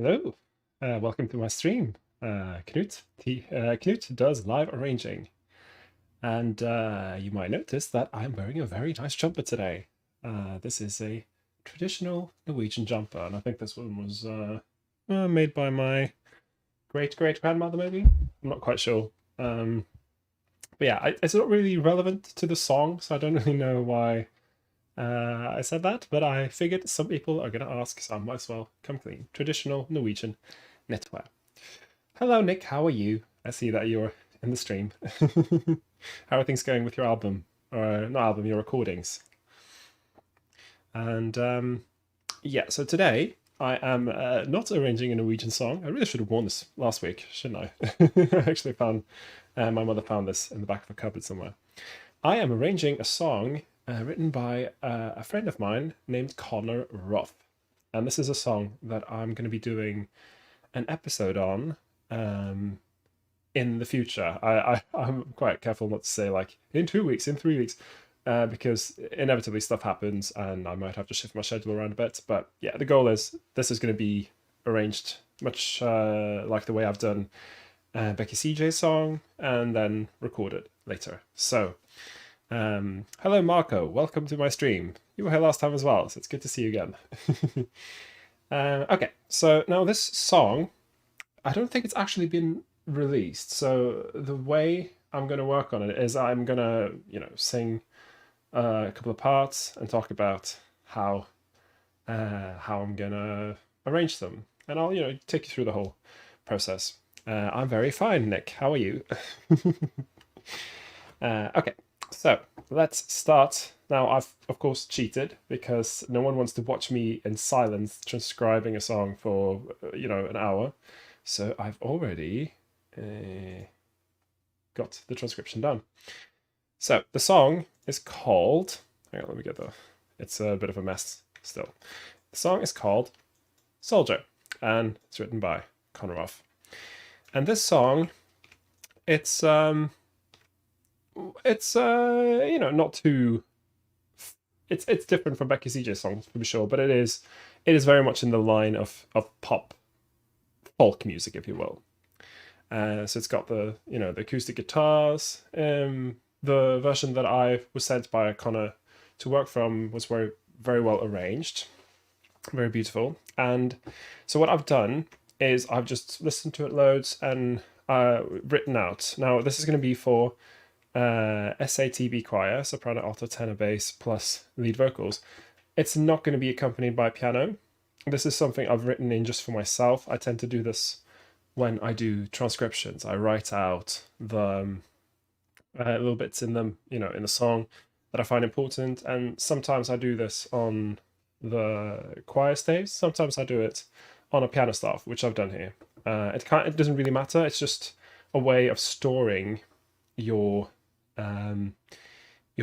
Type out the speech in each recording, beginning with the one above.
Hello, welcome to my stream. Knut does live arranging, and you might notice that I'm wearing a very nice jumper today. This is a traditional Norwegian jumper, and I think this one was made by my great grandmother, maybe? I'm not quite sure. But yeah, it's not really relevant to the song, so I don't really know why I said that, but I figured some people are going to ask, so I might as well come clean. Traditional Norwegian knitwear. Hello, Nick. How are you? I see that you're in the stream. How are things going with your album? Or not album, your recordings? And yeah, so today I am not arranging a Norwegian song. I really should have worn this last week, shouldn't I? I actually found, my mother found this in the back of a cupboard somewhere. I am arranging a song written by a friend of mine named Connor Roff. And this is a song that I'm going to be doing an episode on in the future. I'm quite careful not to say like in 2 weeks, in 3 weeks, because inevitably stuff happens and I might have to shift my schedule around a bit. But yeah, the goal is this is going to be arranged much like the way I've done Becky CJ's song and then record it later. So, hello Marco, welcome to my stream. You were here last time as well, so it's good to see you again. Okay, so now this song, I don't think it's actually been released. So the way I'm going to work on it is I'm going to, sing a couple of parts and talk about how I'm going to arrange them. And I'll, take you through the whole process. I'm very fine, Nick. How are you? Okay, so let's start. Now, I've, of course, cheated because no one wants to watch me in silence transcribing a song for, an hour. So I've already got the transcription done. So the song is called, hang on, let me get the, it's a bit of a mess still. The song is called Soldier, and it's written by Connor Roff. And this song, it's not too, it's different from Becky CJ's songs for sure, but it is very much in the line of pop folk music, if you will. So it's got the the acoustic guitars. The version that I was sent by Connor to work from was very well arranged, very beautiful. And so what I've done is I've just listened to it loads and written out. Now this is going to be for SATB choir, soprano, alto, tenor, bass, plus lead vocals. It's not going to be accompanied by piano. This is something I've written in just for myself. I tend to do this when I do transcriptions. I write out the little bits in them, in the song that I find important. And sometimes I do this on the choir staves. Sometimes I do it on a piano staff, which I've done here. It doesn't really matter. It's just a way of storing your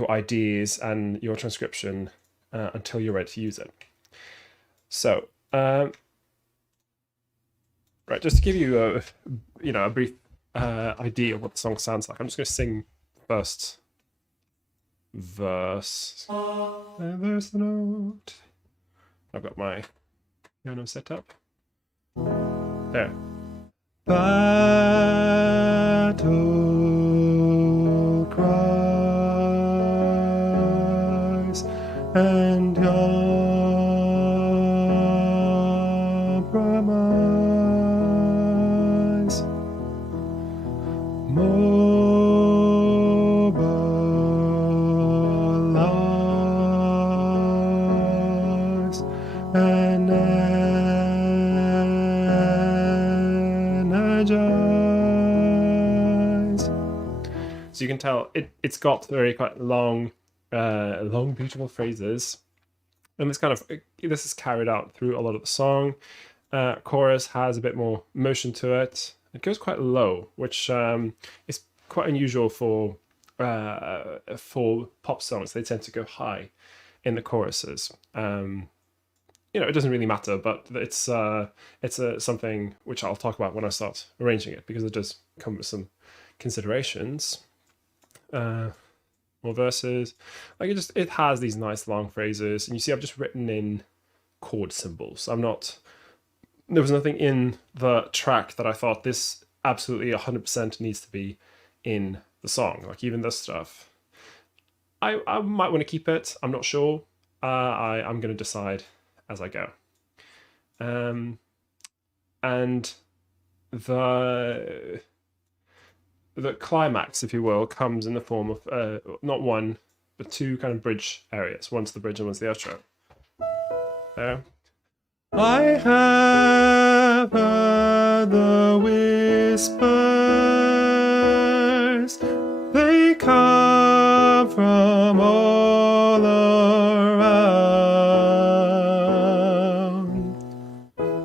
ideas and your transcription until you're ready to use it. So, right, just to give you a brief idea of what the song sounds like, I'm just going to sing first verse, verse note. I've got my piano set up. There. Battle cries and compromise. Mobilize and energize. So you can tell it's got very quite long, beautiful phrases, and this is carried out through a lot of the song. Chorus has a bit more motion to it. It goes quite low, which is quite unusual for pop songs. They tend to go high in the choruses. It doesn't really matter, but it's something which I'll talk about when I start arranging it, because it does come with some considerations. More verses. Like it has these nice long phrases, and you see I've just written in chord symbols. I'm not there was nothing in the track that I thought this absolutely 100% needs to be in the song. Like even this stuff, I might want to keep it. I'm not sure. I'm going to decide as I go. And the climax, if you will, comes in the form of not one, but two kind of bridge areas. One's the bridge and one's the outro. There. I have heard the whispers, they come from all around.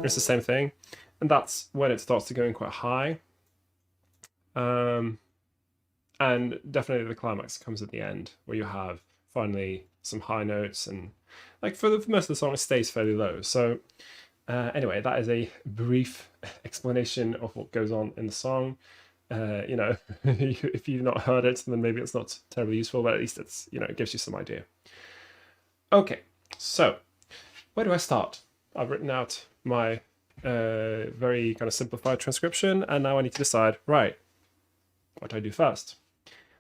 It's the same thing, and that's when it starts to go in quite high. And definitely the climax comes at the end, where you have finally some high notes, and like for most of the song it stays fairly low. So anyway, that is a brief explanation of what goes on in the song. You know, if you've not heard it, then maybe it's not terribly useful, but at least it's, you know, it gives you some idea. Okay, so where do I start? I've written out my very kind of simplified transcription, and now I need to decide, right, what do I do first?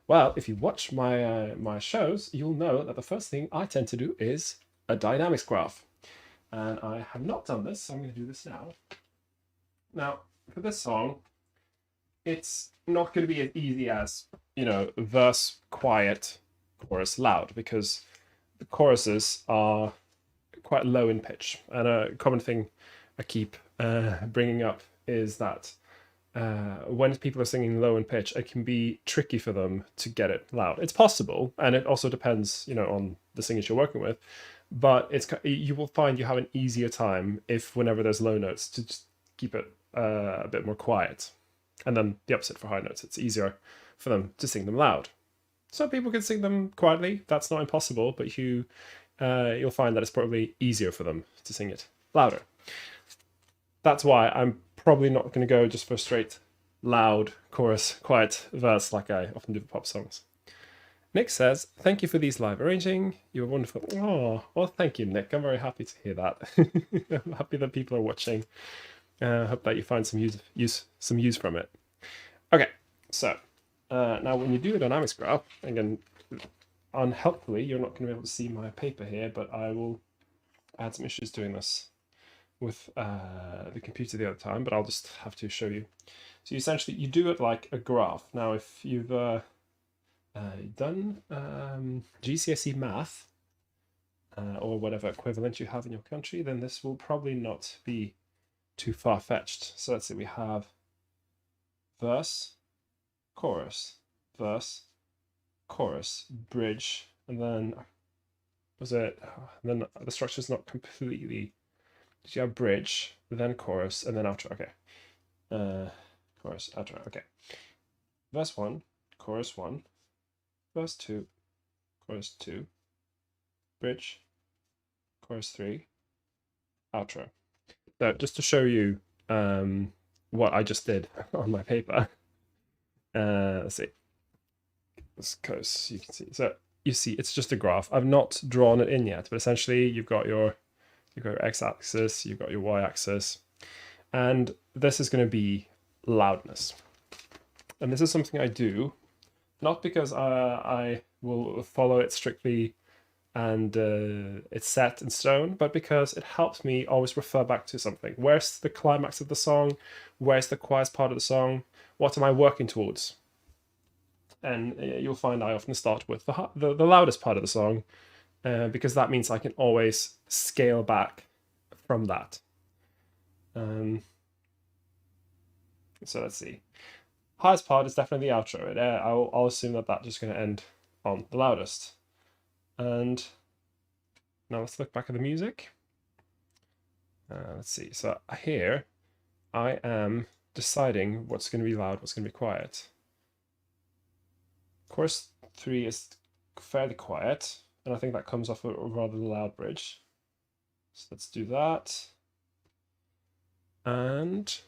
Well, if you watch my my shows, you'll know that the first thing I tend to do is a dynamics graph. And I have not done this, so I'm going to do this now. Now, for this song, it's not going to be as easy as, you know, verse quiet, chorus loud, because the choruses are quite low in pitch. And a common thing I keep bringing up is that when people are singing low in pitch, it can be tricky for them to get it loud. It's possible, and it also depends, you know, on the singers you're working with. But you will find you have an easier time if whenever there's low notes to just keep it a bit more quiet, and then the opposite for high notes. It's easier for them to sing them loud. Some people can sing them quietly. That's not impossible, but you'll find that it's probably easier for them to sing it louder. That's why I'm probably not going to go just for a straight loud chorus, quiet verse like I often do for pop songs. Nick says, thank you for these live arranging. You were wonderful. Oh, well, thank you, Nick. I'm very happy to hear that. I'm happy that people are watching. I hope that you find some use from it. Okay, so now when you do a dynamics graph, again, unhelpfully, you're not going to be able to see my paper here, but I will had some issues doing this with the computer the other time, but I'll just have to show you. So essentially, you do it like a graph. Now, if you've done GCSE math or whatever equivalent you have in your country, then this will probably not be too far-fetched. So let's say we have verse, chorus, verse, chorus, bridge, and then then the structure is not completely. Did you have bridge, then chorus, and then outro? Okay. Chorus, outro. Okay. Verse 1, chorus 1, verse 2, chorus 2, bridge, chorus 3, outro. So just to show you what I just did on my paper. Let's see. This close, you can see. So you see, it's just a graph. I've not drawn it in yet, but essentially you've got your x-axis, you've got your y-axis, and this is going to be loudness. And this is something I do, not because I will follow it strictly and it's set in stone, but because it helps me always refer back to something. Where's the climax of the song? Where's the quiet part of the song? What am I working towards? And you'll find I often start with the loudest part of the song, because that means I can always scale back from that. So let's see. Highest part is definitely the outro. I'll assume that just going to end on the loudest. And now let's look back at the music. Let's see. So here I am deciding what's going to be loud, what's going to be quiet. Chorus 3 is fairly quiet, and I think that comes off a rather loud bridge. So let's do that. And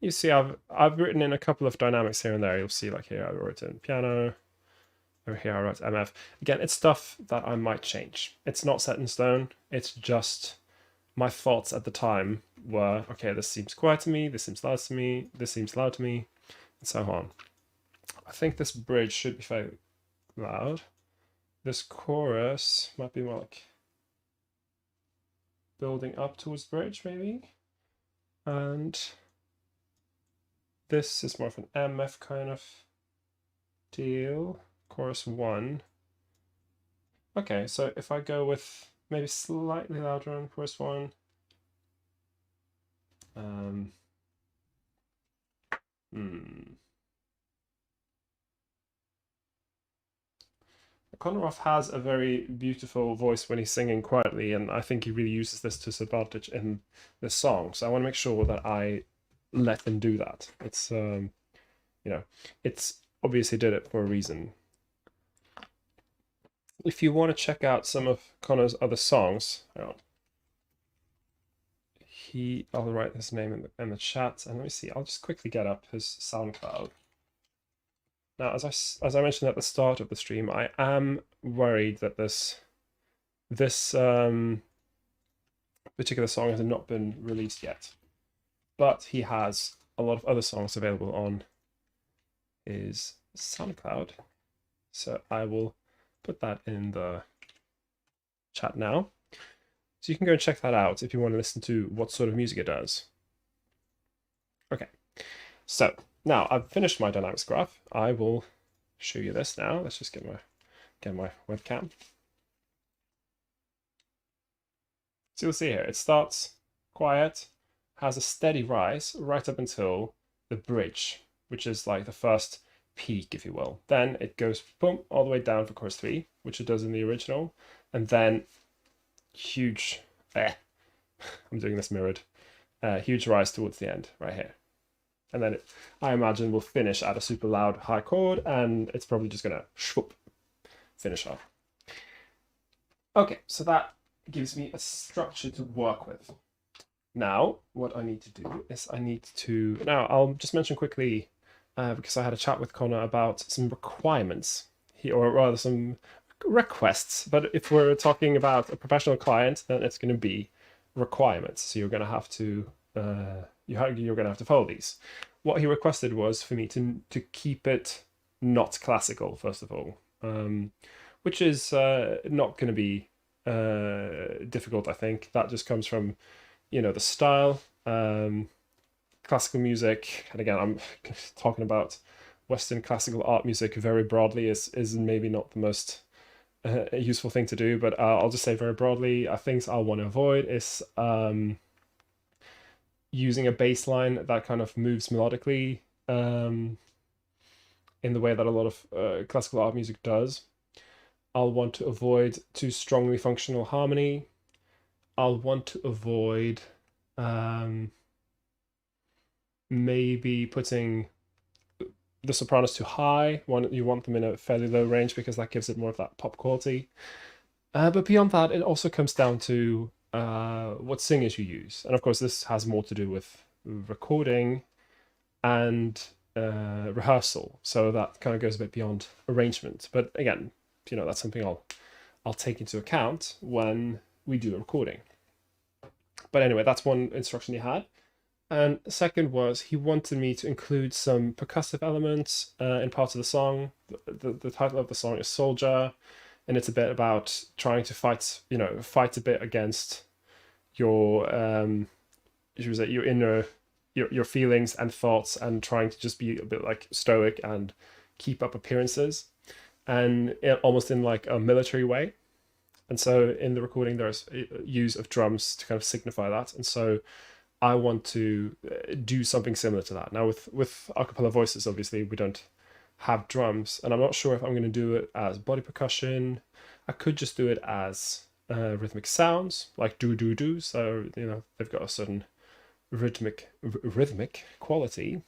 you see I've written in a couple of dynamics here and there. You'll see, like, here I wrote in piano, over here I wrote MF. Again, it's stuff that I might change. It's not set in stone. It's just my thoughts at the time were, okay, this seems quiet to me, this seems loud to me, this seems loud to me, and so on. I think this bridge should be fairly loud. This chorus might be more like building up towards the bridge, maybe. And this is more of an MF kind of deal. Chorus 1. Okay, so if I go with maybe slightly louder on chorus 1. Connor Roff has a very beautiful voice when he's singing quietly, and I think he really uses this to his advantage in this song. So I want to make sure that I let him do that. It's it's obviously did it for a reason. If you want to check out some of Connor's other songs, I'll write his name in the chat, and let me see. I'll just quickly get up his SoundCloud. Now, as I mentioned at the start of the stream, I am worried that this particular song has not been released yet, but he has a lot of other songs available on his SoundCloud, so I will put that in the chat now. So you can go and check that out if you want to listen to what sort of music it does. Okay, so now I've finished my dynamics graph. I will show you this now. Let's just get my webcam. So you'll see here, it starts quiet, has a steady rise right up until the bridge, which is like the first peak, if you will. Then it goes boom all the way down for chorus 3, which it does in the original, and then huge, I'm doing this mirrored, huge rise towards the end right here. And then I imagine will finish at a super loud high chord, and it's probably just gonna shwoop, finish off. Okay, so that gives me a structure to work with. Now, what I need to do is now I'll just mention quickly, because I had a chat with Connor about some requirements, or rather some requests, but if we're talking about a professional client, then it's going to be requirements. So you're going to have to you're going to have to follow these. What he requested was for me to keep it not classical, first of all, which is not going to be difficult. I think that just comes from the style. Classical music, and again, I'm talking about Western classical art music very broadly, is maybe not the most useful thing to do, but I'll just say very broadly, things I'll want to avoid is using a bass line that kind of moves melodically in the way that a lot of classical art music does. I'll want to avoid too strongly functional harmony. I'll want to avoid maybe putting the sopranos too high. You want them in a fairly low range because that gives it more of that pop quality. But beyond that, it also comes down to what singers you use. And of course, this has more to do with recording and rehearsal. So that kind of goes a bit beyond arrangement. But again, that's something I'll take into account when we do a recording. But anyway, that's one instruction he had. And second was he wanted me to include some percussive elements in parts of the song. The title of the song is Soldier, and it's a bit about trying to fight a bit against your inner your feelings and thoughts, and trying to just be a bit like stoic and keep up appearances, and almost in like a military way. And so in the recording, there's use of drums to kind of signify that. And so I want to do something similar to that. Now with acapella voices, obviously we don't have drums, and I'm not sure if I'm going to do it as body percussion. I could just do it as rhythmic sounds, like do do do. So they've got a certain rhythmic quality.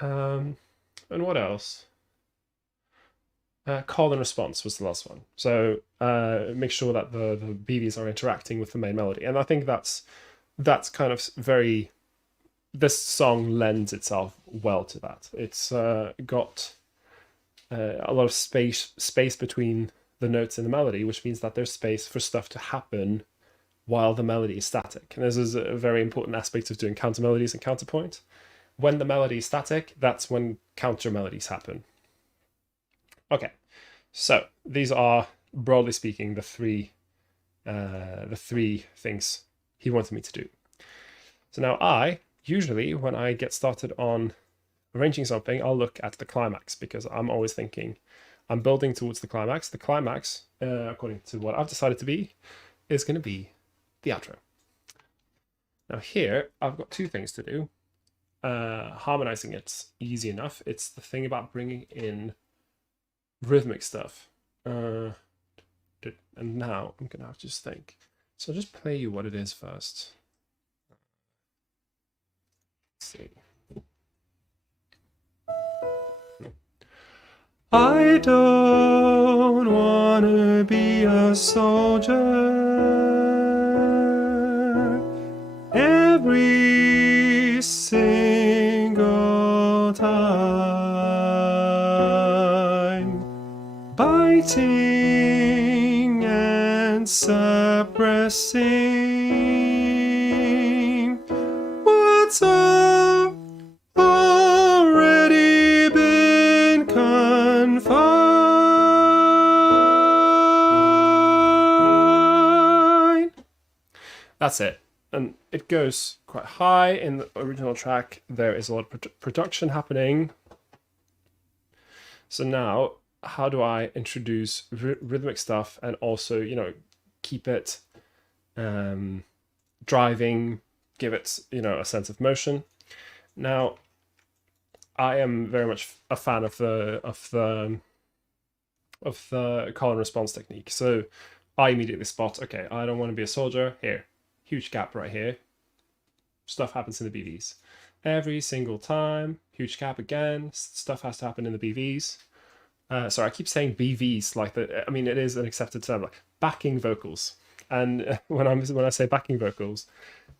And what else? Call and response was the last one. So make sure that the BVs are interacting with the main melody, and I think that's kind of very. This song lends itself well to that. It's got a lot of space between the notes and the melody, which means that there's space for stuff to happen while the melody is static. And this is a very important aspect of doing counter melodies and counterpoint. When the melody is static, that's when counter melodies happen. Okay, so these are, broadly speaking, the three things he wanted me to do. So now usually when I get started on arranging something, I'll look at the climax, because I'm always thinking I'm building towards the climax. The climax, according to what I've decided to be, is going to be the outro. Now here, I've got two things to do. Harmonizing it's easy enough. It's the thing about bringing in rhythmic stuff. And now I'm going to have to just think. So I'll just play you what it is first. Let's see. I don't wanna be a soldier every single time, biting and suppressing what's already been confined. That's it. And it goes quite high in the original track. There is a lot of production happening. So now, how do I introduce rhythmic stuff and also, you know, keep it driving, give it, you know, a sense of motion? Now, I am very much a fan of the call and response technique. So I immediately spot, okay, I don't want to be a soldier. Here, huge gap right here. Stuff happens in the BVs. Every single time, huge gap again. Stuff has to happen in the BVs. Sorry, I keep saying BVs like that. I mean, it is an accepted term, like backing vocals. And when I say backing vocals,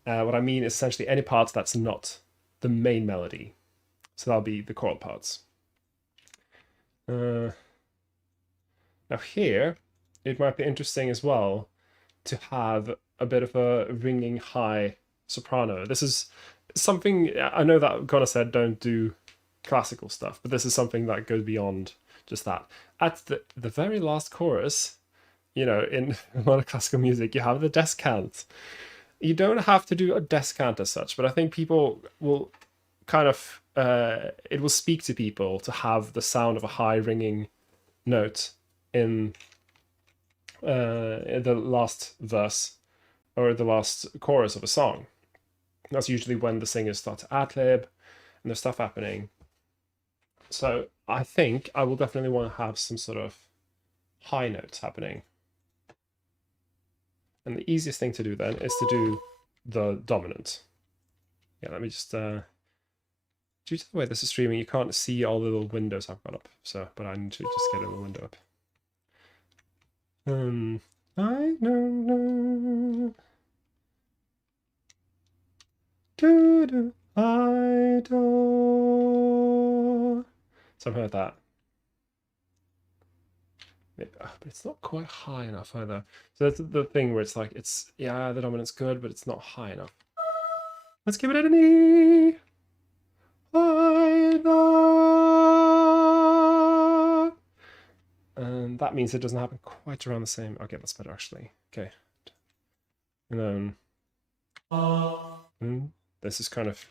what I mean is essentially any part that's not the main melody. So that'll be the choral parts. Now here, it might be interesting as well to have a bit of a ringing high soprano. This is something, I know that Connor said don't do classical stuff, but this is something that goes beyond just that. At the very last chorus, you know, in a lot of classical music, you have the descant. You don't have to do a descant as such, but I think people will kind of, it will speak to people to have the sound of a high ringing note in the last verse or the last chorus of a song. That's usually when the singers start to ad-lib and there's stuff happening. So I think I will definitely want to have some sort of high notes happening. And the easiest thing to do then is to do the dominant. Yeah, let me just, due to the way this is streaming, you can't see all the little windows I've got up. So, but I need to just get a little window up. I don't know. I don't. Something like that. Maybe, but it's not quite high enough either. So that's the thing where it's like, it's, yeah, the dominant's good, but it's not high enough. Let's give it an E. And that means it doesn't happen quite around the same. Okay, that's better actually. Okay. And then this is kind of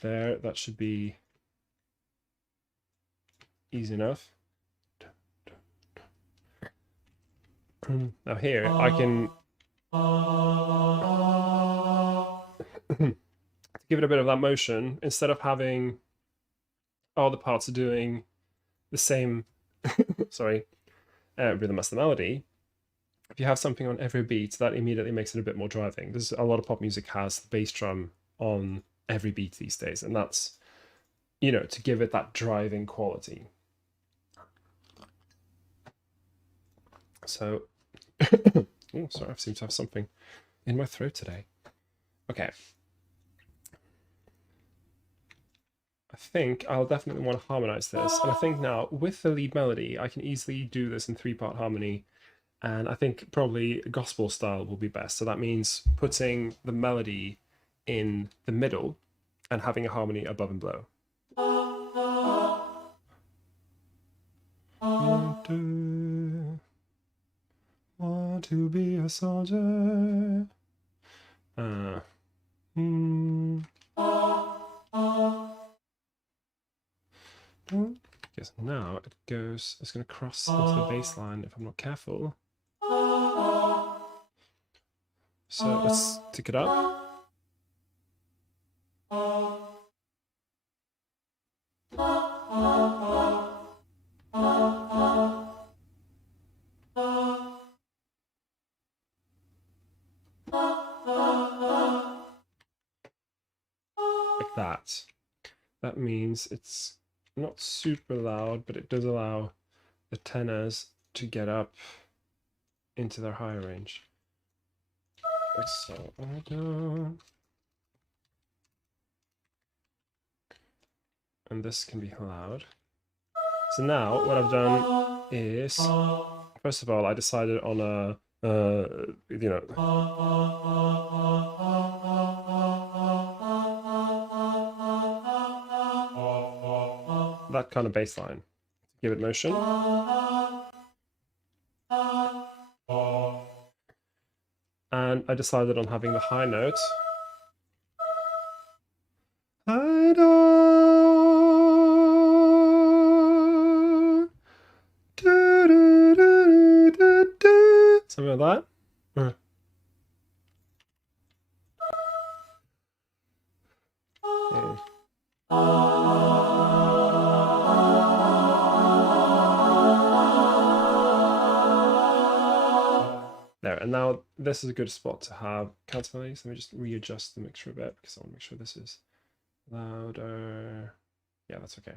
there. That should be easy enough. Now here I can to give it a bit of that motion, instead of having all the parts are doing the same sorry, rhythm as the melody. If you have something on every beat, that immediately makes it a bit more driving. There's a lot of pop music has the bass drum on every beat these days, and that's, you know, to give it that driving quality. So, oh, sorry, I seem to have something in my throat today. Okay. I think I'll definitely want to harmonize this. And I think now, with the lead melody, I can easily do this in 3-part harmony And I think probably gospel style will be best. So that means putting the melody in the middle and having a harmony above and below. Want to be a soldier. Yes, now it goes, it's going to cross into the bass line if I'm not careful. So let's tick it up. Like that. That means it's not super loud, but it does allow the tenors to get up into their higher range. Like so. And this can be loud. So now what I've done is, first of all, I decided on a, you know, that kind of bass line. Give it motion. And I decided on having the high note. I don't. Something like that. There, and now this is a good spot to have counter melodies. Let me just readjust the mixture a bit because I want to make sure this is louder. Yeah, that's okay.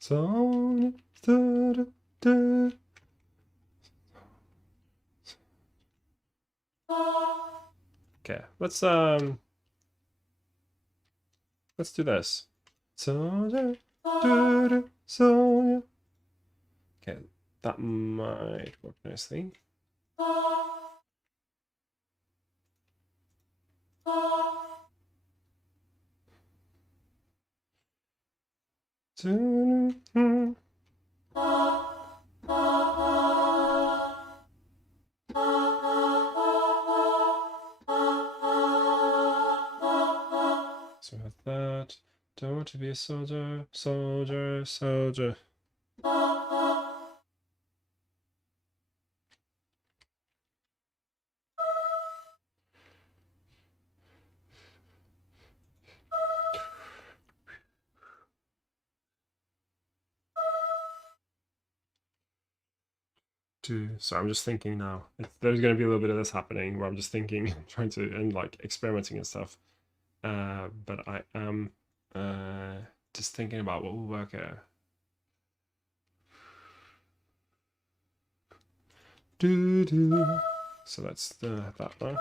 So, okay, let's do this. Okay, that might work nicely. So we have that. Don't want to be a soldier, soldier, soldier. So I'm just thinking now. There's going to be a little bit of this happening where I'm just thinking, trying to, and like experimenting and stuff. But I am just thinking about what will work here. So let's have that one.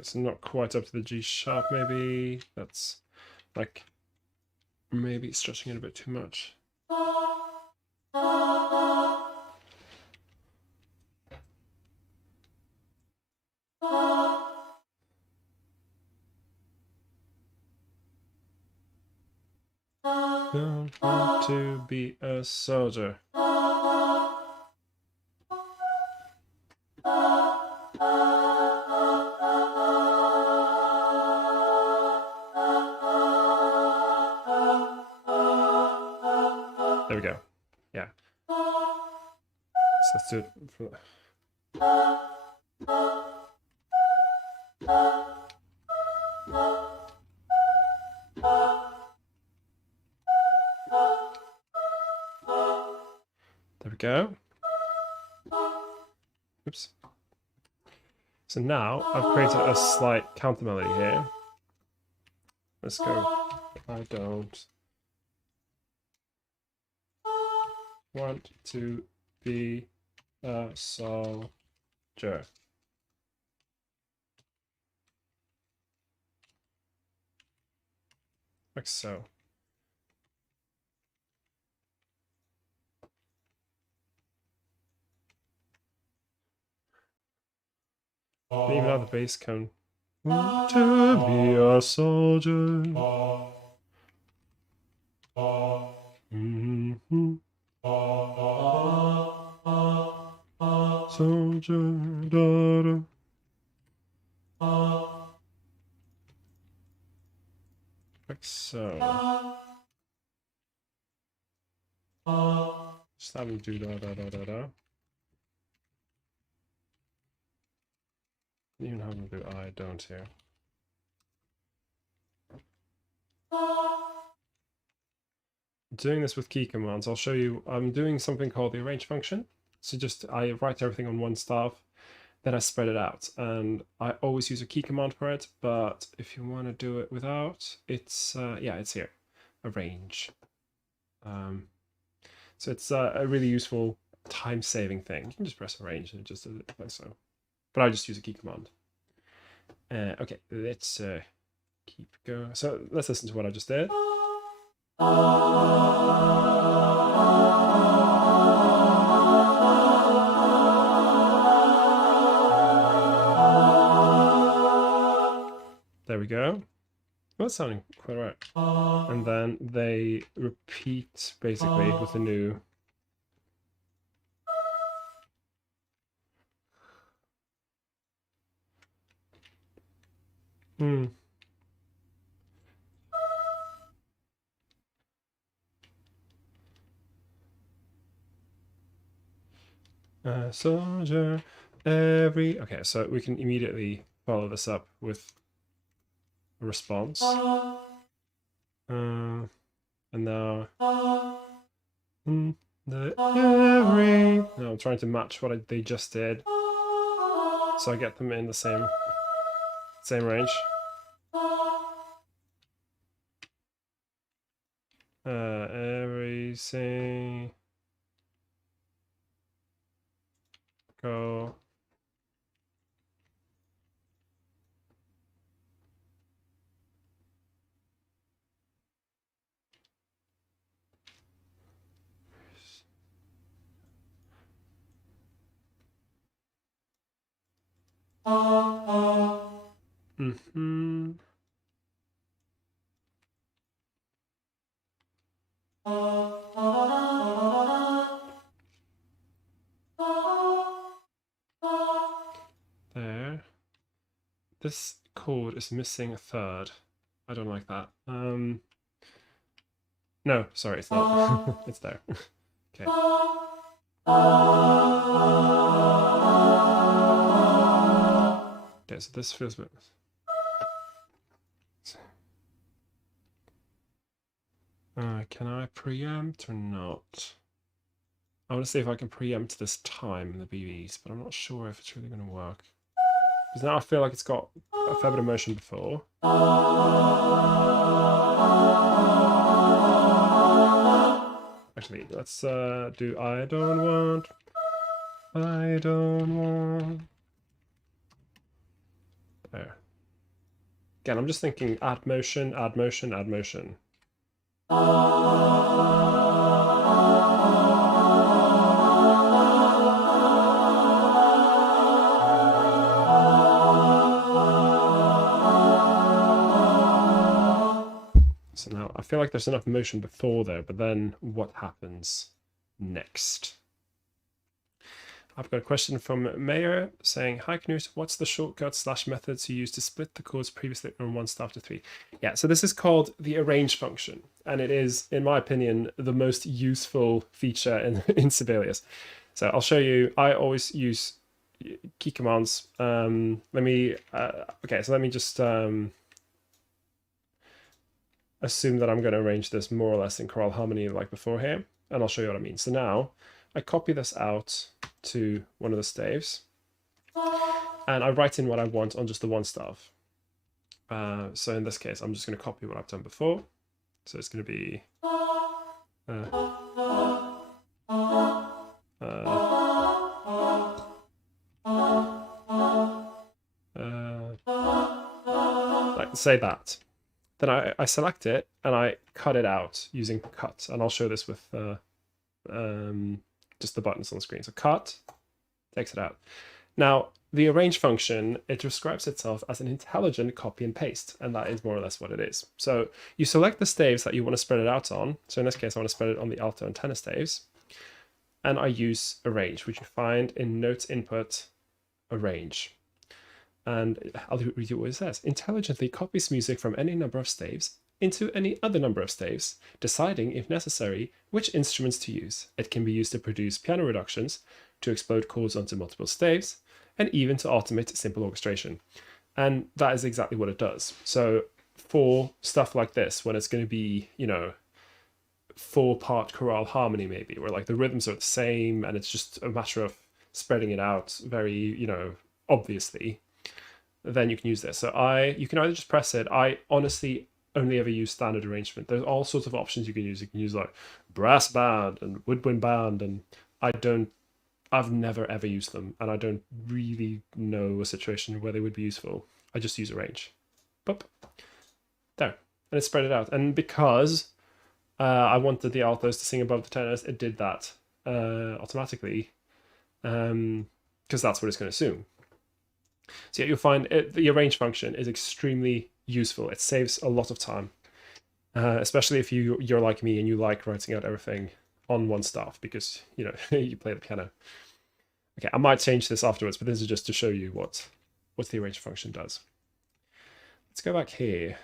It's not quite up to the G sharp, maybe. That's like maybe stretching it a bit too much. Don't want to be a soldier. There we go. Yeah. So let's do it for there we go. Oops. So now I've created a slight counter melody here. Let's go. I don't. want to be a soldier. Like so. And even out the bass can want to be a soldier. Mm-hmm. Soldier, daughter. Like so. Just have him do da da da da da. Even have him do I don't here. Doing this with key commands, I'll show you. I'm doing something called the arrange function. So just I write everything on one staff, then I spread it out, and I always use a key command for it. But if you want to do it without, it's yeah, it's here, arrange. So it's a really useful time-saving thing. You can just press arrange and it just does it like so. But I just use a key command. Okay, let's keep going. So let's listen to what I just did. There we go. Well, that's sounding quite right. And then they repeat basically with the new. Soldier, every. Okay, so we can immediately follow this up with a response. And now. Every. No, I'm trying to match what they just did, so I get them in the same range. Everything. Go. Mm-hmm. There. This chord is missing a third. I don't like that. No, sorry, it's not. It's there. Okay. Okay, so this feels a bit. Can I preempt or not? I want to see if I can preempt this time in the BBs, but I'm not sure if it's really going to work. Because now I feel like it's got a fair bit of motion before. Actually, let's do I don't want. I don't want. There. Again, I'm just thinking add motion, add motion, add motion. So now I feel like there's enough motion before there, but then what happens next? I've got a question from Mayor saying, "Hi Knut, what's the shortcut / methods you use to split the chords previously from 1 staff to 3?" Yeah, so this is called the arrange function, and it is, in my opinion, the most useful feature in Sibelius. So I'll show you. I always use key commands. Okay, so let me just assume that I'm going to arrange this more or less in choral harmony like before here, and I'll show you what I mean. So now I copy this out to one of the staves, and I write in what I want on just the 1 staff. So in this case, I'm just going to copy what I've done before. So it's going to be say that. Then I select it and I cut it out using cut. And I'll show this with just the buttons on the screen. So cut takes it out. Now, the arrange function, it describes itself as an intelligent copy and paste, and that is more or less what it is. So you select the staves that you want to spread it out on. So in this case, I want to spread it on the alto and tenor staves. And I use arrange, which you find in notes input arrange. And I'll read you what it says. Intelligently copies music from any number of staves into any other number of staves, deciding, if necessary, which instruments to use. It can be used to produce piano reductions, to explode chords onto multiple staves, and even to automate simple orchestration. And that is exactly what it does. So for stuff like this, when it's going to be, you know, 4-part chorale harmony maybe, where like the rhythms are the same and it's just a matter of spreading it out very, you know, obviously, then you can use this. So you can either just press it. I honestly only ever use standard arrangement. There's all sorts of options you can use. You can use like brass band and woodwind band, and I've never ever used them, and I don't really know a situation where they would be useful. I just use arrange. Boop. There. And it spread it out. And because I wanted the altos to sing above the tenors, it did that automatically, because that's what it's going to assume. So yeah, you'll find the arrange function is extremely useful. It saves a lot of time, especially if you're like me and you like writing out everything on one staff because, you know, you play the piano. Okay, I might change this afterwards, but this is just to show you what the arrange function does. Let's go back here.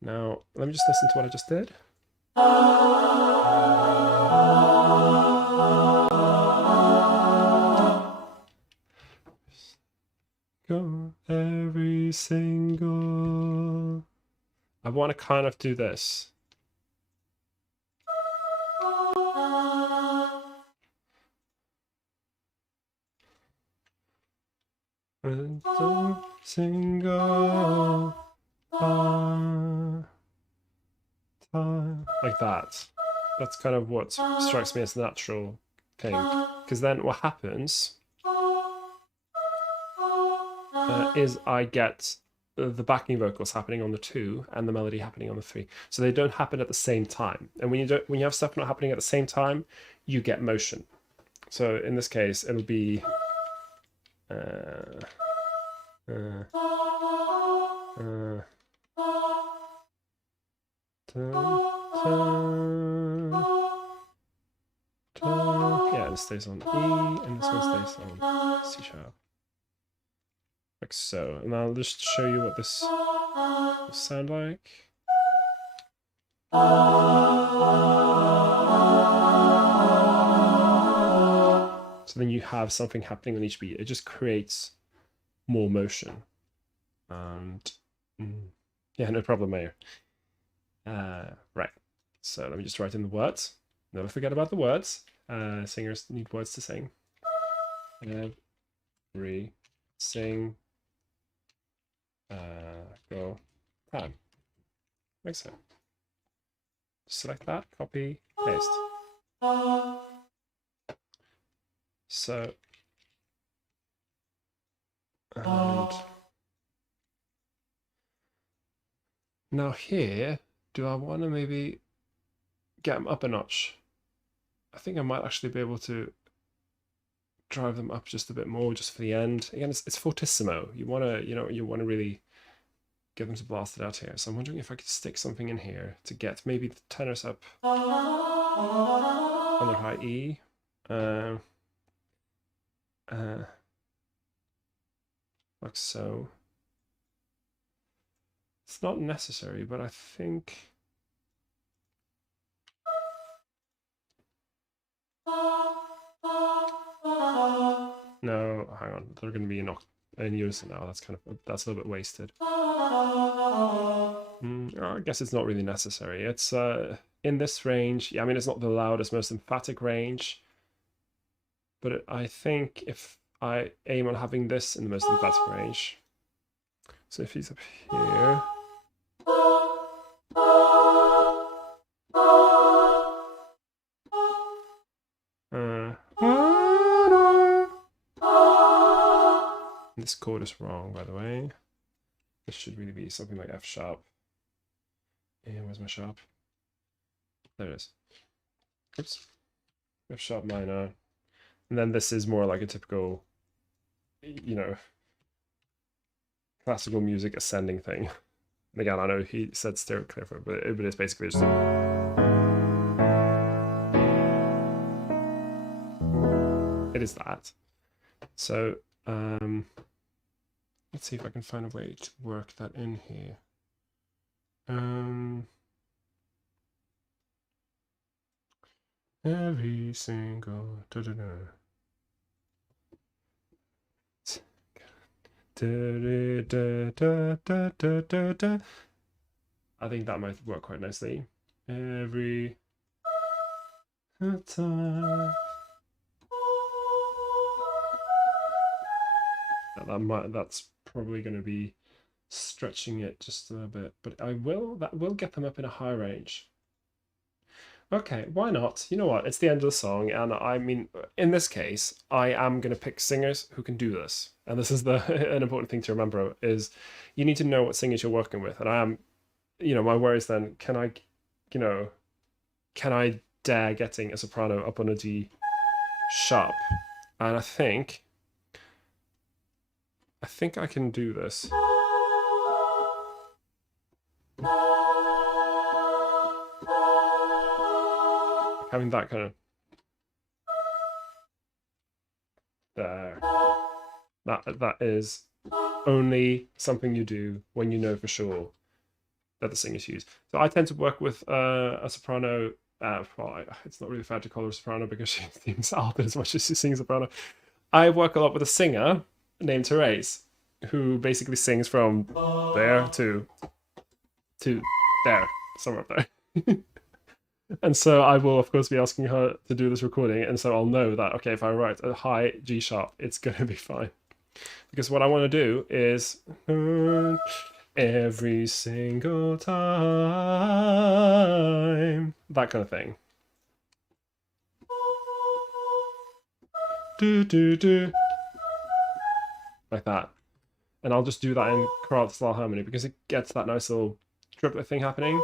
Now, let me just listen to what I just did. Go every single. I want to kind of do this. Single time, like that. That's kind of what strikes me as the natural thing. Because then what happens is I get the backing vocals happening on the 2 and the melody happening on the 3. So they don't happen at the same time. And when you have stuff not happening at the same time, you get motion. So in this case, it'll be yeah, this stays on E, and this one stays on C sharp. Like so. And I'll just show you what this will sound like. So then you have something happening on each beat. It just creates more motion. And yeah, no problem here. Right. So let me just write in the words. Never forget about the words. Singers need words to sing. Every sing go time. Like so. Select that, copy, paste. So, and now here, do I want to maybe get them up a notch? I think I might actually be able to drive them up just a bit more, just for the end. Again, it's fortissimo. You want to, you want to really get them to blast it out here. So I'm wondering if I could stick something in here to get maybe the tenors up on their high E. Like so. It's not necessary, but I think. No, hang on. They're going to be in unison now. That's a little bit wasted. I guess it's not really necessary. It's in this range. Yeah, I mean, it's not the loudest, most emphatic range, but I think if I aim on having this in the most emphatic range, so if he's up here. This chord is wrong, by the way. this should really be something like F sharp. And where's my sharp? There it is. Oops. F sharp minor. And then this is more like a typical, you know, classical music ascending thing. And again, I know he said stereo clear for it, but it's basically just it is that. So let's see if I can find a way to work that in here. Every single I think that might work quite nicely. Every time. That's probably going to be stretching it just a little bit, but that will get them up in a high range. Okay, why not? You know what? It's the end of the song, and I mean, in this case, I am going to pick singers who can do this. And this is an important thing to remember is you need to know what singers you're working with. And I am, my worry is then, can I dare getting a soprano up on a D sharp? And I think I can do this. Having that kind of there. That is only something you do when you know for sure that the singers use. So I tend to work with a soprano. Well, it's not really fair to call her a soprano because she sings alto as much as she sings soprano. I work a lot with a singer named Therese, who basically sings from there to there, somewhere up there. And so I will, of course, be asking her to do this recording, and so I'll know that, okay, if I write a high G sharp, it's going to be fine. Because what I want to do is every single time, that kind of thing. Do, do, do. Like that. And I'll just do that in choral style harmony because it gets that nice little triplet thing happening.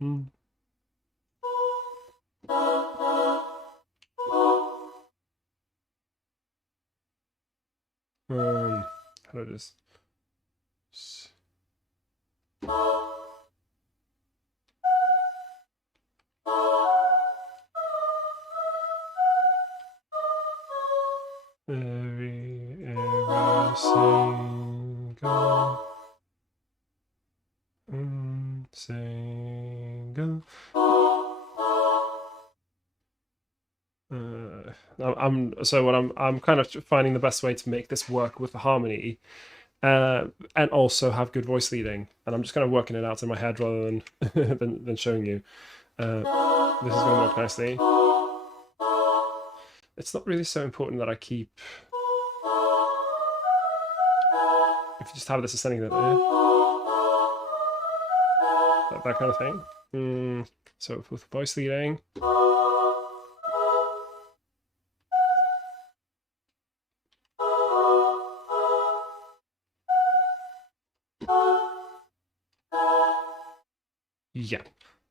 How do I just... Every single I'm kind of finding the best way to make this work with the harmony, and also have good voice leading, and I'm just kind of working it out in my head rather than than showing you. This is going to work nicely. It's not really so important that I keep. If you just have this ascending that kind of thing. So with voice leading. Yeah,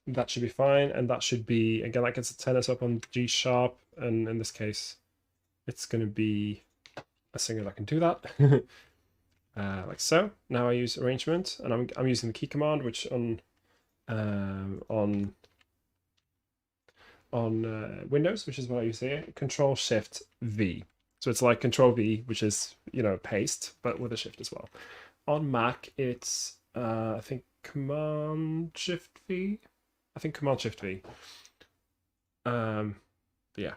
that should be fine, and that should be, again, that gets a tennis up on G sharp, and in this case, it's going to be a singer that can do that. Like so. Now I use arrangement, and I'm using the key command, which on Windows, which is what I use here, Control Shift V. So it's like Control V, which is paste, but with a shift as well. On Mac, it's I think Command Shift V. I think Command Shift V. Yeah.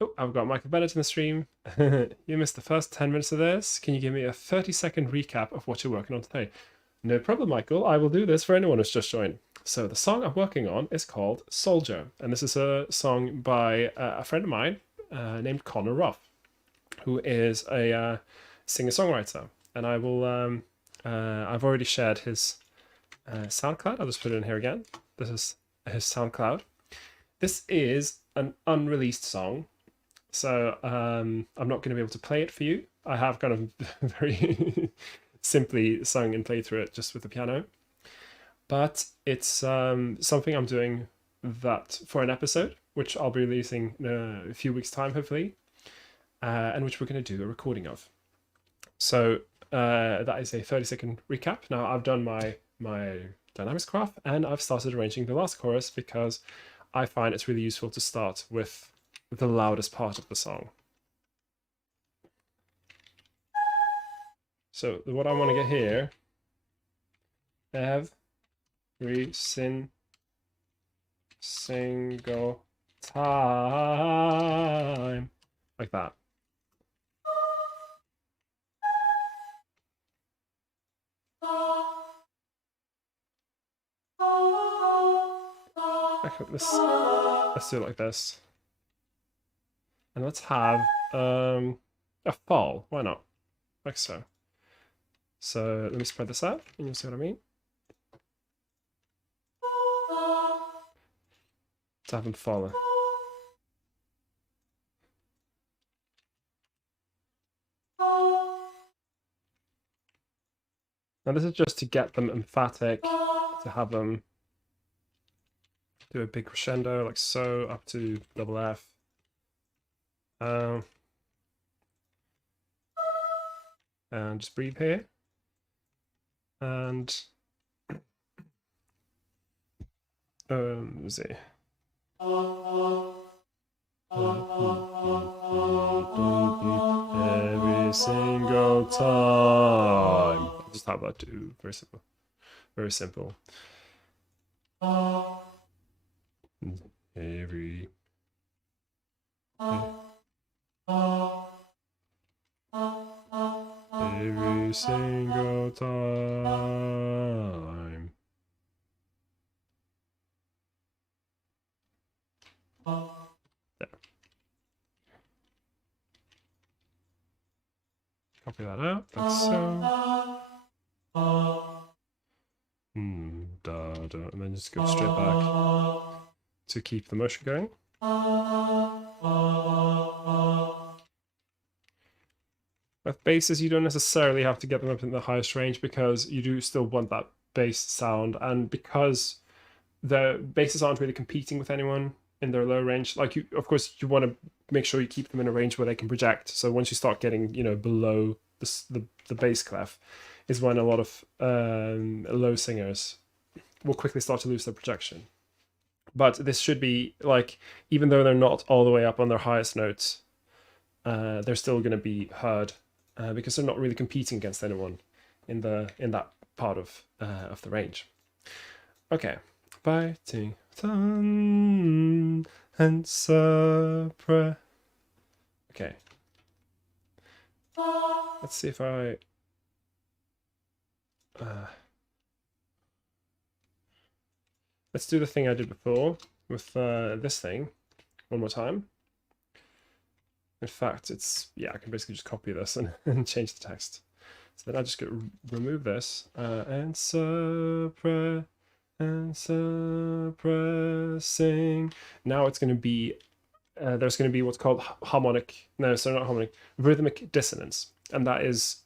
Oh, I've got Michael Bennett in the stream. You missed the first 10 minutes of this. Can you give me a 30-second recap of what you're working on today? No problem, Michael. I will do this for anyone who's just joined. So the song I'm working on is called Soldier. And this is a song by a friend of mine named Connor Roff, who is a singer-songwriter. And I will... I've already shared his SoundCloud. I'll just put it in here again. This is his SoundCloud. This is an unreleased song, so I'm not going to be able to play it for you. I have kind of very simply sung and played through it just with the piano. But it's something I'm doing that for an episode, which I'll be releasing in a few weeks' time, hopefully, and which we're going to do a recording of. So that is a 30-second recap. Now I've done my dynamics graph, and I've started arranging the last chorus because I find it's really useful to start with the loudest part of the song. So what I want to get here, every single time, like that. Okay, let's do it like this. And let's have a fall. Why not? Like so. So let me spread this out and you'll see what I mean. To have them follow. Now this is just to get them emphatic, to have them do a big crescendo like so up to double F. And just breathe here. And let's see. Every single time. I'll just have that too. Very simple. Very simple. Every single time. There. Copy that out, like so. And then just go straight back to keep the motion going. With basses, you don't necessarily have to get them up in the highest range because you do still want that bass sound, and because the basses aren't really competing with anyone in their low range. Like of course, you want to make sure you keep them in a range where they can project. So once you start getting, below the bass clef, is when a lot of low singers will quickly start to lose their projection. But this should be like, even though they're not all the way up on their highest notes, they're still going to be heard because they're not really competing against anyone in that part of the range. Okay, biting tongue and suppress. Okay, let's see if I. Let's do the thing I did before with this thing one more time. In fact, I can basically just copy this and change the text. So then I just remove this and suppressing. Now it's going to be, there's going to be what's called rhythmic dissonance. And that is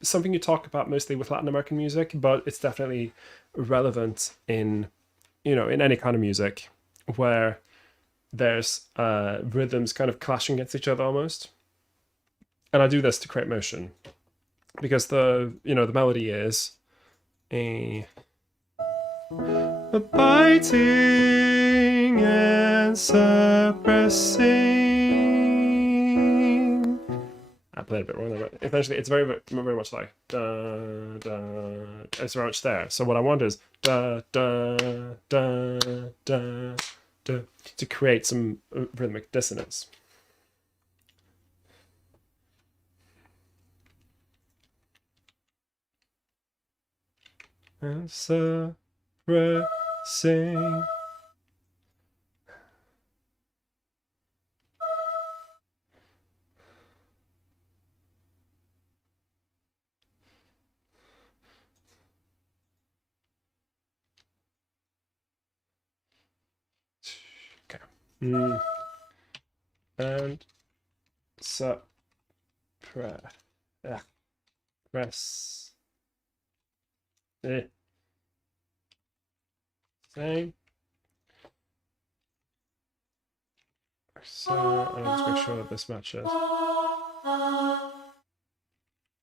something you talk about mostly with Latin American music, but it's definitely relevant in any kind of music where there's rhythms kind of clashing against each other almost. And I do this to create motion because the melody is a biting and suppressing. I played a bit wrong there, but essentially it's very, very much like da, da. It's very much there. So what I want is da, da, da, da, da, to create some rhythmic dissonance. And suppressing. Okay. And suppress. Yeah. press same. So I'll just make sure that this matches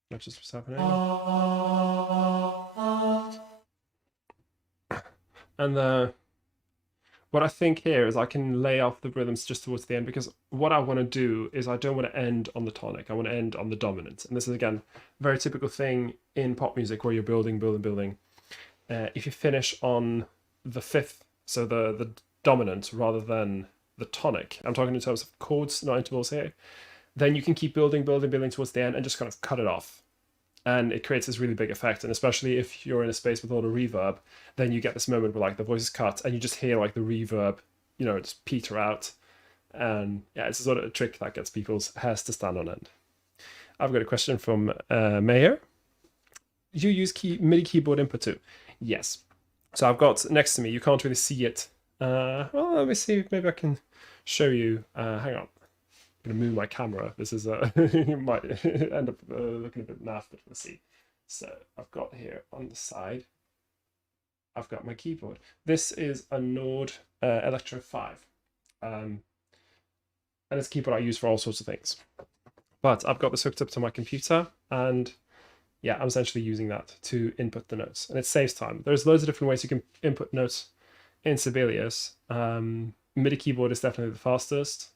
what's happening. And what I think here is I can lay off the rhythms just towards the end, because what I want to do is I don't want to end on the tonic. I want to end on the dominant. And this is, again, a very typical thing in pop music where you're building. If you finish on the fifth, so the dominant rather than the tonic, I'm talking in terms of chords, not intervals here, then you can keep building towards the end and just kind of cut it off. And it creates this really big effect. And especially if you're in a space with a lot of reverb, then you get this moment where like the voice is cut and you just hear like the reverb, just peter out. And yeah, it's a sort of a trick that gets people's hairs to stand on end. I've got a question from Mayor. You use MIDI keyboard input too? Yes. So I've got next to me, you can't really see it. Well, let me see, maybe I can show you. Hang on. I'm going to move my camera. This is you might end up looking a bit naff, but we'll see. So I've got here on the side, I've got my keyboard. This is a Nord Electro 5. And it's a keyboard I use for all sorts of things. But I've got this hooked up to my computer, and yeah, I'm essentially using that to input the notes. And it saves time. There's loads of different ways you can input notes in Sibelius. MIDI keyboard is definitely the fastest.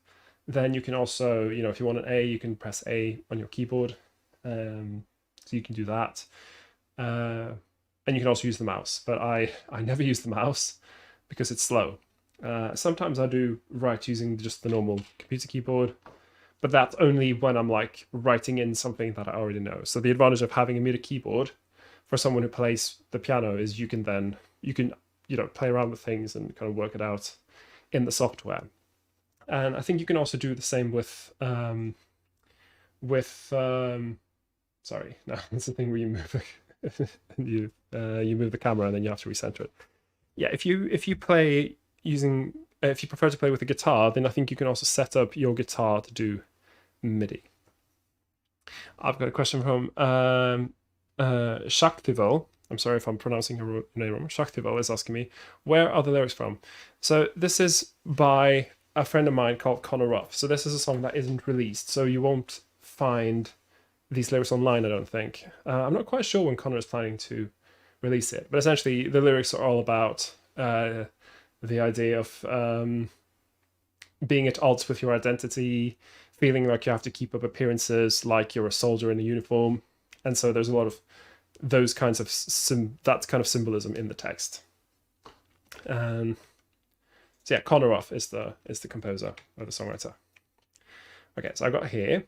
Then you can also, if you want an A, you can press A on your keyboard. So you can do that. And you can also use the mouse, but I never use the mouse because it's slow. Sometimes I do write using just the normal computer keyboard, but that's only when I'm like writing in something that I already know. So the advantage of having a MIDI keyboard for someone who plays the piano is you can play around with things and kind of work it out in the software. And I think you can also do the same with sorry, no, it's the thing where you move you move the camera and then you have to recenter it. Yeah, if you play using if you prefer to play with a guitar, then I think you can also set up your guitar to do MIDI. I've got a question from Shaktival. I'm sorry if I'm pronouncing her name wrong. Shaktival is asking me, where are the lyrics from? So this is by a friend of mine called Connor Roff. So this is a song that isn't released, so you won't find these lyrics online, I don't think. I'm not quite sure when Connor is planning to release it, but essentially the lyrics are all about the idea of being at odds with your identity, feeling like you have to keep up appearances like you're a soldier in a uniform. And so there's a lot of those kinds of that kind of symbolism in the text. So yeah, Connor Roff is the composer or the songwriter. Okay, so I got here.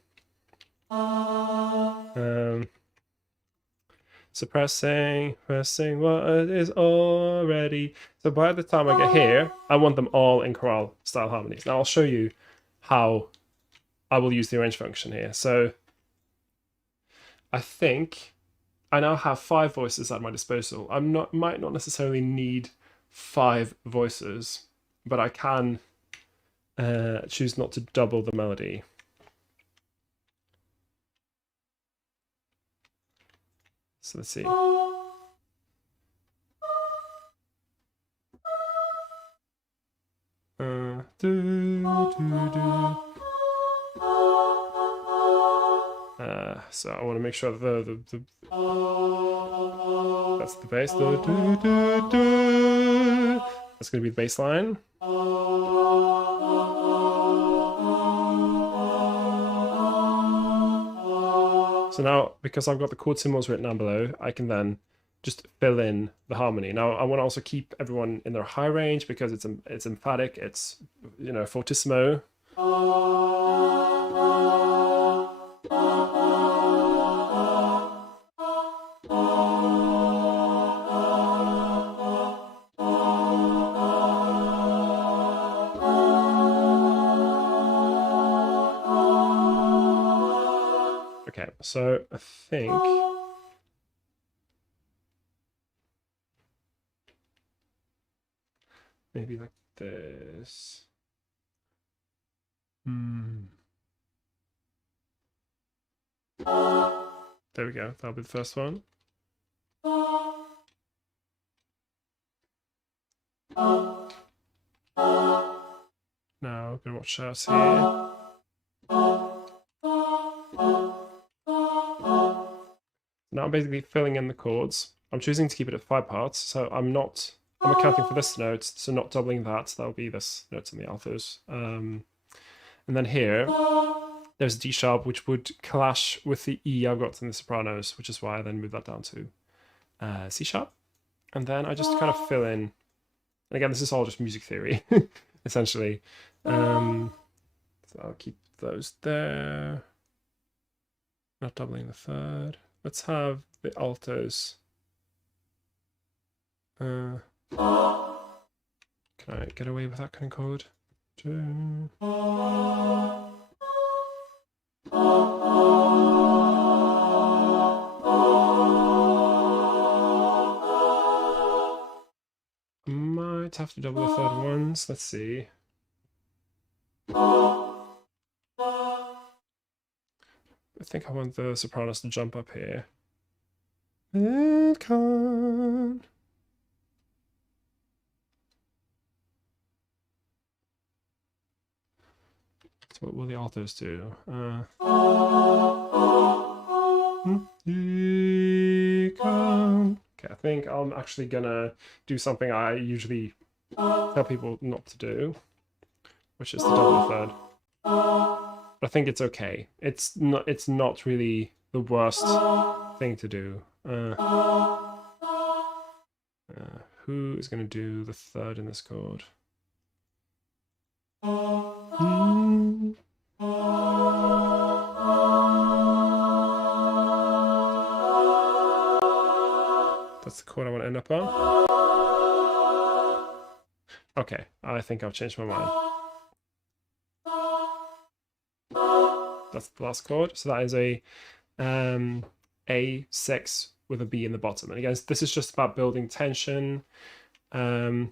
Suppressing, pressing what is already. So by the time I get here, I want them all in choral style harmonies. Now I'll show you how I will use the arrange function here. So I think I now have 5 voices at my disposal. Might not necessarily need 5 voices, but I can choose not to double the melody. So let's see. So I want to make sure that that's the bass. That's going to be the bass line. So now, because I've got the chord symbols written down below, I can then just fill in the harmony. Now, I want to also keep everyone in their high range because it's emphatic, it's, fortissimo. Okay, so I think maybe like this. There we go. That'll be the first one. Now I'm gonna watch out here. Now I'm basically filling in the chords. I'm choosing to keep it at 5 parts, so I'm accounting for this note, so not doubling that. That'll be this note in the altos. And then here, there's D sharp, which would clash with the E I've got in the sopranos, which is why I then move that down to C sharp. And then I just kind of fill in. And again, this is all just music theory, essentially. So I'll keep those there. Not doubling the third. Let's have the altos. Can I get away with that kind of chord? Might have to double the third ones. Let's see. I think I want the sopranos to jump up here. It can. So what will the altos do? Okay, I think I'm actually gonna do something I usually tell people not to do, which is to double the third. I think it's okay. It's not really the worst thing to do. Who is going to do the third in this chord? That's the chord I want to end up on. Okay, I think I've changed my mind. That's the last chord. So that is a A6 with a B in the bottom. And again, this is just about building tension. And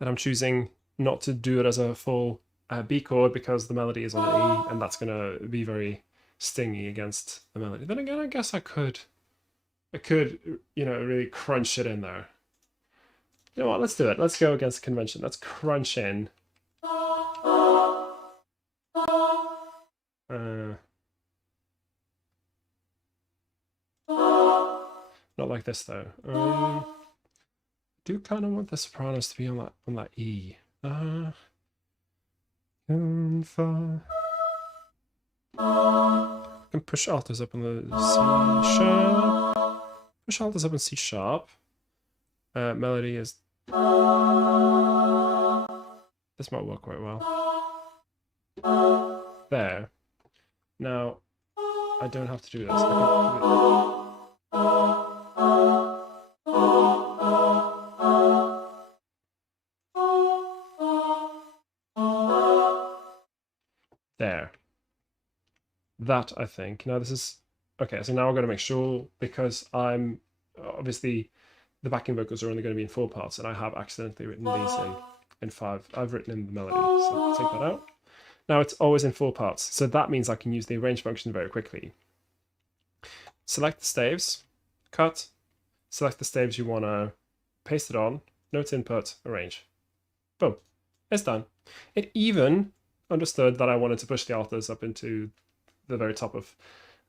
I'm choosing not to do it as a full B chord because the melody is on E, and that's going to be very stingy against the melody. Then again, I guess I could, really crunch it in there. You know what? Let's do it. Let's go against convention. Let's crunch in. Not like this though. I do kind of want the sopranos to be on that E. And fa. I can push altos up on the C sharp. Push altos up on C sharp. Melody is. This might work quite well. There. Now, I don't have to do this. I can do there. That, I think. Now, this is... Okay, so now I'm going to make sure, because I'm... Obviously, the backing vocals are only going to be in 4 parts, and I have accidentally written these in 5. I've written in the melody, so take that out. Now it's always in 4 parts, so that means I can use the arrange function very quickly. Select the staves, cut, select the staves you want to paste it on, note input, arrange. Boom, it's done. It even understood that I wanted to push the altos up into the very top of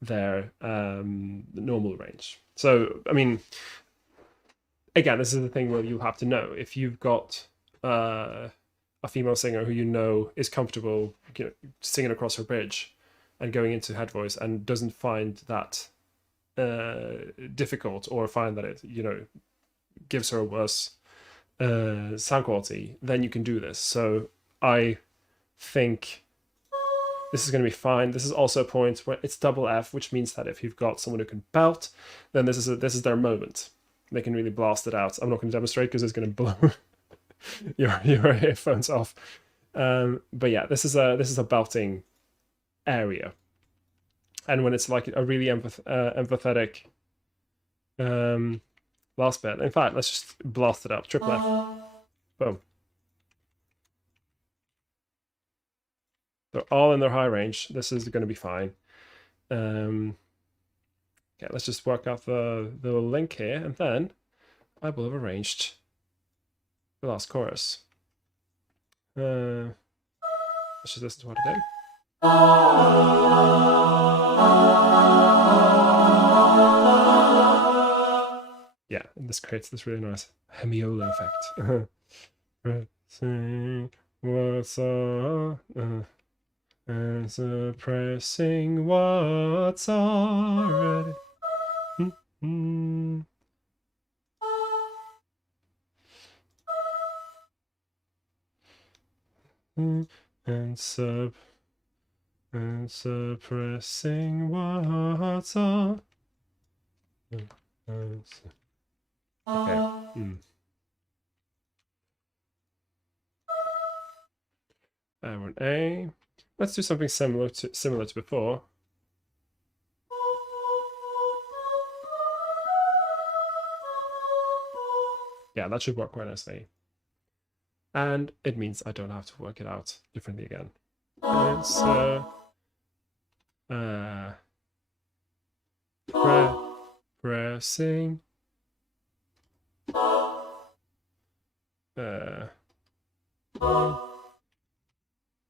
their normal range. So, I mean, again, this is the thing where you'll have to know if you've got a female singer who you know is comfortable, singing across her bridge and going into head voice and doesn't find that difficult, or find that it gives her a worse sound quality, then you can do this. So I think this is going to be fine. This is also a point where it's double F, which means that if you've got someone who can belt, then this is their moment. They can really blast it out. I'm not going to demonstrate because it's going to blow your earphones off. But yeah, this is a belting area, and when it's like a really empathetic last bit. In fact, let's just blast it up. Triple F. Boom. They're all in their high range. This is going to be fine. Okay, let's just work out the little link here, and then I will have arranged the last chorus. Let's just listen to what I did. Yeah, and this creates this really nice hemiola effect. Pressing what's and suppressing what's already. And suppressing what's on. Okay. An A. Let's do something similar to before. Yeah, that should work quite nicely. And it means I don't have to work it out differently again. It's pressing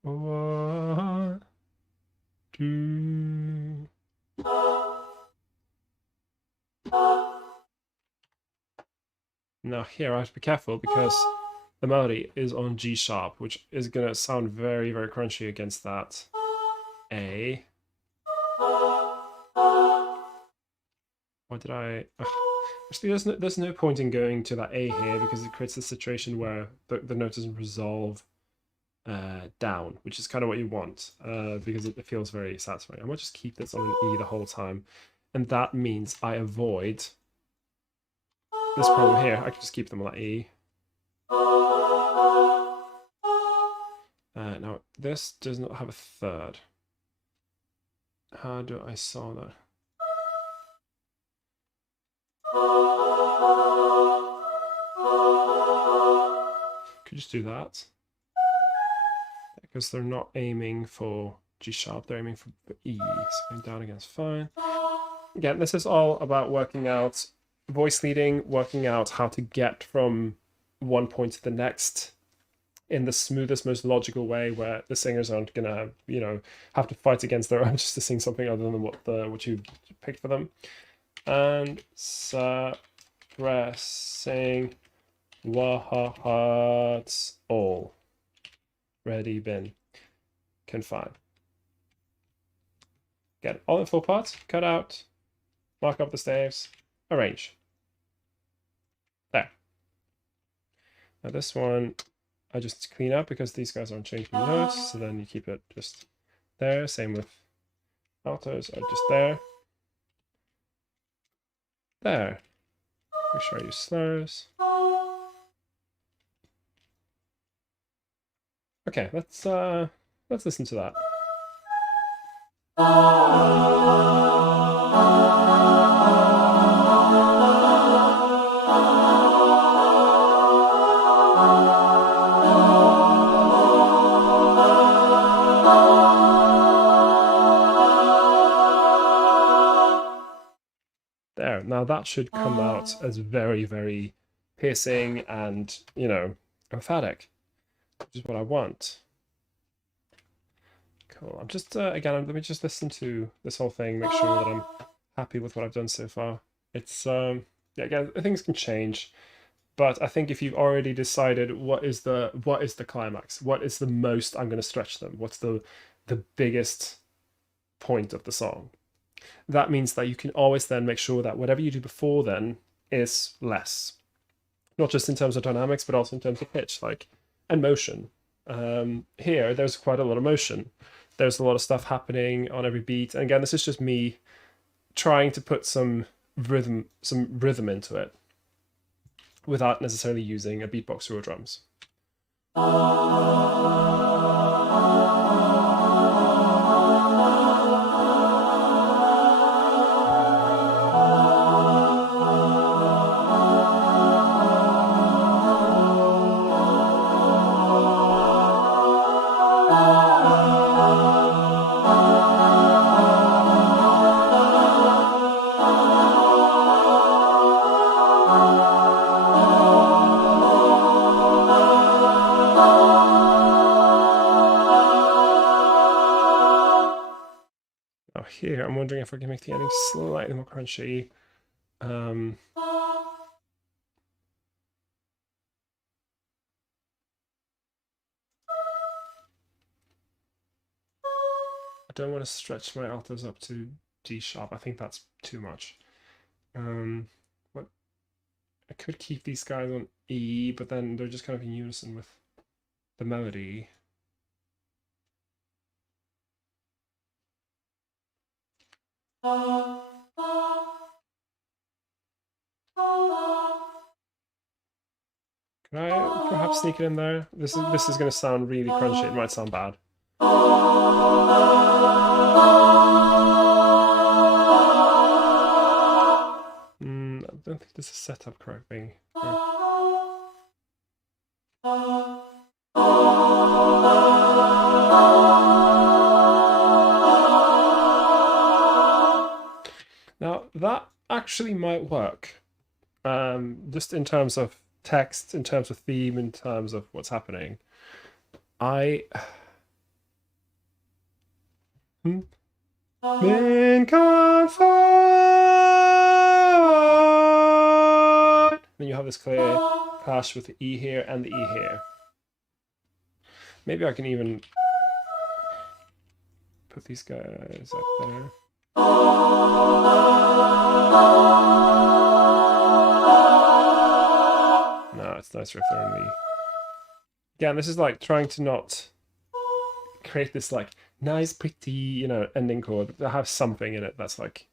what do now here I have to be careful because the melody is on G sharp, which is gonna sound very, very crunchy against that A. Or did I? Actually, there's no point in going to that A here because it creates a situation where the note doesn't resolve down, which is kind of what you want because it feels very satisfying. I might just keep this on an E the whole time, and that means I avoid this problem here. I can just keep them on that E. Now this does not have a third. How do I solve that? Could just do that. Because they're not aiming for G sharp, they're aiming for E. So going down again is fine. Again, this is all about working out voice leading, working out how to get from one point to the next in the smoothest, most logical way, where the singers aren't gonna, have to fight against their urges to sing something other than what you picked for them. And suppressing what's all ready been confined. Again, all in full parts, cut out, mark up the staves, arrange. There. Now this one, I just clean up because these guys aren't changing notes, so then you keep it just there. Same with altos, are just there. There. Make sure I use slurs. Okay, let's listen to that. There. Now that should come out as very, very piercing and, emphatic, which is what I want. Cool. I'm just, again, let me just listen to this whole thing, make sure that I'm happy with what I've done so far. It's, yeah, again, things can change, but I think if you've already decided what is the climax, what is the most I'm going to stretch them, what's the biggest point of the song, that means that you can always then make sure that whatever you do before then is less. Not just in terms of dynamics, but also in terms of pitch, and motion. Here, there's quite a lot of motion. There's a lot of stuff happening on every beat. And again, this is just me trying to put some rhythm into it without necessarily using a beatbox or drums. here, I'm wondering if I can make the ending slightly more crunchy. I don't want to stretch my altos up to G sharp. I think that's too much. What I could keep these guys on E, but then they're just kind of in unison with the melody. Can I perhaps sneak it in there? This is going to sound really crunchy. It might sound bad. I don't think this is set up correctly. Now that actually might work, just in terms of text, in terms of theme, in terms of what's happening. Then you have this clear clash with the E here and the E here. Maybe I can even put these guys up there. No, it's nicer if they're on the... Again, this is like trying to not create this like nice, pretty, you know, ending chord. I have something in it that's like...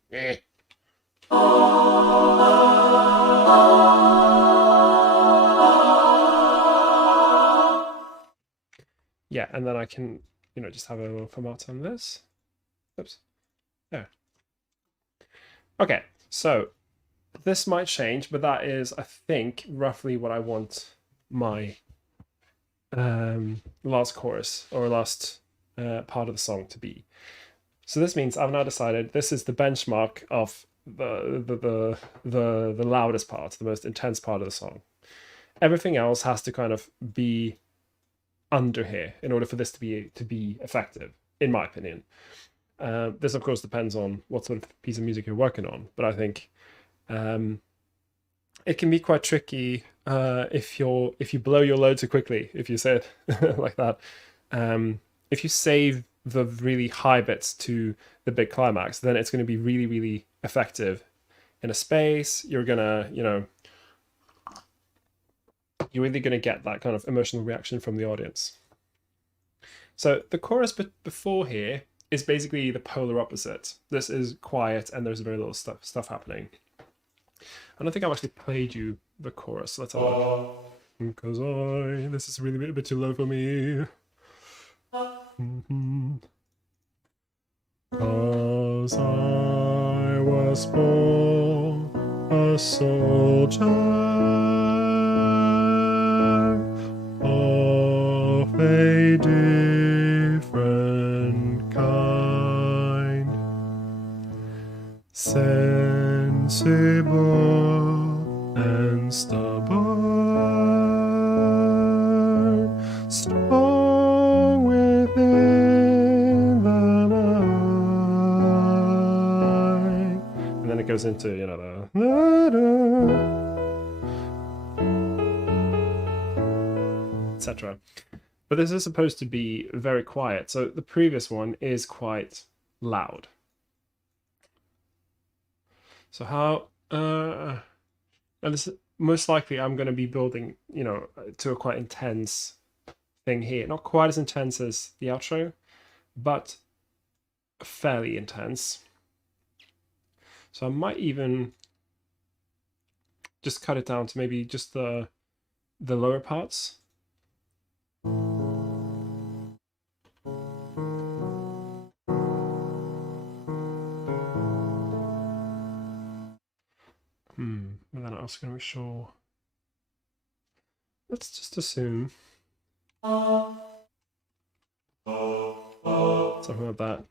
Yeah, and then I can, you know, just have a little format on this. Oops. There. Okay, so this might change, but that is, I think, roughly what I want my last chorus or last part of the song to be. So this means I've now decided this is the benchmark of the loudest part, the most intense part of the song. Everything else has to kind of be under here in order for this to be effective, in my opinion. This of course depends on what sort of piece of music you're working on, but I think it can be quite tricky if you blow your load too quickly, if you say it like that. If you save the really high bits to the big climax, then it's going to be really, really effective in a space. You're gonna, you know, you're really going to get that kind of emotional reaction from the audience. So the chorus before here is basically the polar opposite. This is quiet and there's very little stuff happening. I don't think I've actually played you the chorus. Let's have a look. Because this is really a bit too low for me. Cause I was born a soldier of a different kind, sensible and stubborn, strong within the night. And then it goes into, you know, the etc. But this is supposed to be very quiet. So the previous one is quite loud. So how, and this most likely I'm going to be building, you know, to a quite intense thing here. Not quite as intense as the outro, but fairly intense. So I might even just cut it down to maybe just the lower parts. And then I was going to be sure. Let's just assume something like that.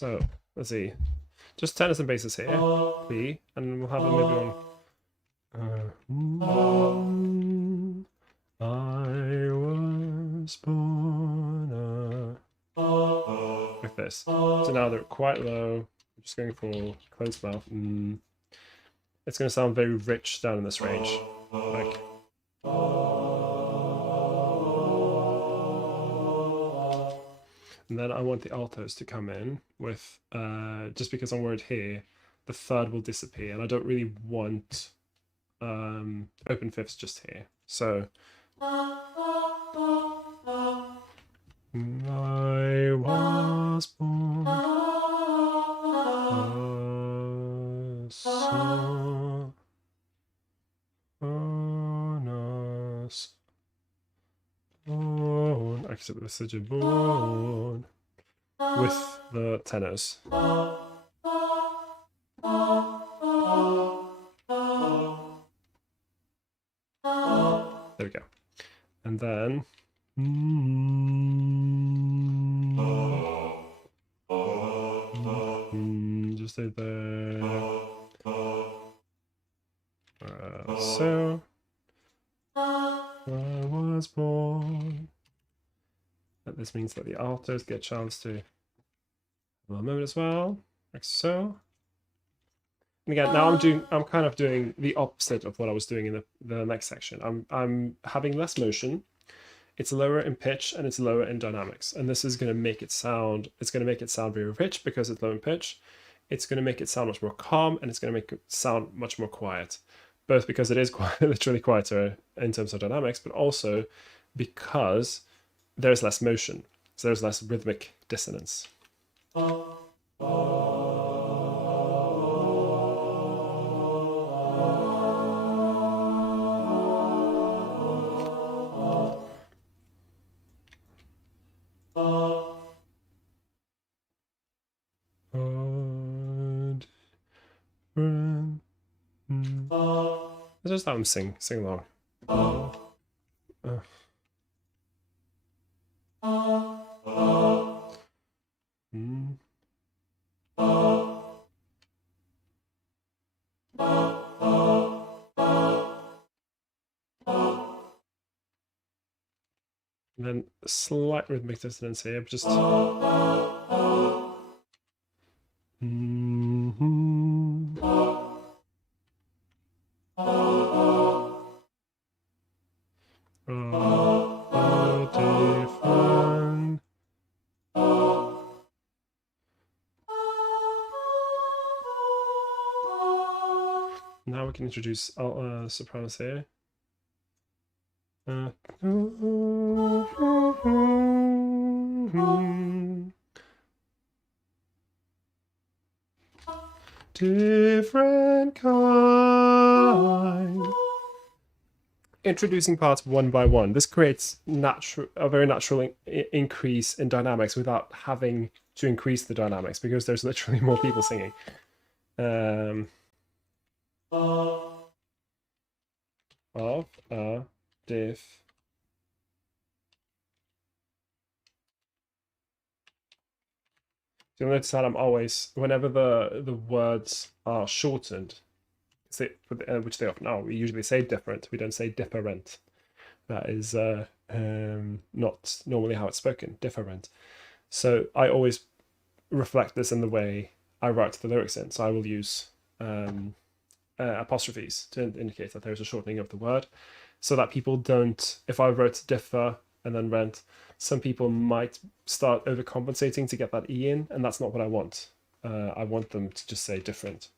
So let's see, just tenors and basses here, B, and we'll have it maybe on. I was born like this. So now they're quite low. I'm just going for closed mouth. It's going to sound very rich down in this range, like. And then I want the altos to come in with, just because I'm worried here, the third will disappear, and I don't really want open fifths just here. So I was born a song on us. Born, actually, this is born with the tenors. There we go. And then just stay there. So I was born. And this means that the altos get a chance to have a moment as well, like so. And again, now I'm kind of doing the opposite of what I was doing in the next section. I'm having less motion. It's lower in pitch and it's lower in dynamics. And this is going to make it sound, it's going to make it sound very rich because it's low in pitch. It's going to make it sound much more calm, and it's going to make it sound much more quiet. Both because it is quite literally quieter in terms of dynamics, but also because there's less motion. So there's less rhythmic dissonance. Let's just have them sing along. And then slight rhythmic dissonance here, but just different. Now we can introduce sopranos here. Different kind. Introducing parts one by one. This creates a very natural increase in dynamics without having to increase the dynamics, because there's literally more people singing. Of a diff. You'll notice that I'm always, whenever the words are shortened, which they often are, we usually say different. We don't say different. That is not normally how it's spoken. Different. So I always reflect this in the way I write the lyrics in. So I will use apostrophes to indicate that there's a shortening of the word, so that people don't, if I wrote differ and then rent, some people might start overcompensating to get that E in, and that's not what I want. I want them to just say different.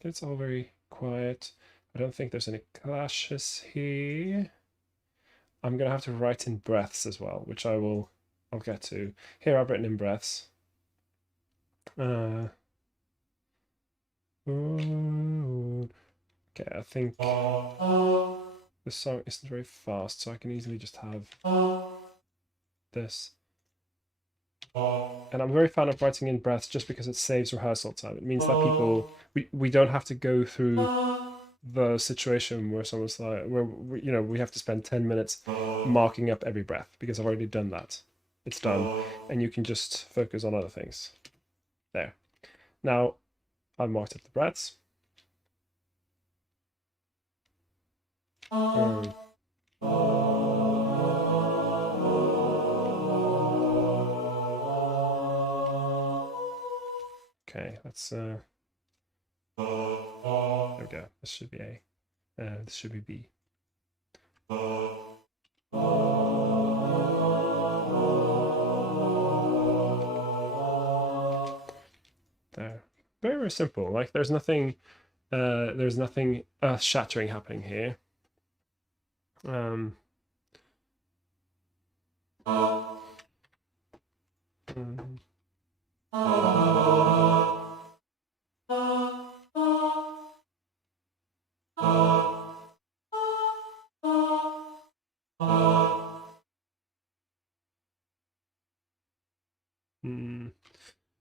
It's all very quiet. I don't think there's any clashes here. I'm going to have to write in breaths as well, which I'll get to. Here I've written in breaths. Okay, I think this song isn't very fast, so I can easily just have this. And I'm a very fan of writing in breaths just because it saves rehearsal time. It means that we don't have to go through the situation where someone's like, where we have to spend 10 minutes marking up every breath because I've already done that. It's done, and you can just focus on other things. There. Now I've marked up the breaths. Okay, let's there we go. This should be A. This should be B. There. Very, very simple. Like there's nothing earth-shattering happening here. Um,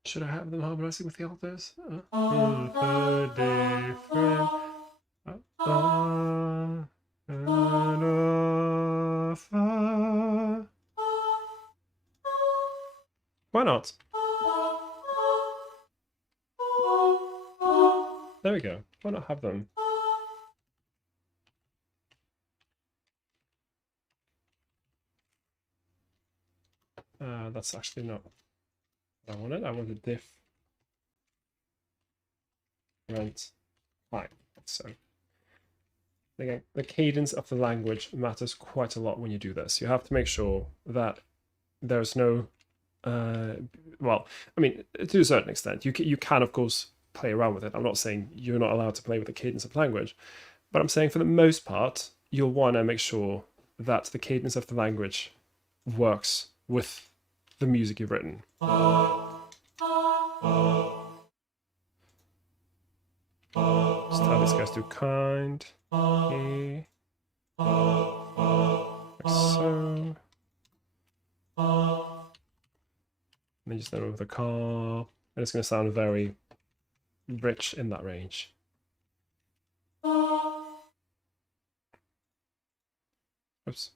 should I have them harmonizing with the altos? Why not? There we go. Why not have them? That's actually not what I wanted. I wanted diff rent high. So again, the cadence of the language matters quite a lot when you do this. You have to make sure that there's no well, I mean, to a certain extent, you can of course play around with it. I'm not saying you're not allowed to play with the cadence of language, but I'm saying for the most part, you'll want to make sure that the cadence of the language works with the music you've written. Just how this goes through kind, E, like so. And then just then with the car, and it's going to sound very rich in that range. Oops.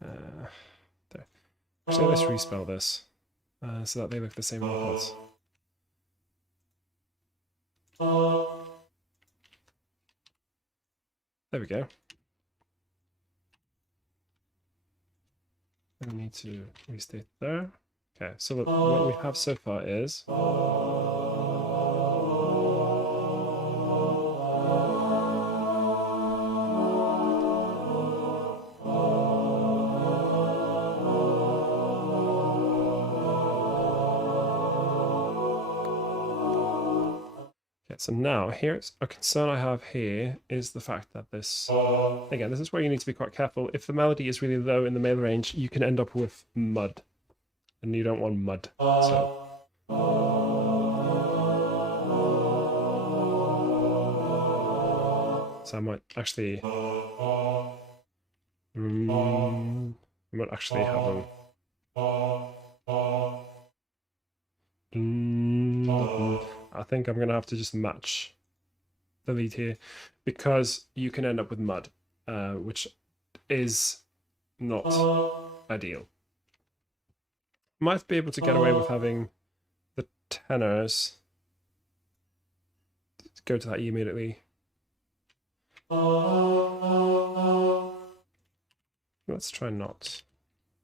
There. Actually, let's respell this so that they look the same outputs. There we go. And we need to restate there. Okay, so what we have so far is so now here's a concern I have here is the fact that this, again, this is where you need to be quite careful. If the melody is really low in the male range, you can end up with mud, and you don't want mud. So I might actually, have them. I think I'm gonna have to just match the lead here because you can end up with mud, which is not ideal. Might be able to get away with having the tenors go to that E immediately. Let's try not.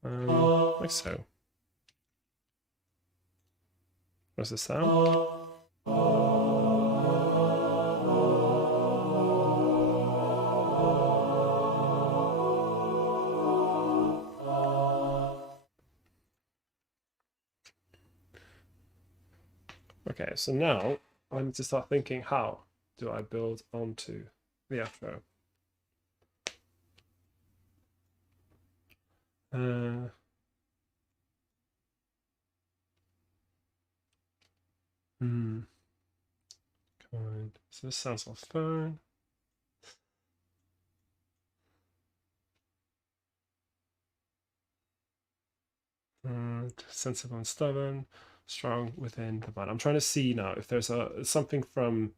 Like so. What's the sound? Okay, so now I need to start thinking, how do I build onto the outro? So this sounds like phone. Sensible and stubborn, strong within the band. I'm trying to see now if there's something from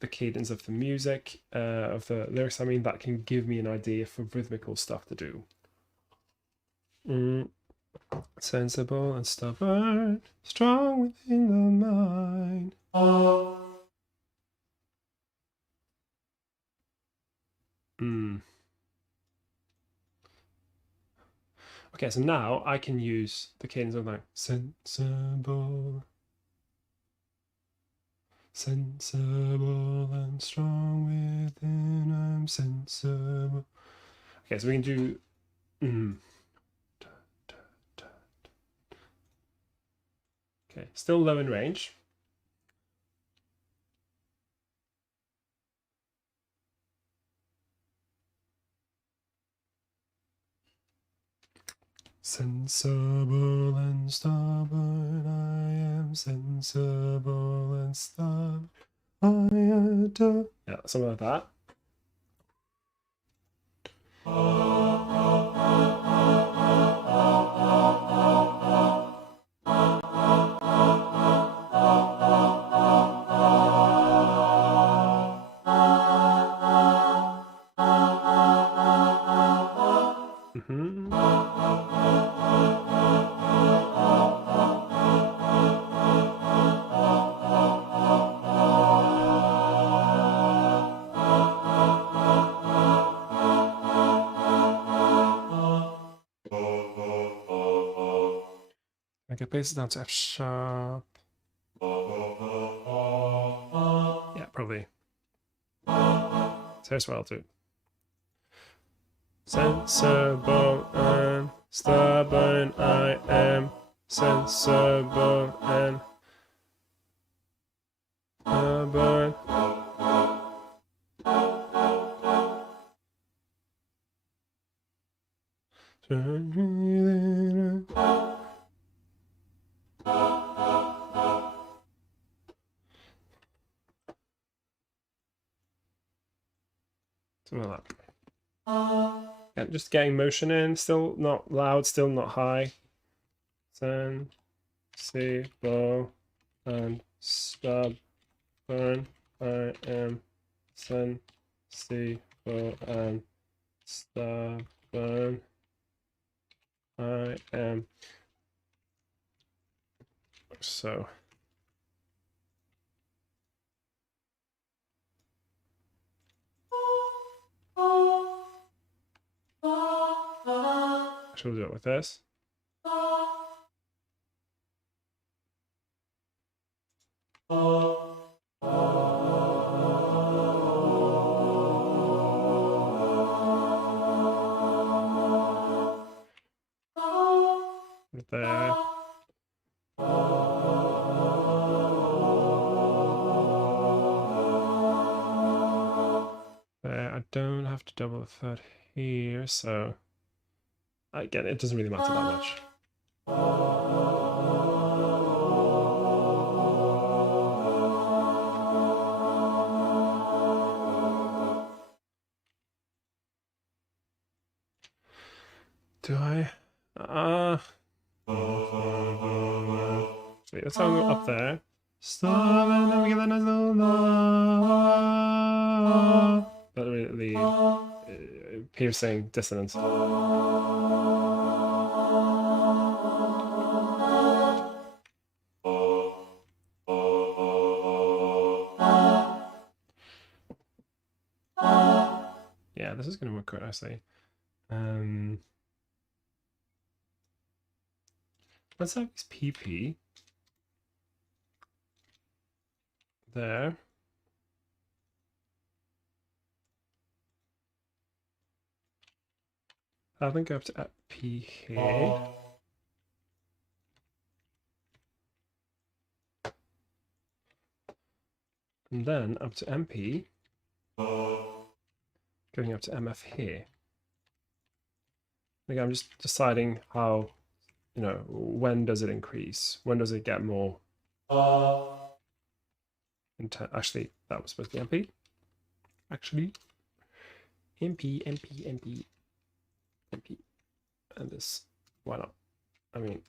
the cadence of the music, of the lyrics, I mean, that can give me an idea for rhythmical stuff to do. Sensible and stubborn, strong within the mind. Okay, so now I can use the cadence of like sensible, sensible and strong within. I'm sensible. Okay, so we can do. Okay, still low in range. Sensible and stubborn, I am sensible and stubborn. I adore. Yeah, something like that. I can bass it down to F sharp. Yeah, probably. So here's what I'll do. Sensible and stubborn, I am sensible and stubborn. Something like that. Yeah, just getting motion in, still not loud, still not high. Sensible and stubborn, I am sensible and stubborn. I am. So. Should we do it with this? Right there. There, I don't have to double the third here, so again, it doesn't really matter that much. Do I? Wait, let's go up there. Stop, and then we get that nice little that really piercing dissonance. Yeah, this is going to work quite nicely. Let's have this PP there. I think go up to P here. And then up to MP. Going up to MF here. Again, I'm just deciding how, you know, when does it increase? When does it get more? Actually, that was supposed to be MP. Actually, MP. And this, why not? I mean,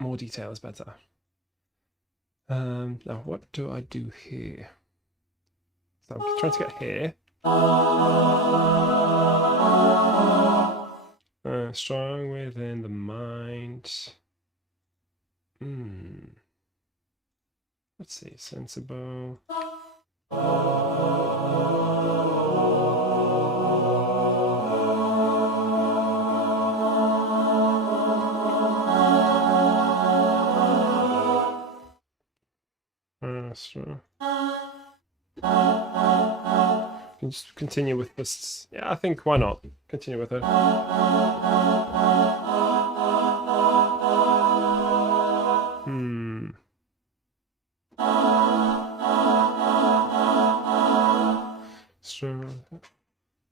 more detail is better. Now, what do I do here? So I'm trying to get here. Strong within the mind. Let's see, sensible. Strong. Can just continue with this. Yeah, I think why not? Continue with it.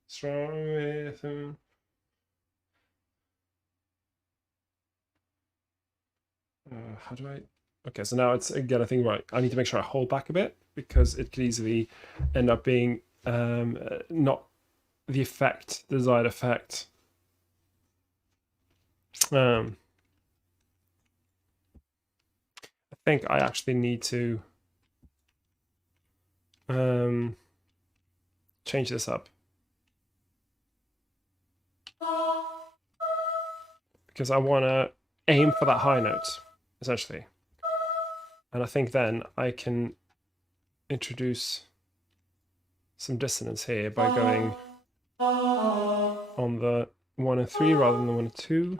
Strong with him. How do I? Okay, so now it's again. I think right. I need to make sure I hold back a bit because it could easily end up being not the effect, desired effect. I think I actually need to change this up because I want to aim for that high note essentially, and I think then I can introduce some dissonance here by going on the 1 and 3 rather than the 1 and 2.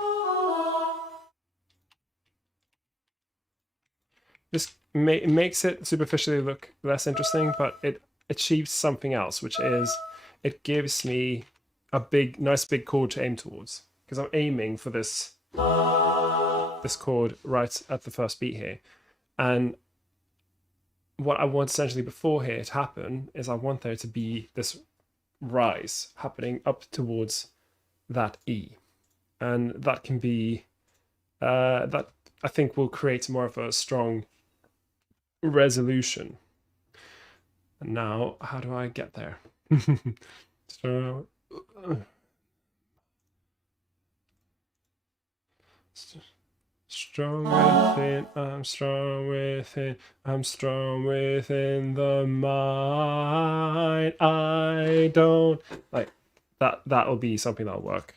This makes it superficially look less interesting, but it achieves something else, which is it gives me a nice big chord to aim towards because I'm aiming for this chord right at the first beat here. And what I want essentially before here to happen is I want there to be this rise happening up towards that E. And that can be, that I think will create more of a strong resolution. And now, how do I get there? So, strong within, I'm strong within, I'm strong within the mind. I don't like that. That'll be something that'll work.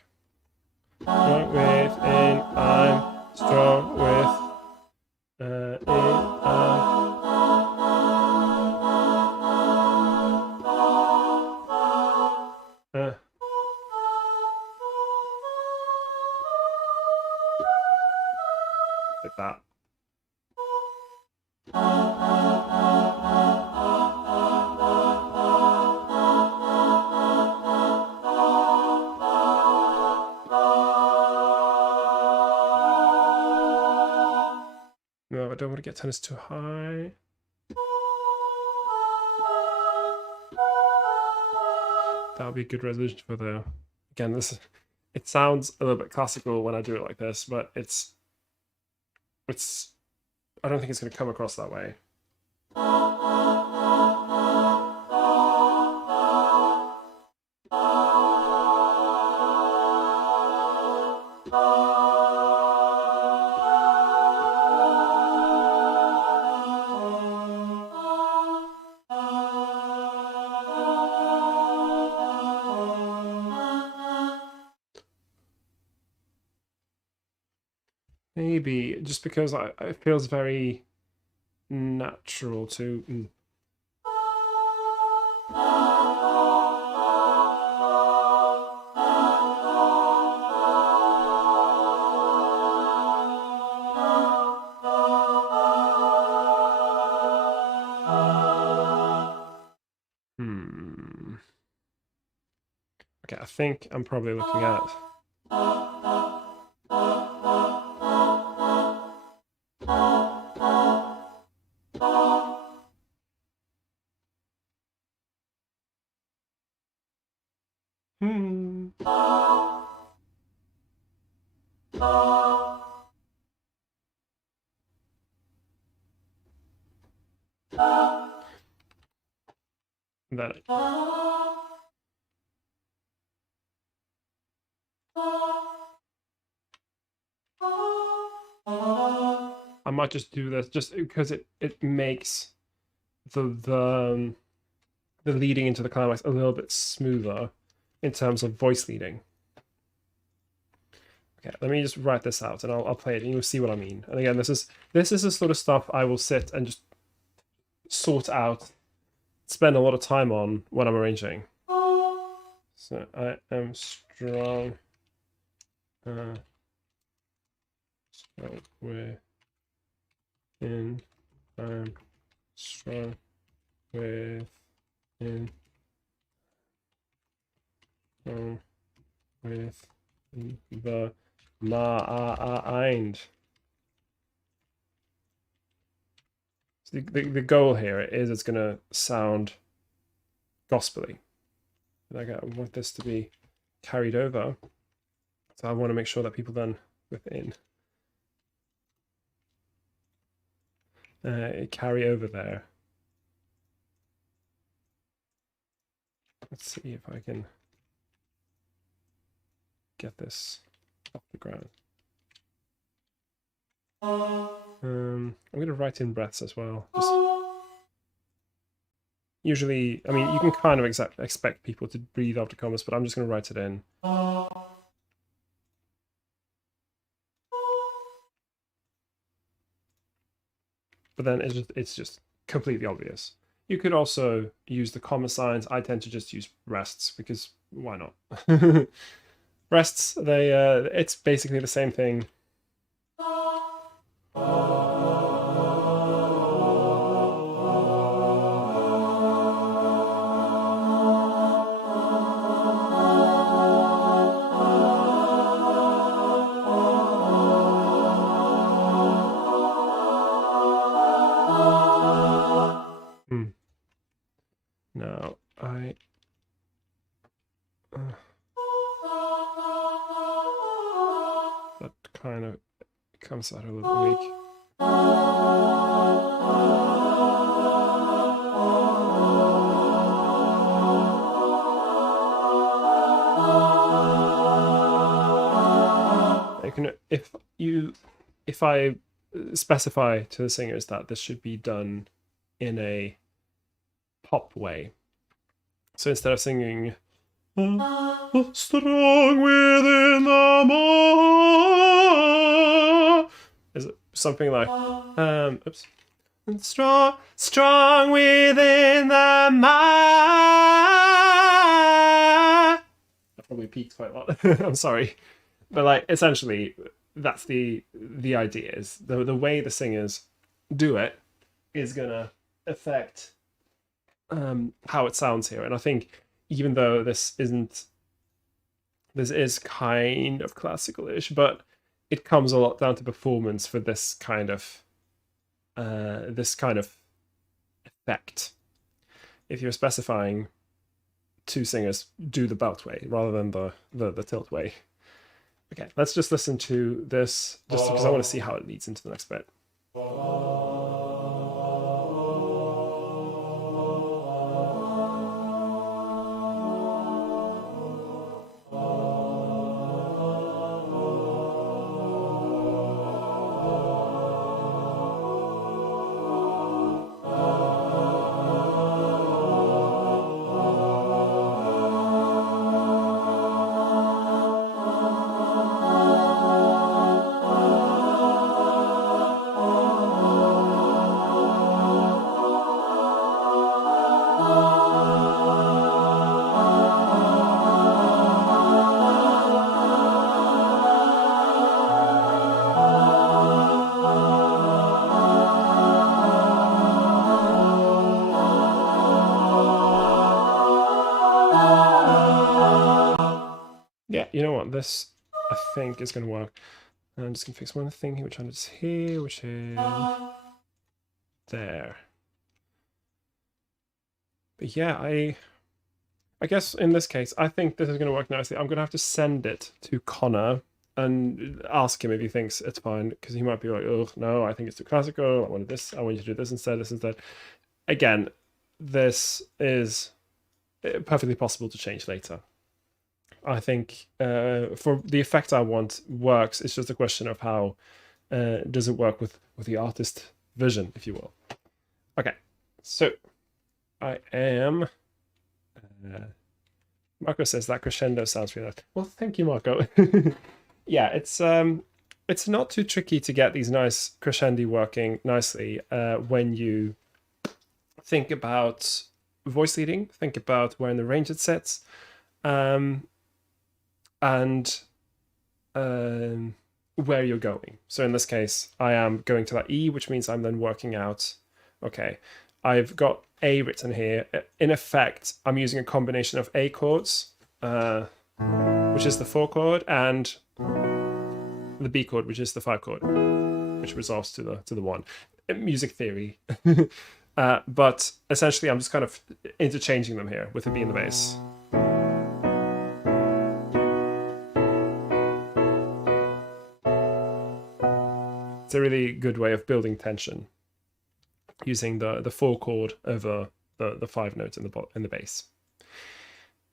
Strong within, I'm strong with. Like that. No, I don't want to get tenors too high. That would be a good resolution for the. Again, it sounds a little bit classical when I do it like this, but it's. I don't think it's going to come across that way. Maybe just because it feels very natural to. Okay, I think I'm probably looking at. That I might just do this just because it makes the leading into the climax a little bit smoother in terms of voice leading. Okay, let me just write this out and I'll play it and you'll see what I mean. And again, this is the sort of stuff I will sit and just sort out, spend a lot of time on when I'm arranging. So I am strong. Strong within. I'm strong within. Strong with the mind. So the goal here is it's going to sound gospelly. Like I want this to be carried over. So I want to make sure that people then within carry over there. Let's see if I can get this off the ground. I'm going to write in breaths as well. Just usually, I mean, you can kind of expect people to breathe after commas, but I'm just going to write it in. But then it's just completely obvious. You could also use the comma signs. I tend to just use rests because why not? Rests, it's basically the same thing. Now, that kind of comes out a little bit weak. If I specify to the singers that this should be done in a pop way, so instead of singing strong within the mind, is it something like oops, strong within the mind. That probably peaked quite a lot. I'm sorry, but like essentially that's the idea, is the way the singers do it is gonna affect how it sounds here. And I think even though this is kind of classical-ish, but it comes a lot down to performance for this kind of effect. If you're specifying two singers do the belt way rather than the tilt way. Okay, let's just listen to this just because I want to see how it leads into the next bit. Yeah, you know what? This, I think, is going to work. And I'm just going to fix one thing here, which is here, which is there. But yeah, I guess in this case, I think this is going to work nicely. I'm going to have to send it to Connor and ask him if he thinks it's fine, because he might be like, oh, no, I think it's too classical. I want this. I want you to do this instead, this instead. Again, this is perfectly possible to change later. I think for the effect I want works. It's just a question of how doesn't work with the artist vision, if you will. Okay, so I am. Marco says that crescendo sounds really nice. Well, thank you, Marco. Yeah, it's not too tricky to get these nice crescendi working nicely when you think about voice leading, think about where in the range it sits, and where you're going. So in this case, I am going to that E, which means I'm then working out, okay, I've got A written here. In effect, I'm using a combination of A chords, which is the 4 chord, and the B chord, which is the 5 chord, which resolves to the 1. Music theory. But essentially, I'm just kind of interchanging them here with the B and the bass. It's a really good way of building tension, using the 4 chord over the 5 notes in the bass.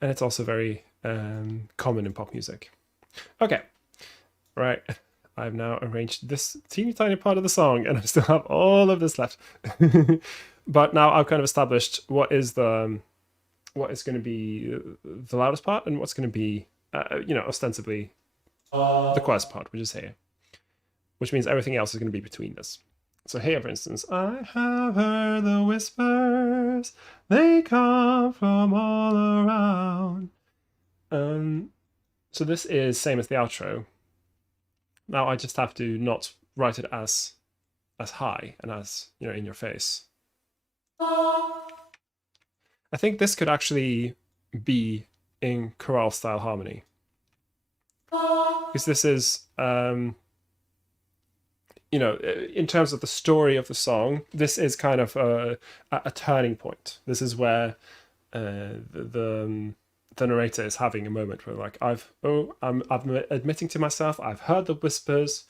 And it's also very common in pop music. Okay, right. I've now arranged this teeny tiny part of the song, and I still have all of this left. But now I've kind of established what is going to be the loudest part, and what's going to be, ostensibly the quietest part, which is here. Which means everything else is going to be between this. So here, for instance, I have heard the whispers, they come from all around. So this is same as the outro. Now I just have to not write it as high and as, in your face. I think this could actually be in choral style harmony. Because this is, in terms of the story of the song, this is kind of a turning point. This is where the narrator is having a moment where, like, I'm admitting to myself, I've heard the whispers,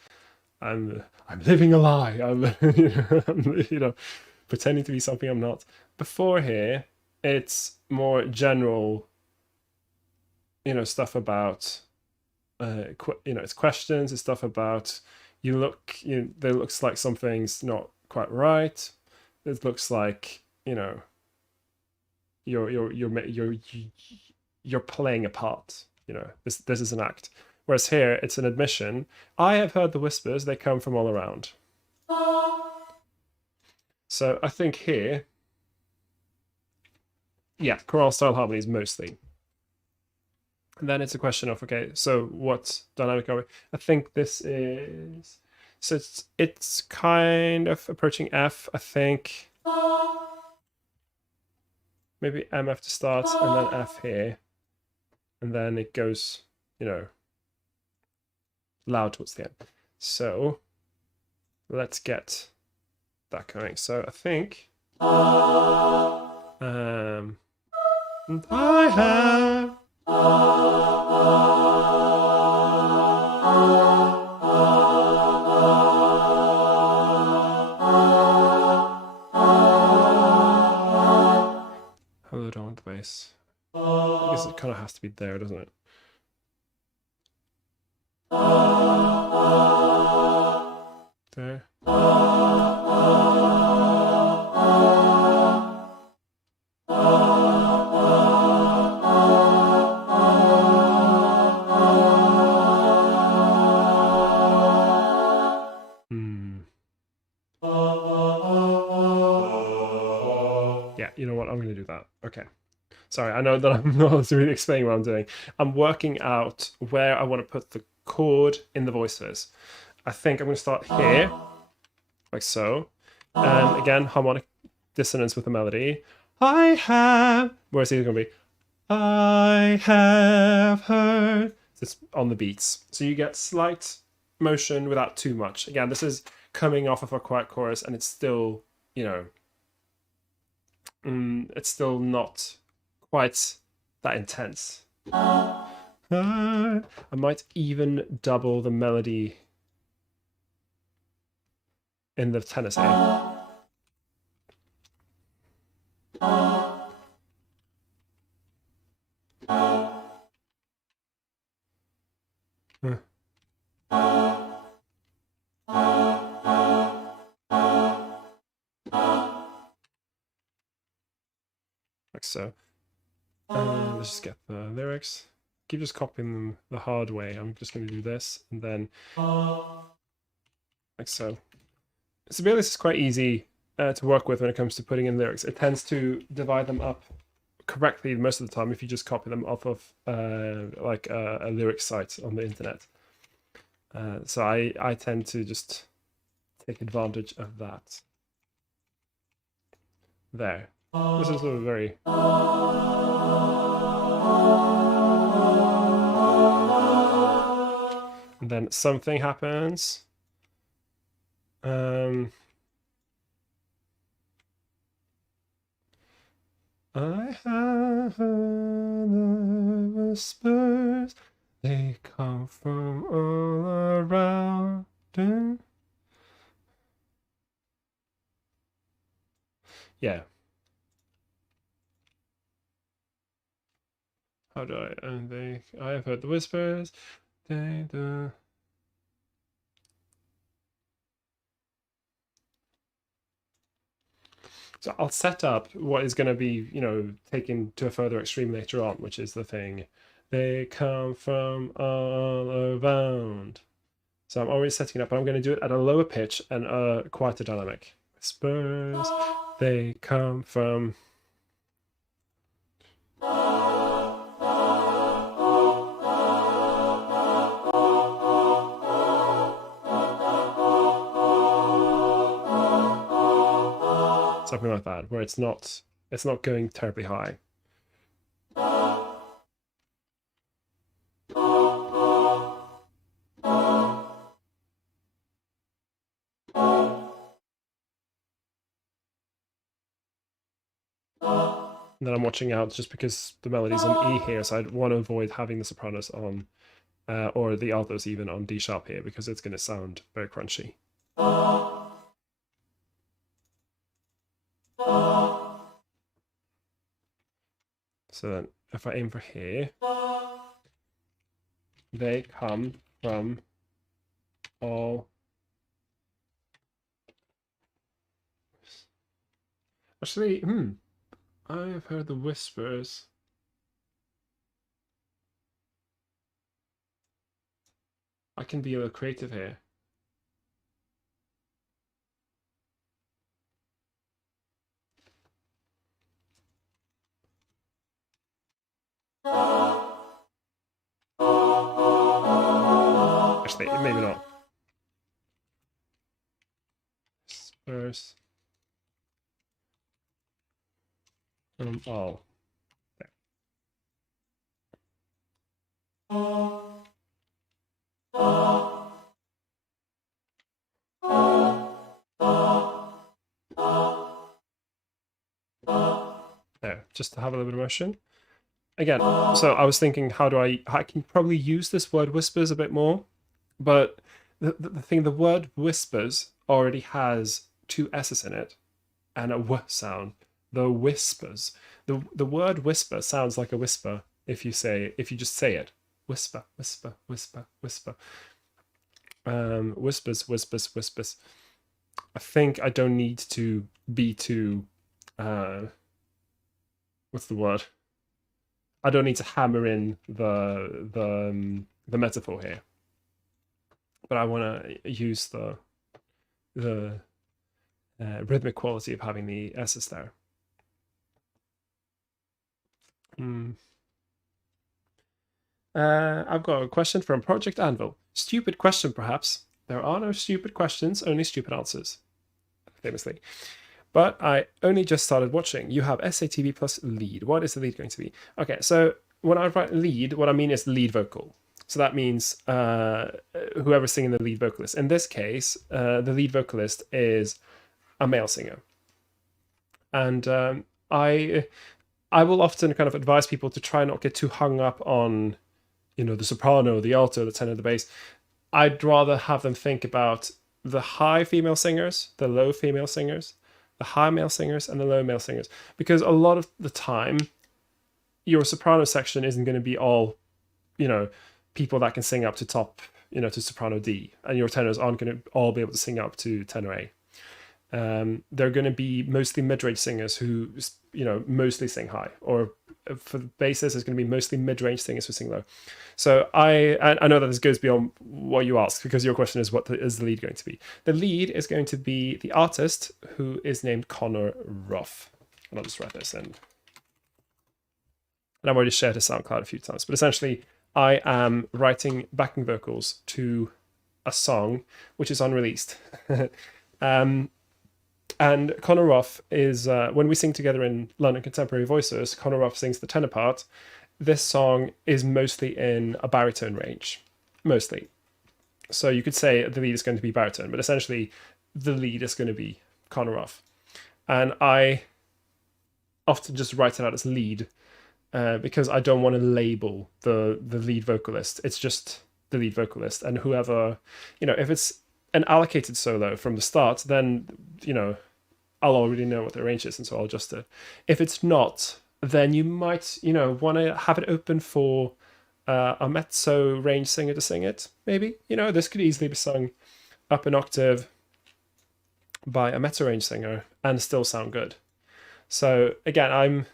I'm living a lie, I'm pretending to be something I'm not. Before here, it's more general, stuff about, it's questions, it's stuff about, there looks like something's not quite right. It looks like, you're playing a part. This is an act. Whereas here, it's an admission. I have heard the whispers. They come from all around. So I think here, yeah, choral style harmonies mostly. And then it's a question of, okay, so what dynamic are we? I think this is, so it's kind of approaching F, I think. Maybe MF to start, and then F here. And then it goes, loud towards the end. So let's get that going. So I think, I have. Hello, down the bass. I guess it kind of has to be there, doesn't it? There. Yeah, you know what? I'm going to do that. Okay. Sorry, I know that I'm not really explaining what I'm doing. I'm working out where I want to put the chord in the voices. I think I'm going to start here, like so. And again, harmonic dissonance with the melody. I have... Where's it going to be? I have heard... It's on the beats. So you get slight motion without too much. Again, this is coming off of a quiet chorus, and it's still, it's still not quite that intense. I might even double the melody in the tenor here. like so. Let's just get the lyrics. Keep just copying them the hard way. I'm just going to do this and then like so. Sibelius is quite easy to work with when it comes to putting in lyrics. It tends to divide them up correctly most of the time if you just copy them off of like a lyric site on the internet. So I tend to just take advantage of that. There. This is a very... And then something happens. I have heard the whispers, they come from all around. Yeah. How do I? And I have heard the whispers. So I'll set up what is going to be, taken to a further extreme later on, which is the thing. They come from all around. So I'm already setting it up, but I'm going to do it at a lower pitch and a quieter dynamic. Whispers, they come from... Something like that, where it's not going terribly high. And then I'm watching out just because the melody's on E here, so I want to avoid having the sopranos on, or the altos even on D sharp here, because it's going to sound very crunchy. So then if I aim for here, they come from all... Actually, I've heard the whispers. I can be a little creative here. Actually, maybe not. Whispers. Oh. There. There, just to have a little bit of motion. Again, so I was thinking, I can probably use this word whispers a bit more, but the thing, the word whispers already has two S's in it and a W sound. The whispers. The word whisper sounds like a whisper if you just say it. Whisper, whisper, whisper, whisper. Whispers, whispers, whispers. I think I don't need to be too what's the word? I don't need to hammer in the metaphor here. But I want to use the rhythmic quality of having the S's there. I've got a question from Project Anvil. Stupid question, perhaps. There are no stupid questions, only stupid answers. Famously. But I only just started watching. You have SATV plus lead. What is the lead going to be? Okay, so when I write lead, what I mean is lead vocal. So that means whoever's singing the lead vocalist. In this case, the lead vocalist is a male singer. And I will often kind of advise people to try not get too hung up on, the soprano, the alto, the tenor, the bass. I'd rather have them think about the high female singers, the low female singers, the high male singers, and the low male singers. Because a lot of the time, your soprano section isn't going to be all, people that can sing up to top, to soprano D. And your tenors aren't going to all be able to sing up to tenor A. they're going to be mostly mid-range singers who, mostly sing high, or for the basses, it's going to be mostly mid-range singers who sing low. So I know that this goes beyond what you asked, because your question is, what is the lead going to be? The lead is going to be the artist, who is named Connor Roff. And I'll just write this in. And I've already shared his SoundCloud a few times, but essentially I am writing backing vocals to a song which is unreleased. And Connor Roff is, when we sing together in London Contemporary Voices, Connor Roff sings the tenor part. This song is mostly in a baritone range, mostly. So you could say the lead is going to be baritone, but essentially the lead is going to be Connor Roff. And I often just write it out as lead, because I don't want to label the lead vocalist. It's just the lead vocalist, and whoever, if it's an allocated solo from the start, then, I'll already know what the range is, and so I'll adjust it. If it's not, then you might, want to have it open for a mezzo range singer to sing it, maybe. This could easily be sung up an octave by a mezzo range singer and still sound good. So again,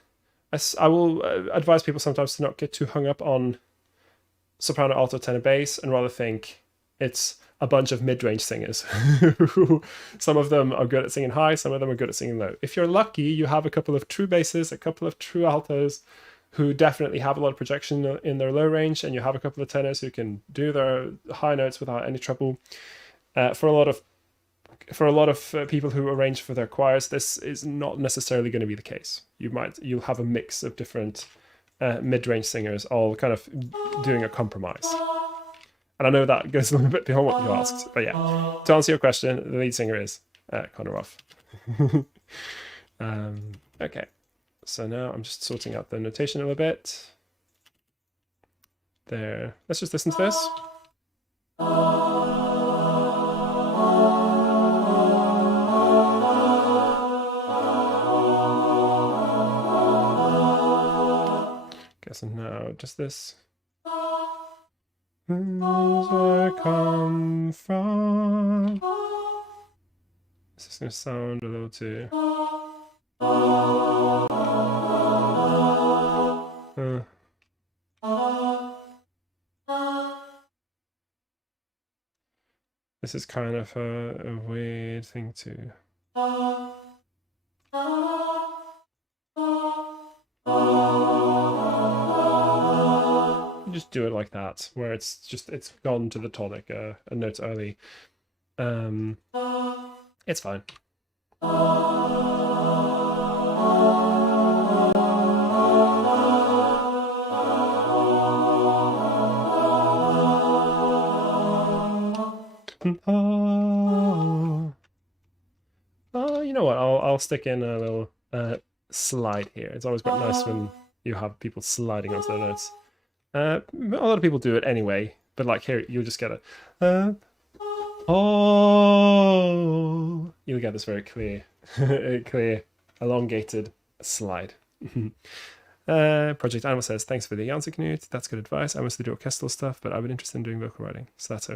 I will advise people sometimes to not get too hung up on soprano, alto, tenor, bass, and rather think it's a bunch of mid-range singers. Some of them are good at singing high, some of them are good at singing low. If you're lucky, you have a couple of true basses, a couple of true altos who definitely have a lot of projection in their low range, and you have a couple of tenors who can do their high notes without any trouble. For a lot of people who arrange for their choirs, this is not necessarily going to be the case. You'll have a mix of different mid-range singers all kind of doing a compromise. And I know that goes a little bit beyond what you asked, but yeah, to answer your question, the lead singer is Connor Roff. Okay, so now I'm just sorting out the notation a little bit. There, let's just listen to this. Okay, so now just this. Where I come from. This is going to sound a little too. This is kind of a weird thing to. Just do it like that, where it's gone to the tonic a note early. It's fine. You know what? I'll stick in a little slide here. It's always quite nice when you have people sliding onto their notes. A lot of people do it anyway, but like here, you'll just get a oh. You'll get this very clear, clear, elongated slide. Project Animal says, thanks for the answer, Knut. That's good advice. I mostly do orchestral stuff, but I've been interested in doing vocal writing. So that's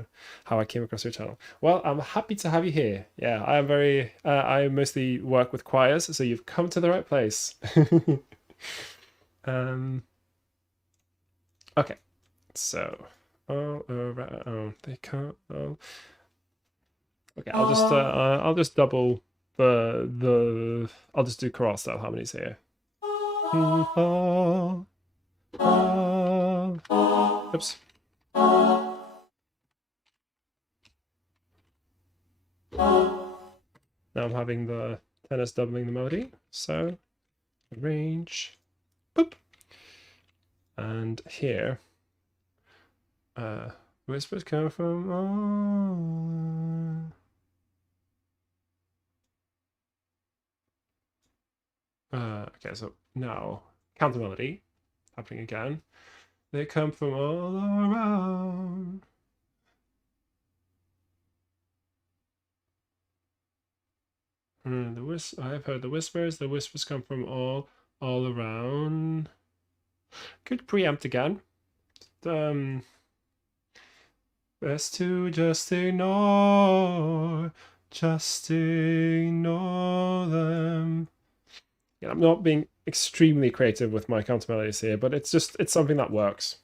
how I came across your channel. Well, I'm happy to have you here. Yeah, I am very, I mostly work with choirs, so you've come to the right place. Okay, so all around they come. Okay, I'll just double the I'll just do choral style harmonies here. Oops. Now I'm having the tenors doubling the melody, so arrange, boop. And here, whispers come from all. Okay, so now counter melody happening again. They come from all around. I've heard the whispers. The whispers come from all around. Could preempt again. Best to just ignore just ignore them. Yeah, I'm not being extremely creative with my counter melodies here, but it's something that works.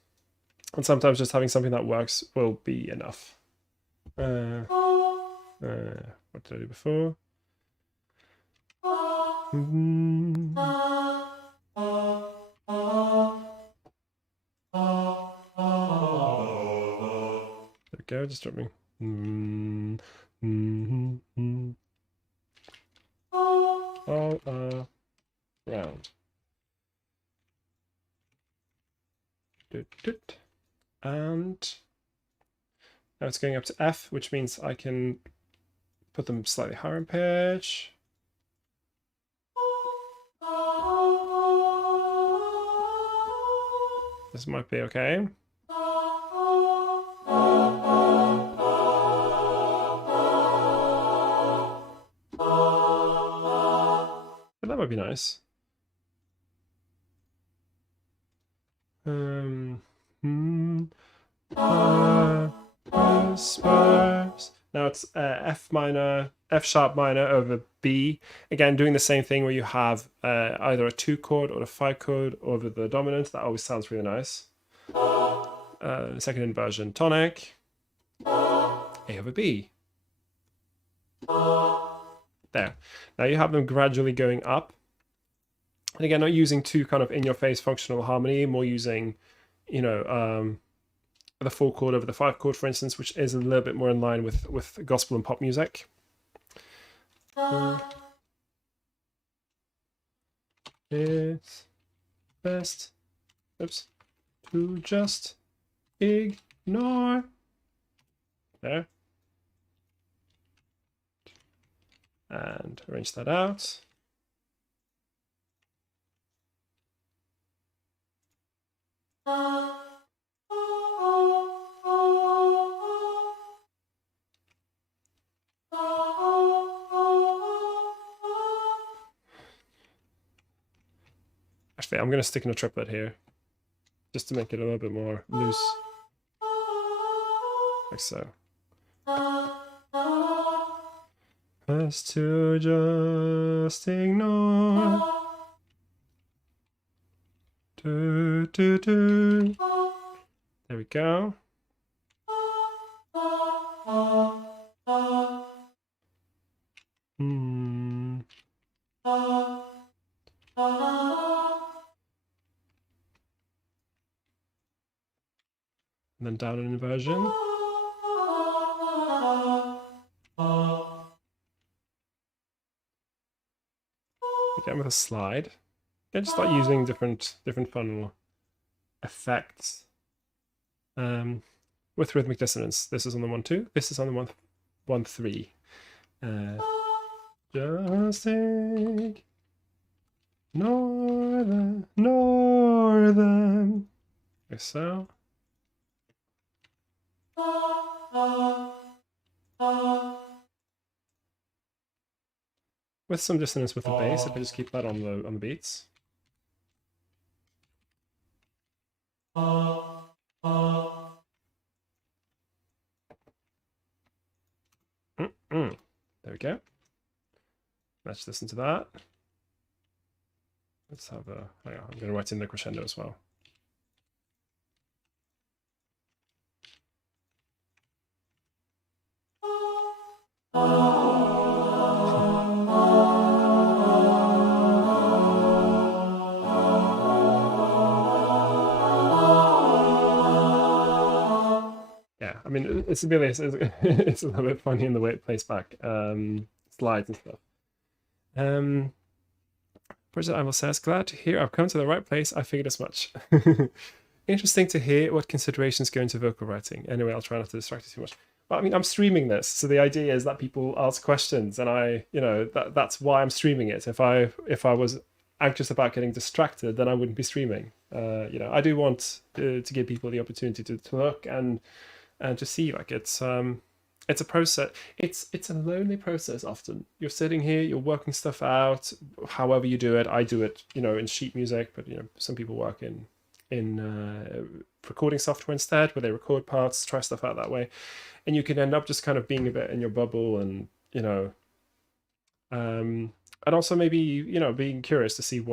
And sometimes just having something that works will be enough. What did I do before? There we go, just dropping. All around. And now it's going up to F, which means I can put them slightly higher in pitch. This might be okay. But that might be nice. Spurs. Now it's F minor, F sharp minor over B. Again, doing the same thing where you have either a 2 chord or a 5 chord over the dominant. That always sounds really nice. Second inversion, tonic, A over B. There. Now you have them gradually going up. And again, not using too kind of in-your-face functional harmony, more using, you know, the 4 chord over the 5 chord, for instance, which is a little bit more in line with gospel and pop music. It's best, to just ignore. There. And arrange that out. Actually, I'm going to stick in a triplet here, just to make it a little bit more loose. Like so. Best to just ignore. Do, do, do. There we go. And then down an inversion. Again with a slide. Again, just start using different fun effects. With rhythmic dissonance. This is on the 1-2. This is on the 1-3. Just take northern. Like so. With some dissonance with the bass, if I just keep that on the beats. There we go. Let's listen to that. Let's have a. Hang on, I'm going to write in the crescendo as well. Yeah, I mean, it's really it's a little bit funny in the way it plays back, slides and stuff. President Ivel says, glad to hear I've come to the right place. I figured as much. Interesting to hear what considerations go into vocal writing. Anyway, I'll try not to distract you too much. But I mean, I'm streaming this, so the idea is that people ask questions, and that's why I'm streaming it. If I was anxious about getting distracted, then I wouldn't be streaming. I do want to give people the opportunity to look and to see. Like it's a process. It's a lonely process. Often you're sitting here, you're working stuff out. However you do it, I do it, in sheet music, but some people work in recording software instead, where they record parts, try stuff out that way, and you can end up just kind of being a bit in your bubble and you know, and also maybe, you know, being curious to see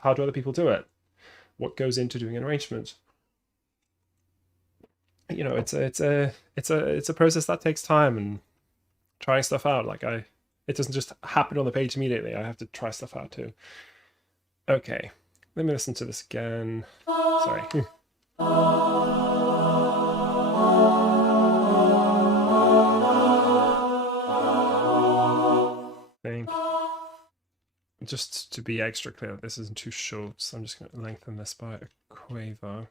how do other people do it, what goes into doing an arrangement. You know, it's a process that takes time and trying stuff out. It doesn't just happen on the page immediately. I have to try stuff out too. Okay, let me listen to this again. Sorry. Think. Just to be extra clear, this isn't too short, so I'm just going to lengthen this by a quaver.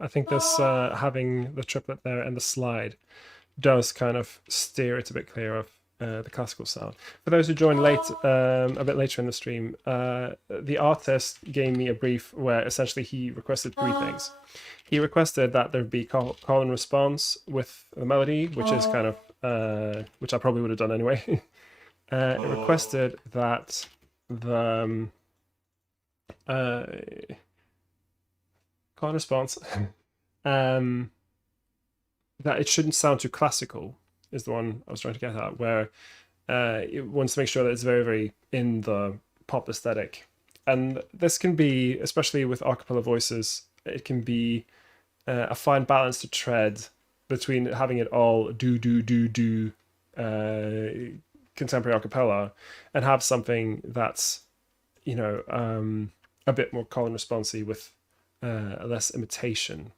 I think this having the triplet there and the slide does kind of steer it a bit clear of the classical sound. For those who joined late, a bit later in the stream, the artist gave me a brief where essentially he requested three things. He requested that there be call and response with the melody, which is kind of which I probably would have done anyway. It requested that the call and response that it shouldn't sound too classical is the one I was trying to get at, where it wants to make sure that it's very, very in the pop aesthetic. And this can be, especially with acapella voices, it can be a fine balance to tread between having it all do contemporary acapella and have something that's, you know, a bit more call and responsey with less imitation.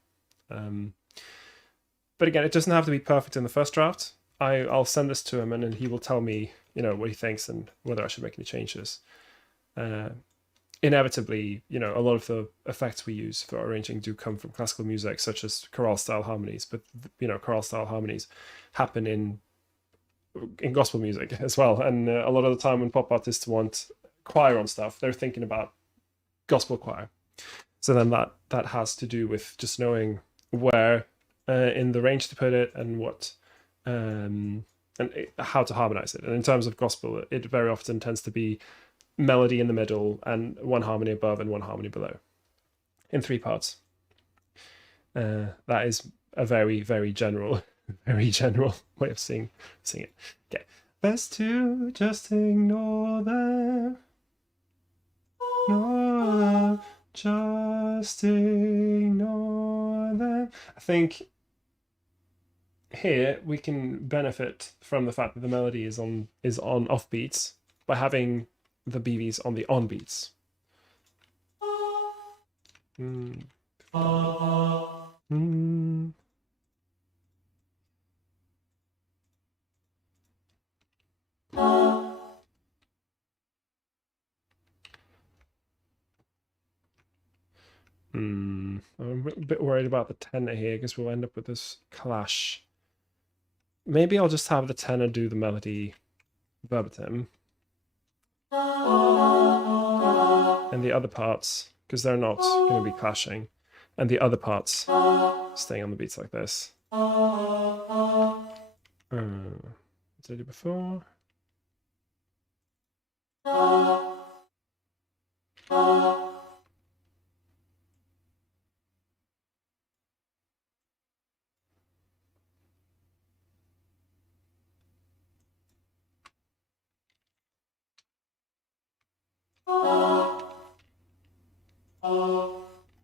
But again, it doesn't have to be perfect in the first draft. I'll send this to him, and then he will tell me, you know, what he thinks and whether I should make any changes. Inevitably, you know, a lot of the effects we use for arranging do come from classical music, such as choral style harmonies. But you know, choral style harmonies happen in gospel music as well. And a lot of the time, when pop artists want choir on stuff, they're thinking about gospel choir. So then that has to do with just knowing where in the range to put it and what and how to harmonize it. And in terms of gospel, it very often tends to be melody in the middle and one harmony above and one harmony below in three parts. That is a very, very general way of seeing it. Okay, best to just ignore them. Ignore them. Just ignore them. I think here we can benefit from the fact that the melody is on off beats by having the BVs on the on beats. I'm a bit worried about the tenor here because we'll end up with this clash. Maybe I'll just have the tenor do the melody verbatim. And the other parts, because they're not going to be clashing, and the other parts staying on the beats like this. What did I do before?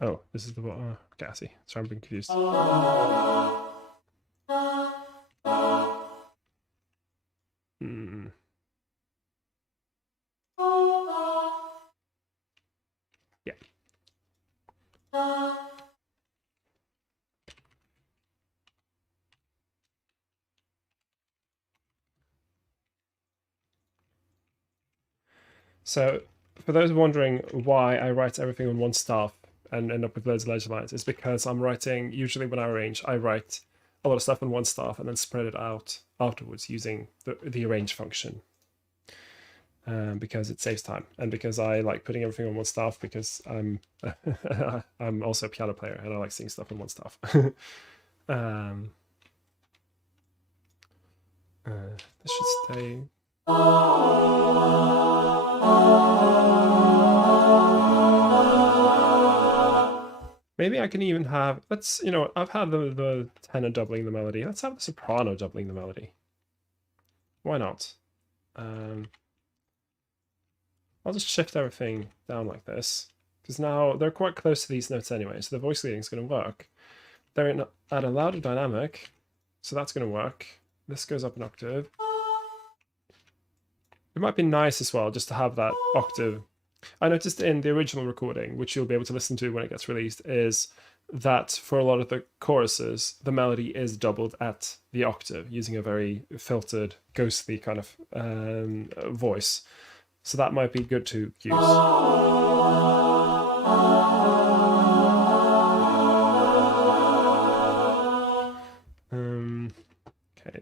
Oh, this is the okay, I see. Sorry, I'm being confused. Yeah. So, for those wondering why I write everything on one staff and end up with loads of ledger lines, it's because I'm writing, usually when I arrange, I write a lot of stuff on one staff and then spread it out afterwards using the arrange function. Because it saves time, and because I like putting everything on one staff, because I'm I'm also a piano player and I like seeing stuff on one staff. This should stay. Maybe I can even have, let's, I've had the tenor doubling the melody. Let's have the soprano doubling the melody. Why not? I'll just shift everything down like this, because now they're quite close to these notes anyway, so the voice leading is going to work. They're at a louder dynamic, so that's going to work. This goes up an octave. It might be nice as well just to have that octave. I noticed in the original recording, which you'll be able to listen to when it gets released, is that for a lot of the choruses, the melody is doubled at the octave using a very filtered, ghostly kind of voice. So that might be good to use. Okay.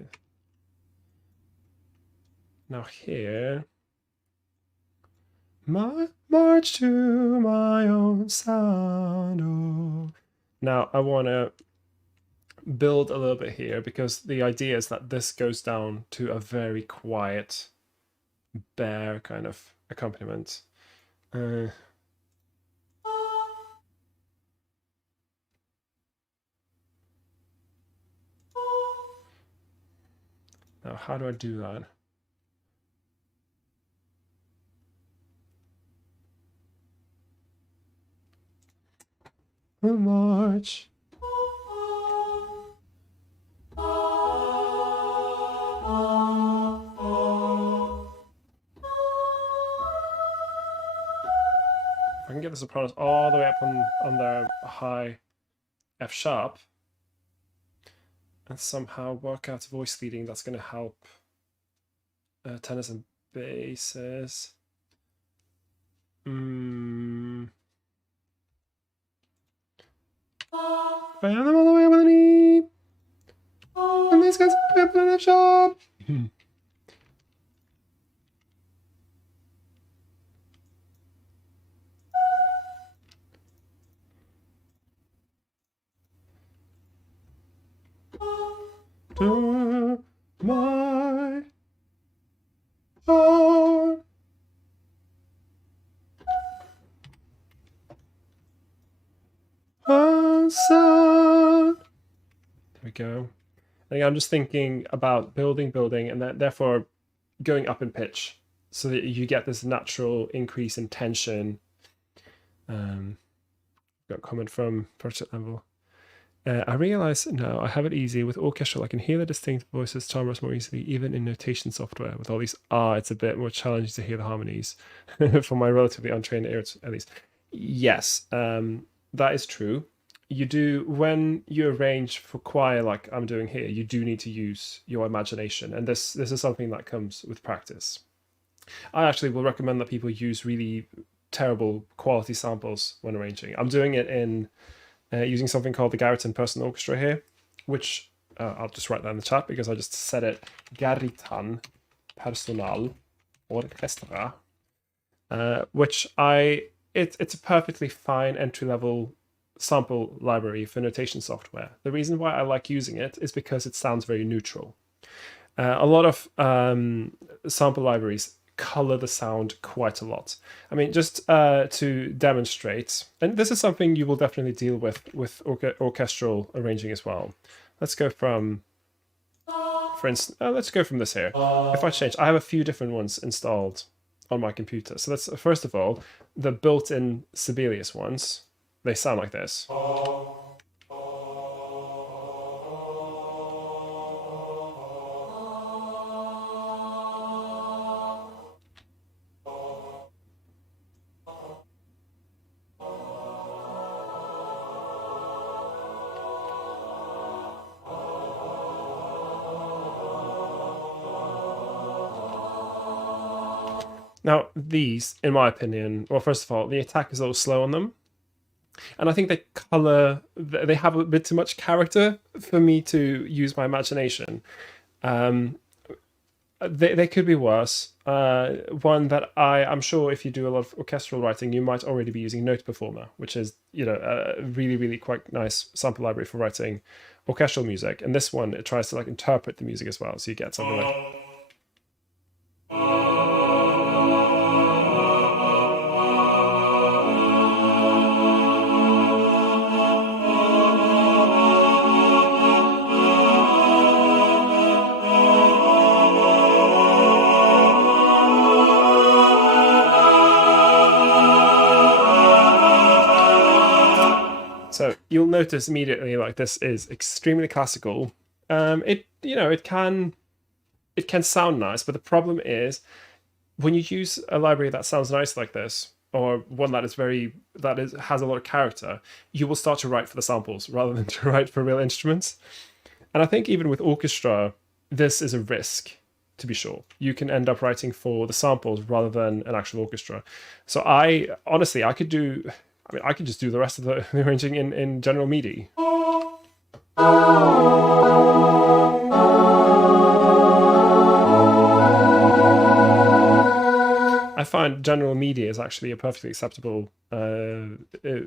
Now here, march to my own sound. Oh. Now I want to build a little bit here, because the idea is that this goes down to a very quiet, bare kind of accompaniment. Now, how do I do that? A march. I can get the sopranos all the way up on their high F sharp and somehow work out voice leading that's going to help tenors and basses. Bam them all the way up with an E. And these guys up in F sharp. To my heart. There we go. And I'm just thinking about building, and that therefore going up in pitch, so that you get this natural increase in tension. Got a comment from Project Level. I realize now I have it easy with orchestral. I can hear the distinct voices timbre more easily, even in notation software. With all these it's a bit more challenging to hear the harmonies for my relatively untrained ear, at least. Yes, that is true. You do, when you arrange for choir like I'm doing here, you do need to use your imagination, and this is something that comes with practice. I actually will recommend that people use really terrible quality samples when arranging. I'm doing it in using something called the Garriton Personal Orchestra here, which I'll just write that in the chat because I just said it. Garriton Personal Orchestra, which it's a perfectly fine entry-level sample library for notation software. The reason why I like using it is because it sounds very neutral. A lot of sample libraries color the sound quite a lot. I mean, just to demonstrate, and this is something you will definitely deal with orchestral arranging as well. Let's go from, for instance, let's go from this here. If I change, I have a few different ones installed on my computer. So let's, first of all, the built-in Sibelius ones. They sound like this. Now, these, in my opinion, well, first of all, the attack is a little slow on them. And I think they have a bit too much character for me to use my imagination. Um, they could be worse. One that I'm sure if you do a lot of orchestral writing, you might already be using Note Performer, which is a really really quite nice sample library for writing orchestral music. And this one, it tries to like interpret the music as well, so you get something like. So you'll notice immediately like this is extremely classical. It can sound nice, but the problem is when you use a library that sounds nice like this, or one that has a lot of character, you will start to write for the samples rather than to write for real instruments. And I think even with orchestra, this is a risk. To be sure, you can end up writing for the samples rather than an actual orchestra. So I honestly, I could just do the rest of the arranging in general MIDI. I find general MIDI is actually a perfectly acceptable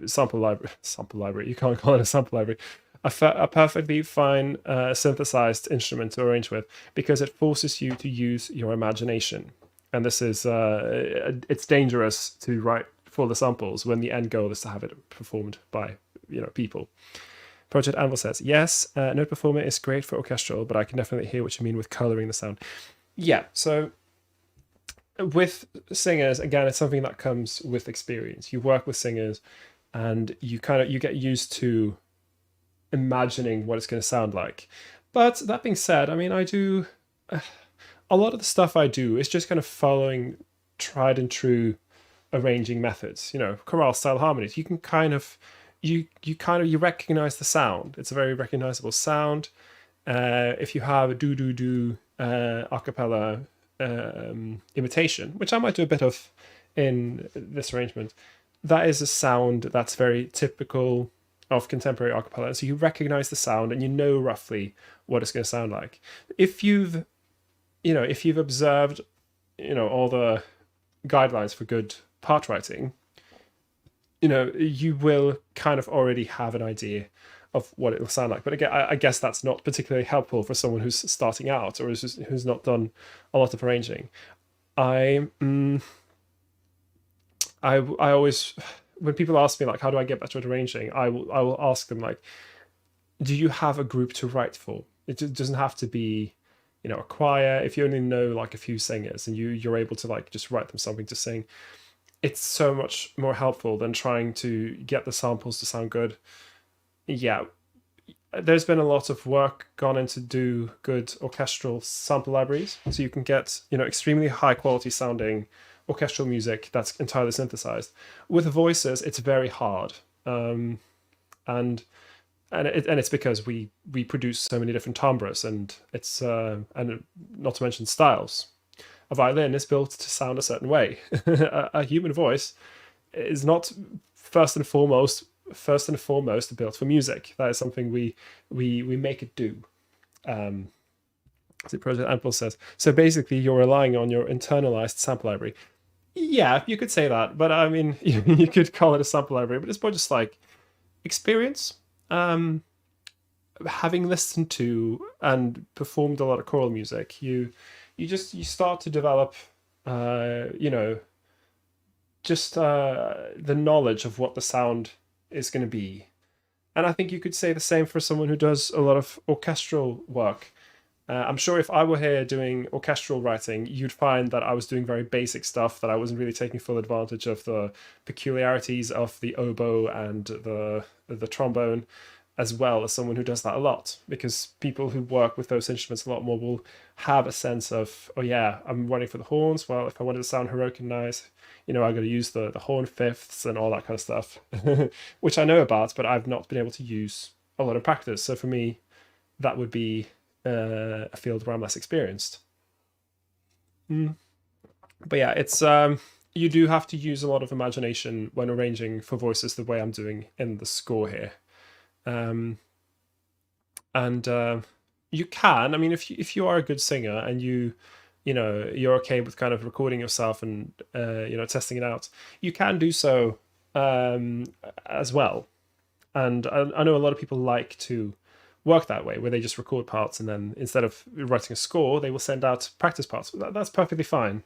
sample library. Sample library. You can't call it a sample library. A perfectly fine synthesized instrument to arrange with, because it forces you to use your imagination. And this is it's dangerous to write for the samples when the end goal is to have it performed by people. Project Anvil says, yes, Note Performer is great for orchestral, but I can definitely hear what you mean with coloring the sound. Yeah, so with singers, again, it's something that comes with experience. You work with singers and you get used to imagining what it's going to sound like. But that being said, I mean, I do a lot of the stuff I do is just kind of following tried and true arranging methods, chorale style harmonies. You can you recognize the sound. It's a very recognizable sound. If you have a do acapella imitation, which I might do a bit of in this arrangement, that is a sound that's very typical of contemporary acapella. So you recognize the sound and you know roughly what it's going to sound like. If you've observed, all the guidelines for good part writing, you will kind of already have an idea of what it will sound like. But again, I guess that's not particularly helpful for someone who's starting out or who's not done a lot of arranging. I always, when people ask me like, how do I get better at arranging? I will ask them like, do you have a group to write for? It doesn't have to be, a choir. If you only know like a few singers and you're able to like just write them something to sing, it's so much more helpful than trying to get the samples to sound good. Yeah, there's been a lot of work gone into do good orchestral sample libraries, so you can get extremely high quality sounding orchestral music that's entirely synthesized. With voices, it's very hard, and it's because we produce so many different timbres, and it's and not to mention styles. A violin is built to sound a certain way. A human voice is not first and foremost built for music. That is something we make it do. As the Project Ample says. So basically, you're relying on your internalized sample library. Yeah, you could say that, but I mean, you could call it a sample library, but it's more just like experience. Having listened to and performed a lot of choral music, you start to develop, just the knowledge of what the sound is going to be. And I think you could say the same for someone who does a lot of orchestral work. I'm sure if I were here doing orchestral writing, you'd find that I was doing very basic stuff, that I wasn't really taking full advantage of the peculiarities of the oboe and the trombone, as well as someone who does that a lot. Because people who work with those instruments a lot more will have a sense of, oh yeah, I'm running for the horns. Well, if I wanted to sound heroic and nice, I got to use the horn fifths and all that kind of stuff, which I know about, but I've not been able to use a lot of practice. So for me, that would be a field where I'm less experienced. But yeah, it's you do have to use a lot of imagination when arranging for voices the way I'm doing in the score here. And you can, I mean, if you are a good singer and you're okay with kind of recording yourself and testing it out, you can do so as well. And I know a lot of people like to work that way, where they just record parts and then instead of writing a score, they will send out practice parts. That's perfectly fine.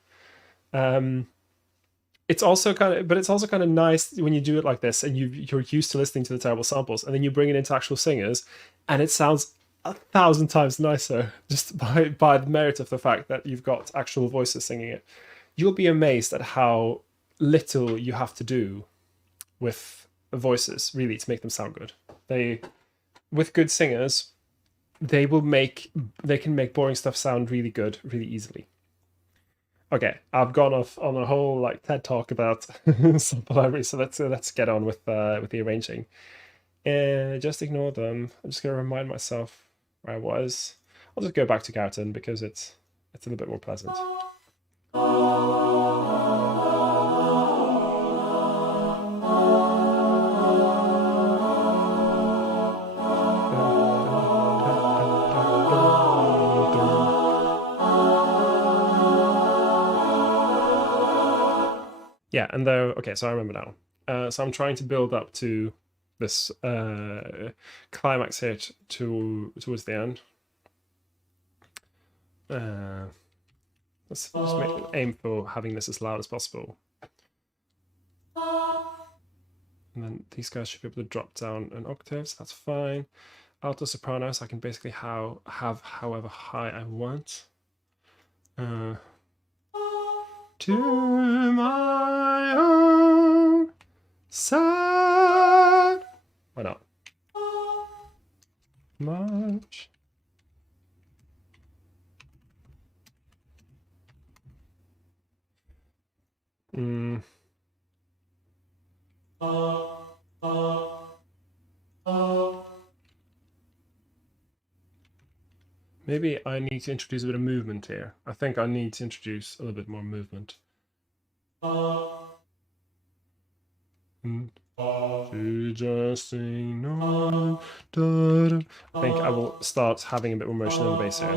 It's also kind of nice when you do it like this and you're used to listening to the terrible samples, and then you bring it into actual singers, and it sounds 1,000 times nicer just by the merit of the fact that you've got actual voices singing it. You'll be amazed at how little you have to do with voices really to make them sound good. With good singers, they can make boring stuff sound really good really easily. Okay, I've gone off on a whole like TED talk about sample library, so let's get on with the arranging. Just ignore them. I'm just gonna remind myself where I was. I'll just go back to Garton because it's a little bit more pleasant. Yeah, and though, okay, so I remember now. So I'm trying to build up to this climax here towards the end. Let's just aim for having this as loud as possible. And then these guys should be able to drop down an octave, so that's fine. Alto sopranos, I can basically have however high I want. To my own side. Why not? Much. Maybe I need to introduce a bit of movement here. I think I need to introduce a little bit more movement. Just no. I think I will start having a bit more motion in the bass here.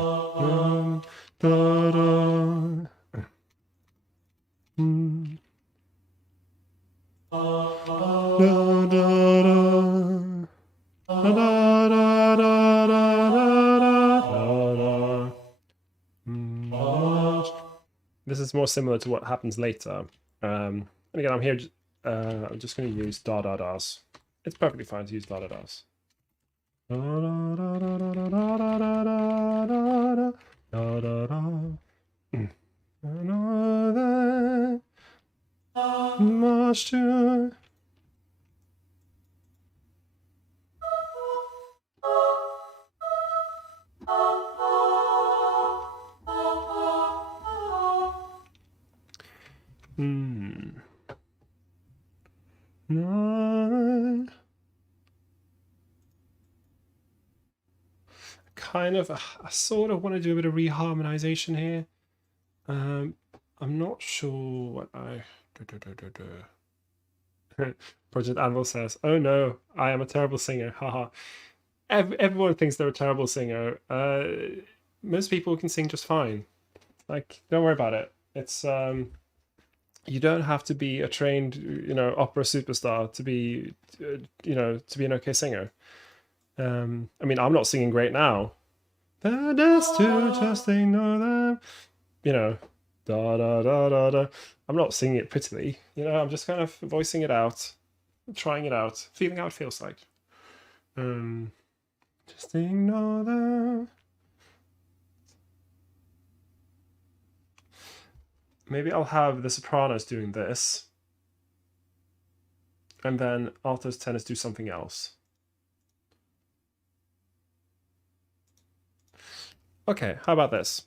This is more similar to what happens later. And again, I'm here. I'm just going to use da da das. It's perfectly fine to use da da das. Much too. Kind of, I sort of want to do a bit of reharmonization here. I'm not sure what I. Project Anvil says, "Oh no, I am a terrible singer." Haha. Everyone thinks they're a terrible singer. Most people can sing just fine. Like, don't worry about it. It's you don't have to be a trained, opera superstar to be, to be an okay singer. I mean, I'm not singing great now. That is to just ignore them. Da da da da da. I'm not singing it prettily. I'm just kind of voicing it out, trying it out, feeling how it feels like. Just ignore them. Maybe I'll have the sopranos doing this, and then altos, tenors do something else. Okay, how about this?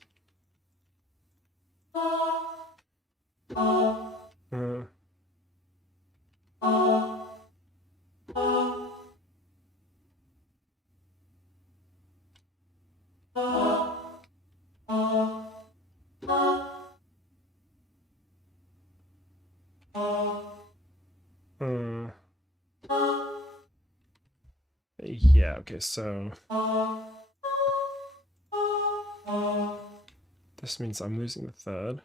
Yeah, okay, so this means I'm losing the third.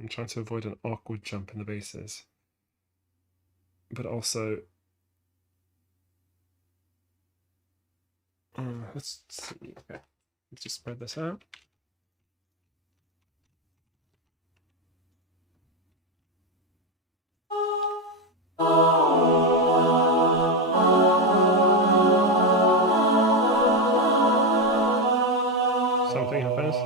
I'm trying to avoid an awkward jump in the basses. But also, let's see. Okay, let's just spread this out. Something happens.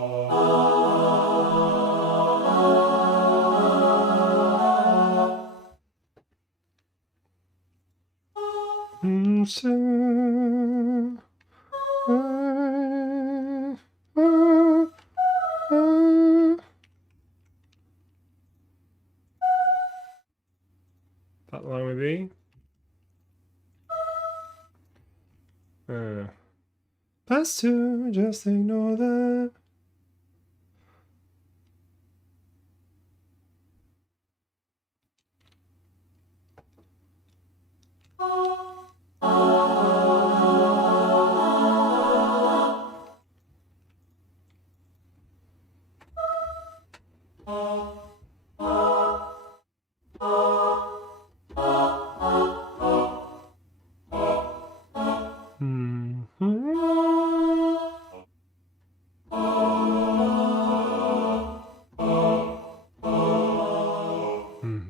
That line would be. Pass to, just ignore that.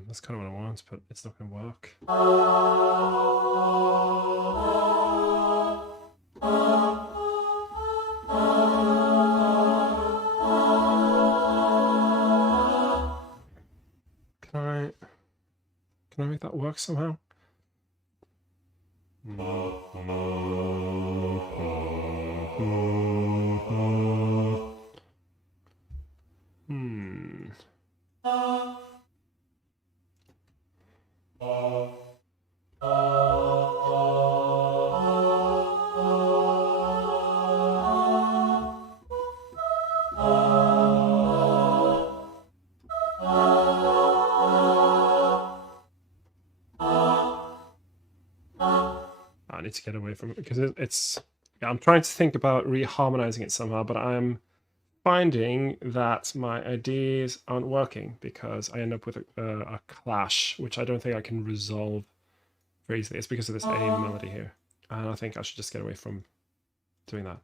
That's kind of what I want, but it's not going to work. Can I make that work somehow? I need to get away from it because it's yeah, I'm trying to think about reharmonizing it somehow, but I'm finding that my ideas aren't working because I end up with a clash, which I don't think I can resolve very easily. It's because of this A melody here, and I think I should just get away from doing that.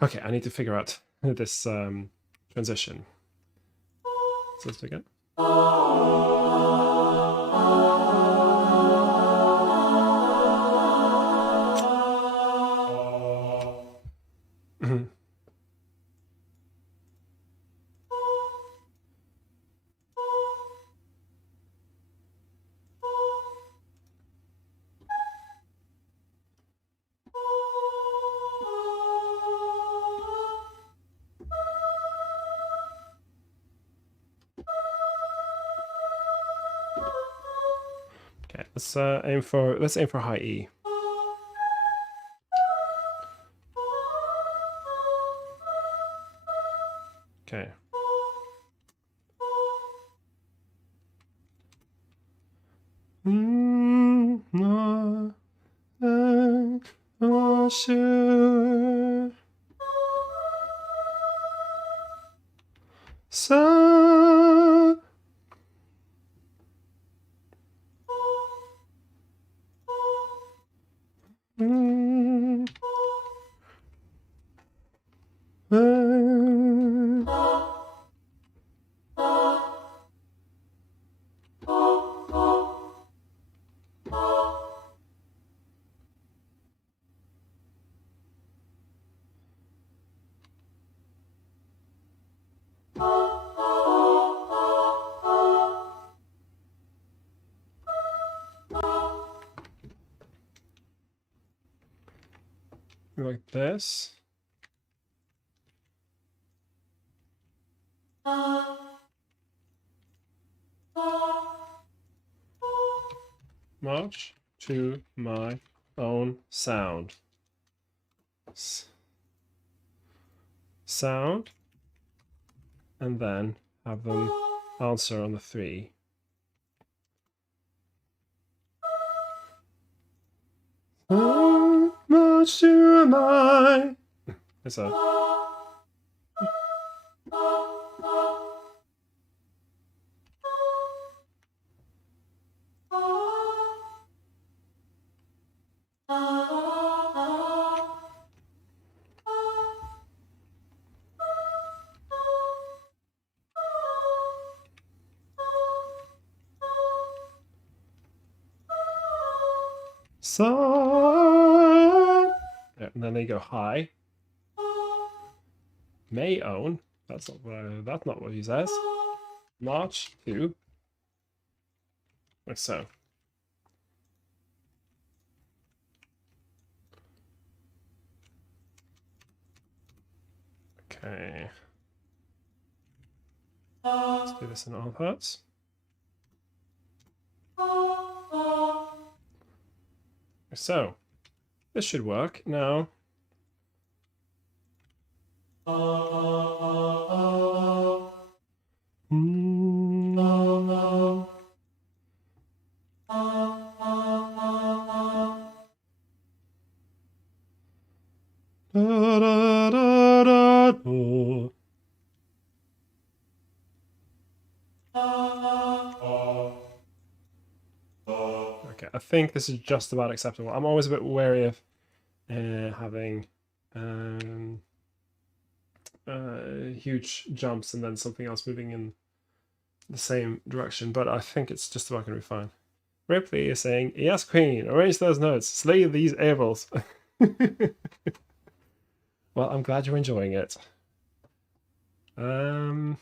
Okay, I need to figure out this transition. So let's do it again. Okay, let's aim for high E. Okay. So like this. march to my own sound. Sound, and then have them answer on the 3. March to my. It's a. So, yeah, and then they go high. May own. That's not what he says. March to. Like so. Okay. Let's do this in all parts. So, this should work. Now, okay, I think this is just about acceptable. I'm always a bit wary of having huge jumps and then something else moving in the same direction, but I think it's just about going to be fine. Ripley is saying, yes, Queen, arrange those notes, slay these ables. Well, I'm glad you're enjoying it. I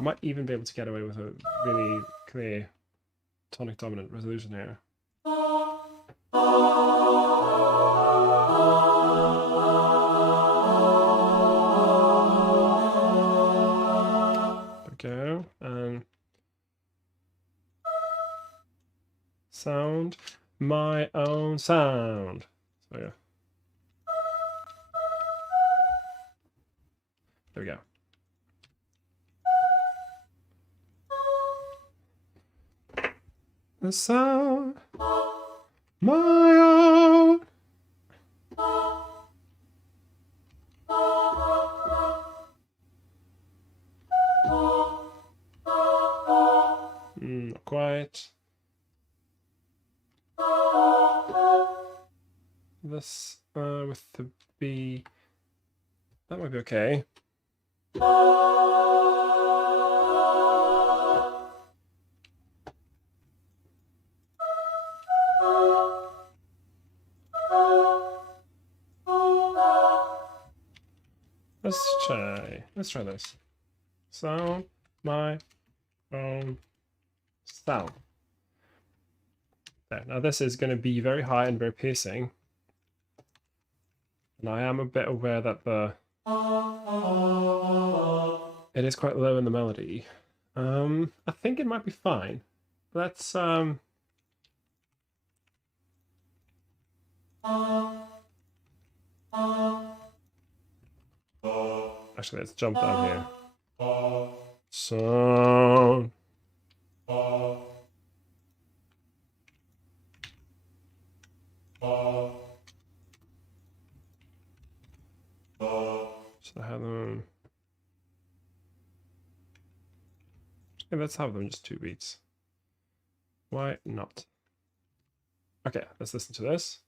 might even be able to get away with a really clear tonic dominant resolution here. Go and sound my own sound. So yeah, there we go. The sound my own. Not quite. This with the B, that might be okay. Let's try this. Sound my own sound. There. Now this is going to be very high and very piercing. And I am a bit aware that it is quite low in the melody. I think it might be fine. Let's actually, let's jump down here. So should I have them? Okay, let's have them just 2 beats. Why not? Okay, let's listen to this.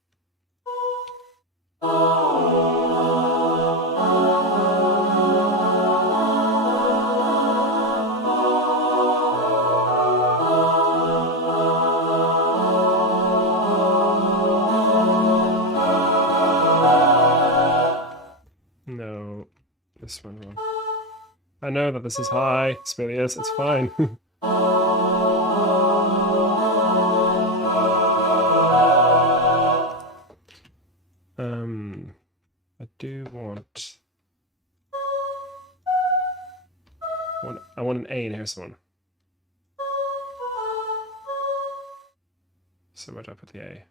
No, this one wrong. I know that this is high. It really is. It's fine. I do want A and here's one. So where do I put the A?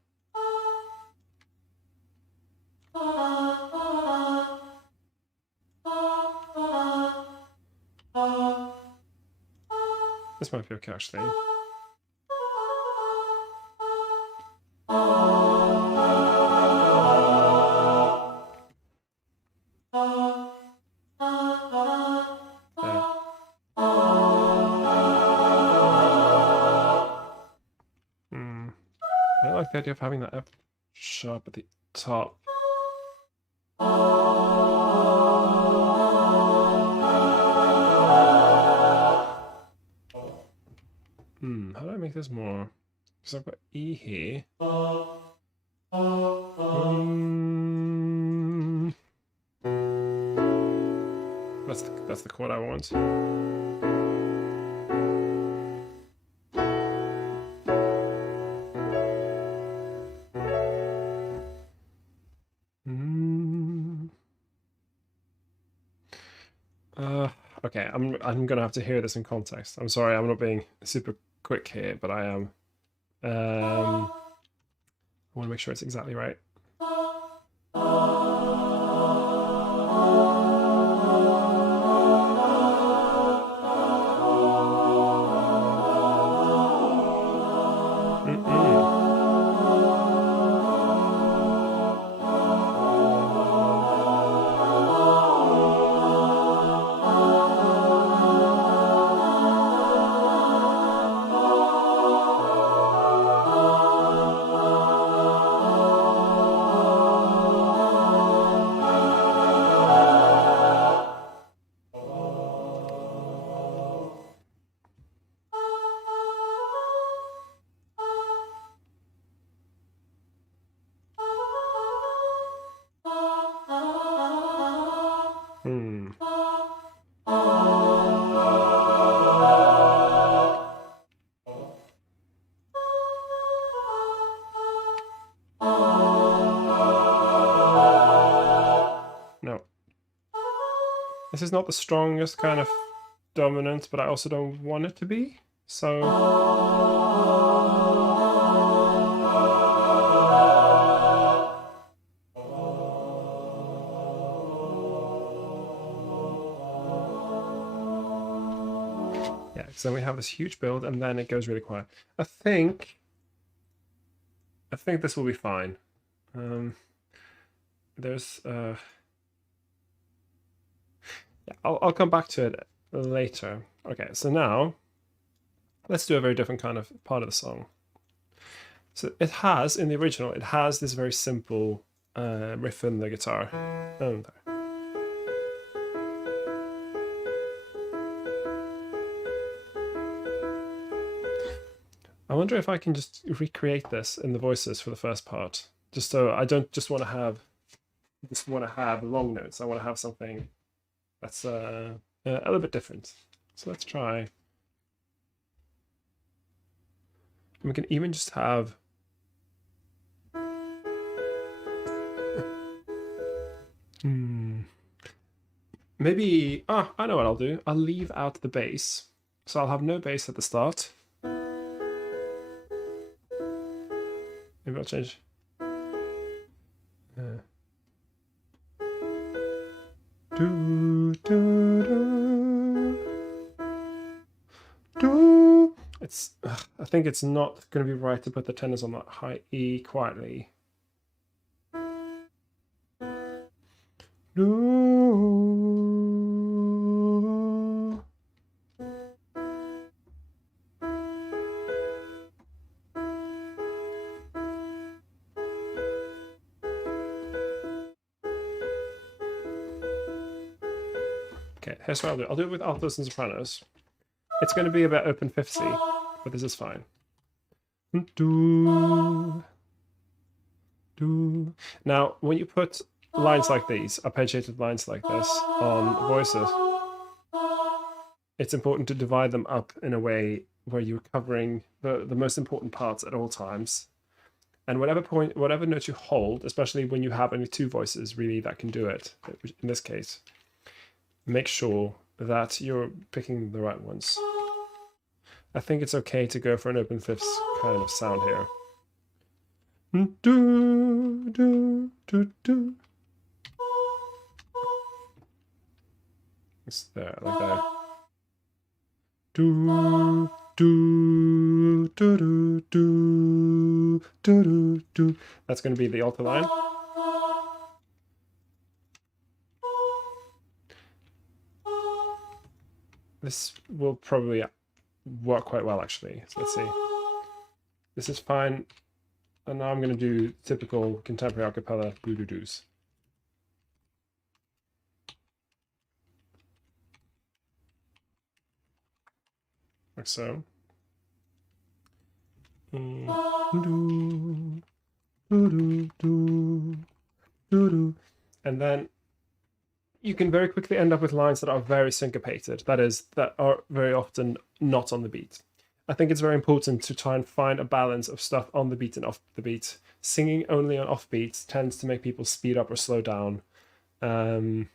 This might be okay, actually. I like the idea of having that F sharp at the top. How do I make this more? Because I've got E here. That's the chord I want. Okay, I'm gonna have to hear this in context. I'm sorry, I'm not being super quick here, but I am. I want to make sure it's exactly right. No. This is not the strongest kind of dominant, but I also don't want it to be. So yeah, so we have this huge build and then it goes really quiet. I think this will be fine. There's yeah, I'll come back to it later. Okay, so now let's do a very different kind of part of the song. So it has, in the original, it has this very simple riff in the guitar. Oh, there. I wonder if I can just recreate this in the voices for the first part, just so I don't just want to have long notes. I want to have something that's a little bit different. So let's try. And we can even just have maybe I know what I'll do. I'll leave out the bass. So I'll have no bass at the start. Maybe I'll change. It's. I think it's not going to be right to put the tenors on that high E quietly. Okay, here's what I'll do. I'll do it with altos and sopranos. It's going to be about open 50, but this is fine. Now, when you put lines like these, arpeggiated lines like this on voices, it's important to divide them up in a way where you're covering the most important parts at all times. And whatever note you hold, especially when you have only two voices really that can do it, in this case, make sure that you're picking the right ones. I think it's okay to go for an open fifths kind of sound here. Do, do, do, do. It's there, like that. Do, do, do, do, do, do, do, do. That's going to be the alto line. This will probably work quite well, actually. So let's see. This is fine. And now I'm going to do typical contemporary acapella doo-doo-doos. Like so. And then you can very quickly end up with lines that are very syncopated. That is, that are very often not on the beat. I think it's very important to try and find a balance of stuff on the beat and off the beat. Singing only on off beats tends to make people speed up or slow down. And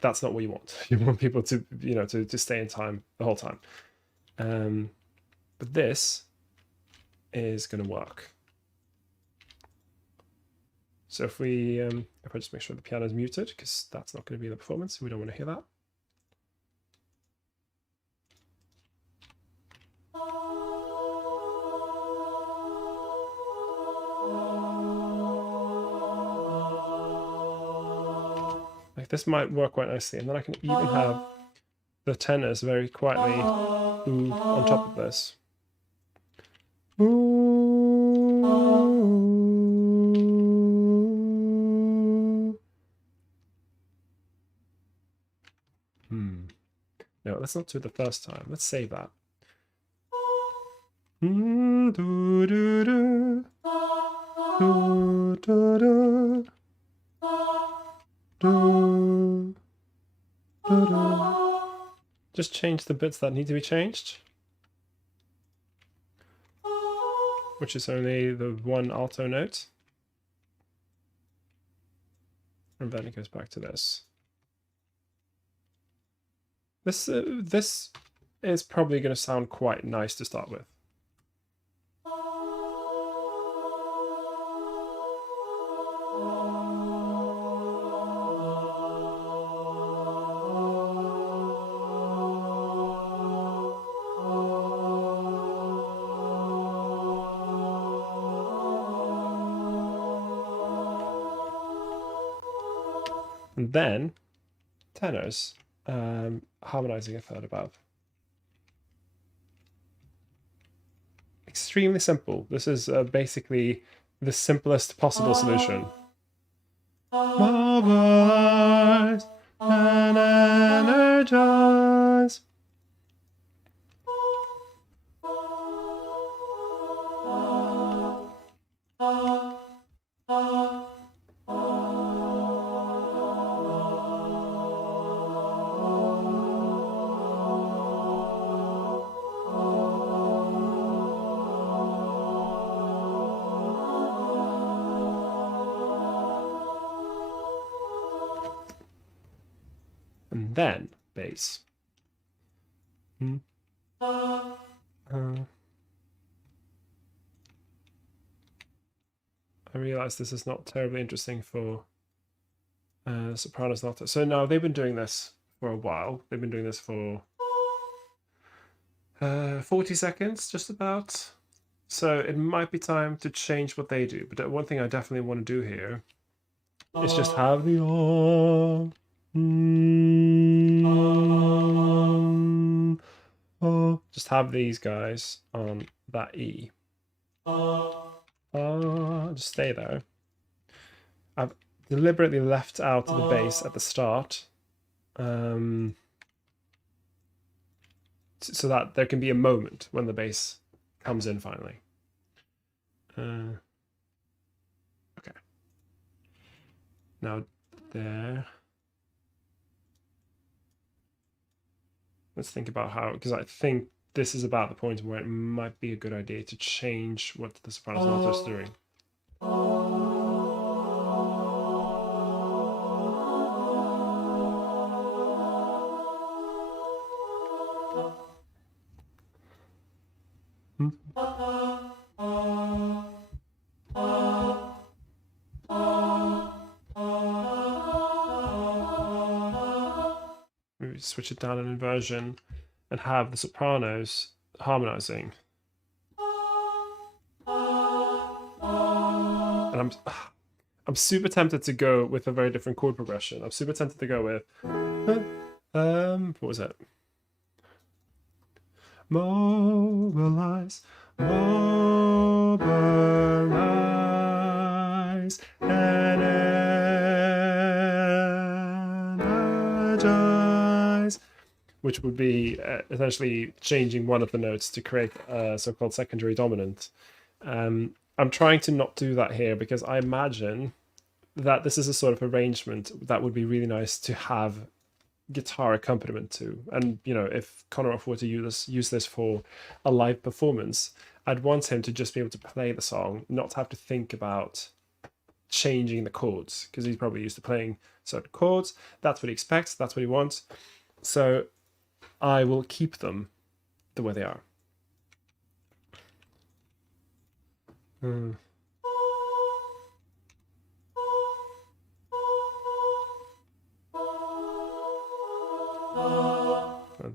that's not what you want. You want people to, to stay in time the whole time. But this is going to work. So if I just make sure the piano is muted, because that's not going to be the performance, we don't want to hear that. Like this might work quite nicely, and then I can even have the tenors very quietly on top of this. No, let's not do it the first time. Let's save that. Just change the bits that need to be changed, which is only the one alto note. And then it goes back to this. This is probably going to sound quite nice to start with. And then tenors, harmonizing a third above. Extremely simple. This is basically the simplest possible solution. Mobilize and energize. And then bass. I realize this is not terribly interesting for sopranos and alto. So now they've been doing this for a while. They've been doing this for 40 seconds, just about. So it might be time to change what they do. But one thing I definitely want to do here is just have the just have these guys on that E. Just stay there. I've deliberately left out the bass at the start, so that there can be a moment when the bass comes in finally. Okay. Now there. Let's think about how, because I think this is about the point where it might be a good idea to change what the sopranos and altos is doing. Maybe switch it down in inversion and have the sopranos harmonizing. And I'm super tempted to go with a very different chord progression. I'm super tempted to go with what was it? Mobilize, mobilize, and energize, which would be essentially changing one of the notes to create a so-called secondary dominant. I'm trying to not do that here because I imagine that this is a sort of arrangement that would be really nice to have guitar accompaniment to. And you know, if Connor Roff were to use this for a live performance, I'd want him to just be able to play the song, not have to think about changing the chords, because he's probably used to playing certain chords. That's what he expects, that's what he wants. So I will keep them the way they are.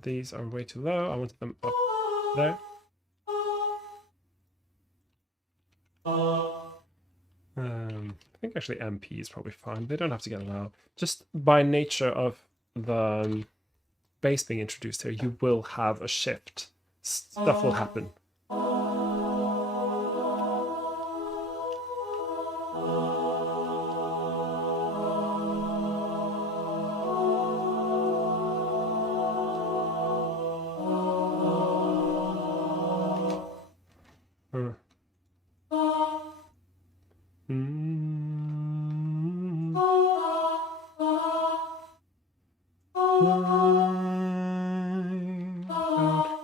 These are way too low. I wanted them up there. I think actually MP is probably fine. They don't have to get loud. Just by nature of the bass being introduced here, you will have a shift. Stuff will happen.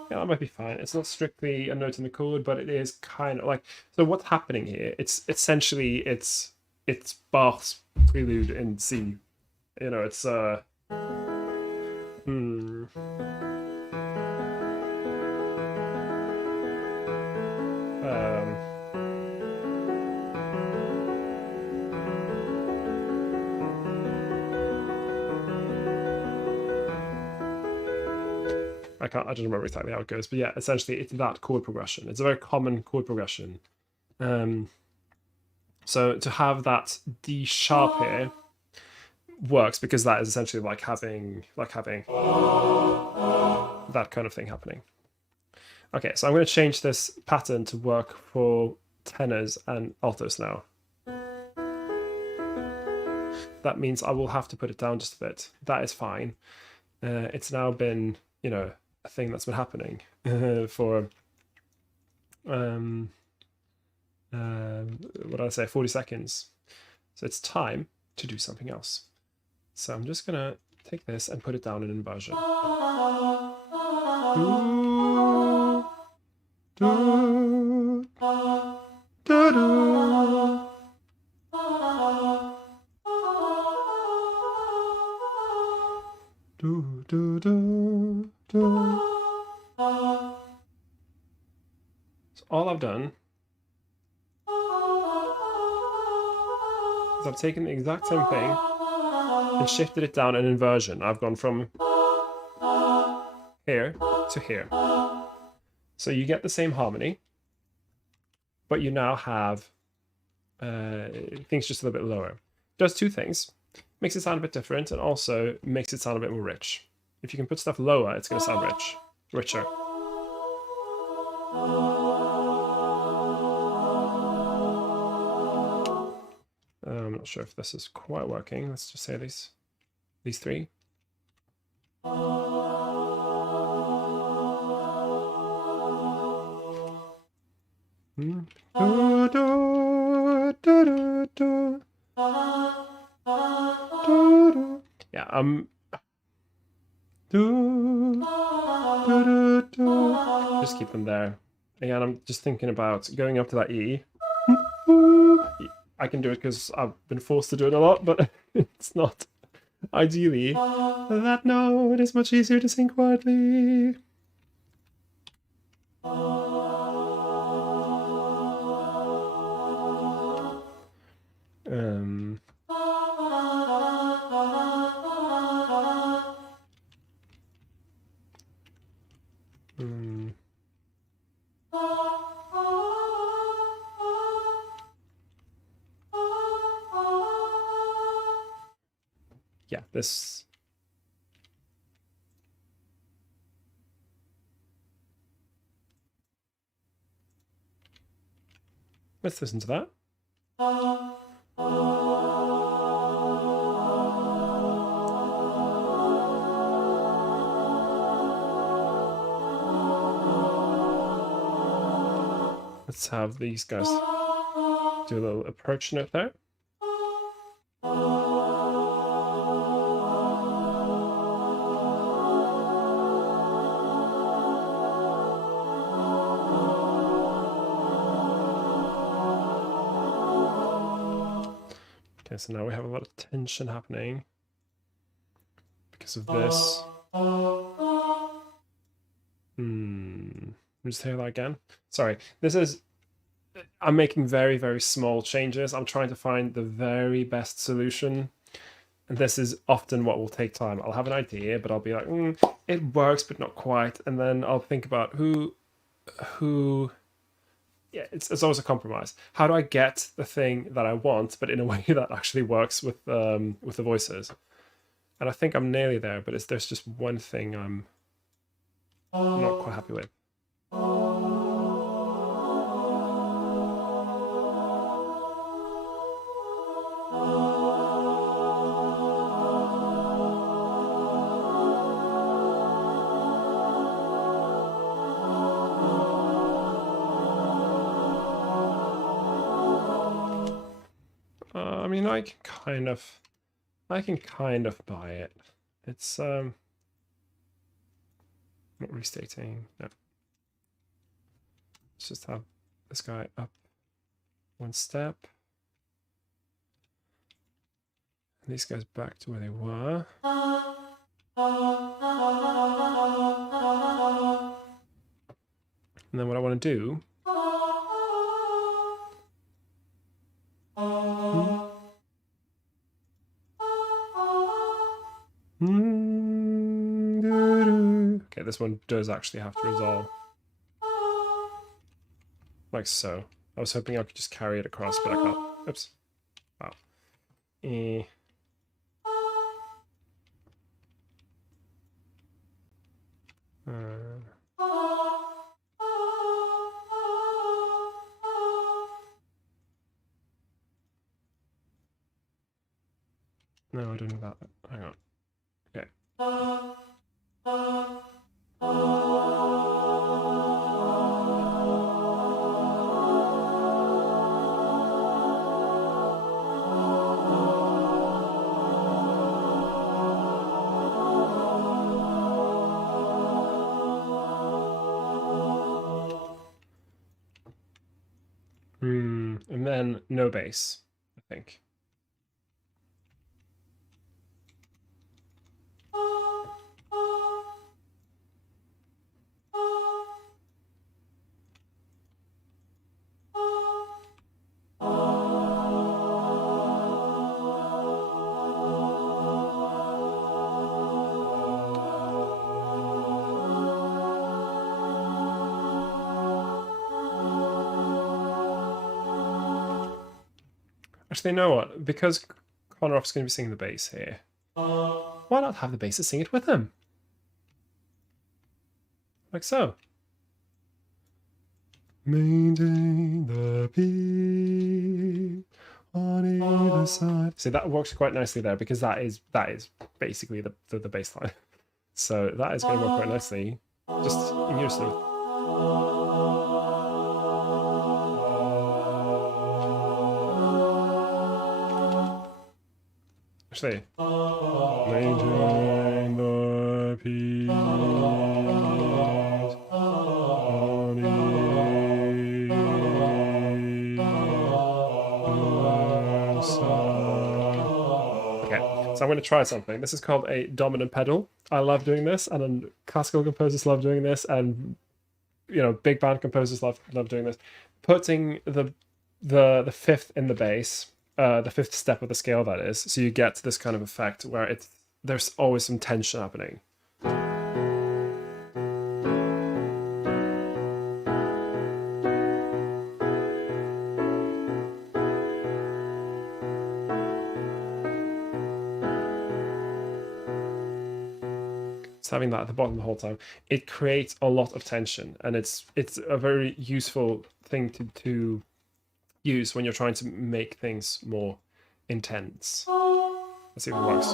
Yeah, that might be fine. It's not strictly a note in the chord, but it is kind of like, so what's happening here? It's essentially it's Bach's prelude in C. You know, it's I don't remember exactly how it goes, but yeah, essentially it's that chord progression. It's a very common chord progression. So to have that D sharp here works because that is essentially like having that kind of thing happening. Okay, so I'm going to change this pattern to work for tenors and altos now. That means I will have to put it down just a bit. That is fine. It's now been, you know, a thing that's been happening for what did I say, 40 seconds. So it's time to do something else. So I'm just gonna take this and put it down in inversion. So all I've done is I've taken the exact same thing and shifted it down in inversion. I've gone from here to here. So you get the same harmony, but you now have things just a little bit lower. It does two things. Makes it sound a bit different and also makes it sound a bit more rich. If you can put stuff lower, it's going to sound richer. I'm not sure if this is quite working. Let's just say these three. Yeah, just keep them there. Again, I'm just thinking about going up to that E. I can do it because I've been forced to do it a lot, but it's not. Ideally, that note is much easier to sing quietly. this. Let's listen to that. Let's have these guys do a little approach note there. Okay, so now we have a lot of tension happening because of this. Just hear that again. Sorry, this is. I'm making very, very small changes. I'm trying to find the very best solution. And this is often what will take time. I'll have an idea, but I'll be like, it works, but not quite. And then I'll think about who, yeah, it's always a compromise. How do I get the thing that I want, but in a way that actually works with the voices? And I think I'm nearly there, but there's just one thing I'm not quite happy with. I mean, I can kind of buy it. It's not restating. No. Let's just have this guy up one step. And these guys back to where they were. And then what I want to do okay, this one does actually have to resolve. Like so. I was hoping I could just carry it across, but I can't. Oops. Wow. No, I don't need that. Hang on. Okay. And then no bass, I think. Actually, you know what? Because Connor Roff's going to be singing the bass here, why not have the bassist sing it with him? Like so. Maintain the beat on either side. See, that works quite nicely there because that is basically the bass line. So that is going to work quite nicely. Just in unison. Actually, maintain the peace on either side. Okay, so I'm going to try something. This is called a dominant pedal. I love doing this, and then classical composers love doing this, and big band composers love doing this. Putting the fifth in the bass. The fifth step of the scale, that is, so you get this kind of effect where there's always some tension happening. Just having that at the bottom the whole time, it creates a lot of tension, and it's a very useful thing to use when you're trying to make things more intense. Let's see if it works.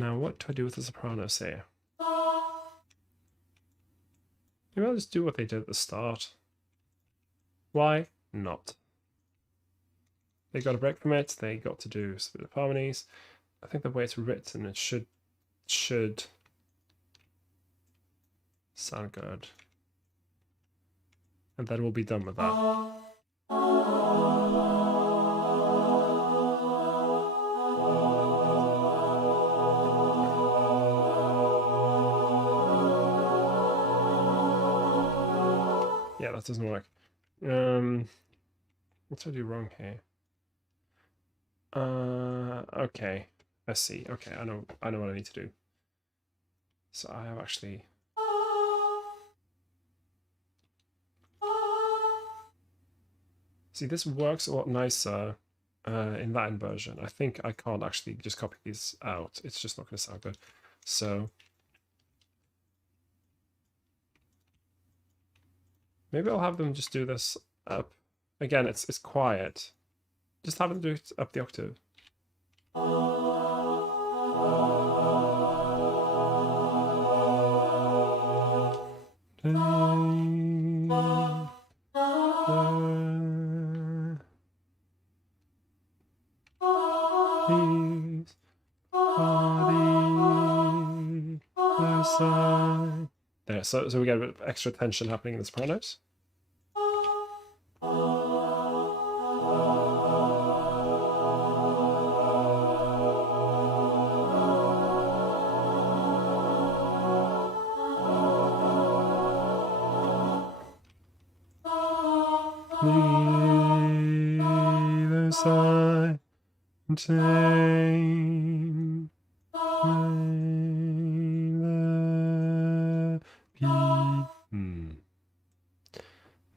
Now, what do I do with the sopranos here? Maybe I'll just do what they did at the start. Why not? They got a break from it. They got to do a bit of harmonies. I think the way it's written, it should sound good. And then we'll be done with that. Yeah, that doesn't work. What did I do wrong here? Okay. Let's see. Okay, I know what I need to do. So I have actually see, this works a lot nicer in Latin version. I think I can't actually just copy these out. It's just not going to sound good. So maybe I'll have them just do this up. Again, it's quiet. Just have them do it up the octave. There, so we get a bit of extra tension happening in the sopranos. Neither side contain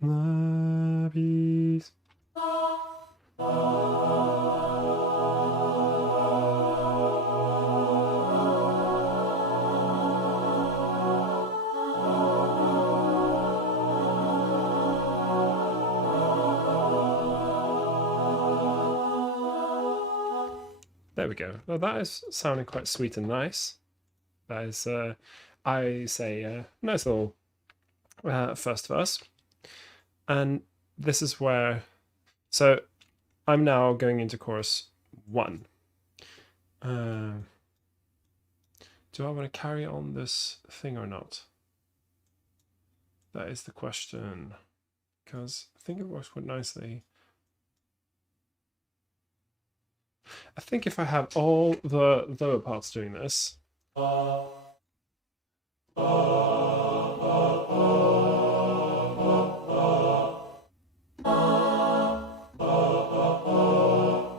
the peace. There we go. Well, that is sounding quite sweet and nice. That is, I say, nice little first verse. And this is where, so I'm now going into chorus 1. Do I want to carry on this thing or not? That is the question, because I think it works quite nicely. I think if I have all the lower parts doing this,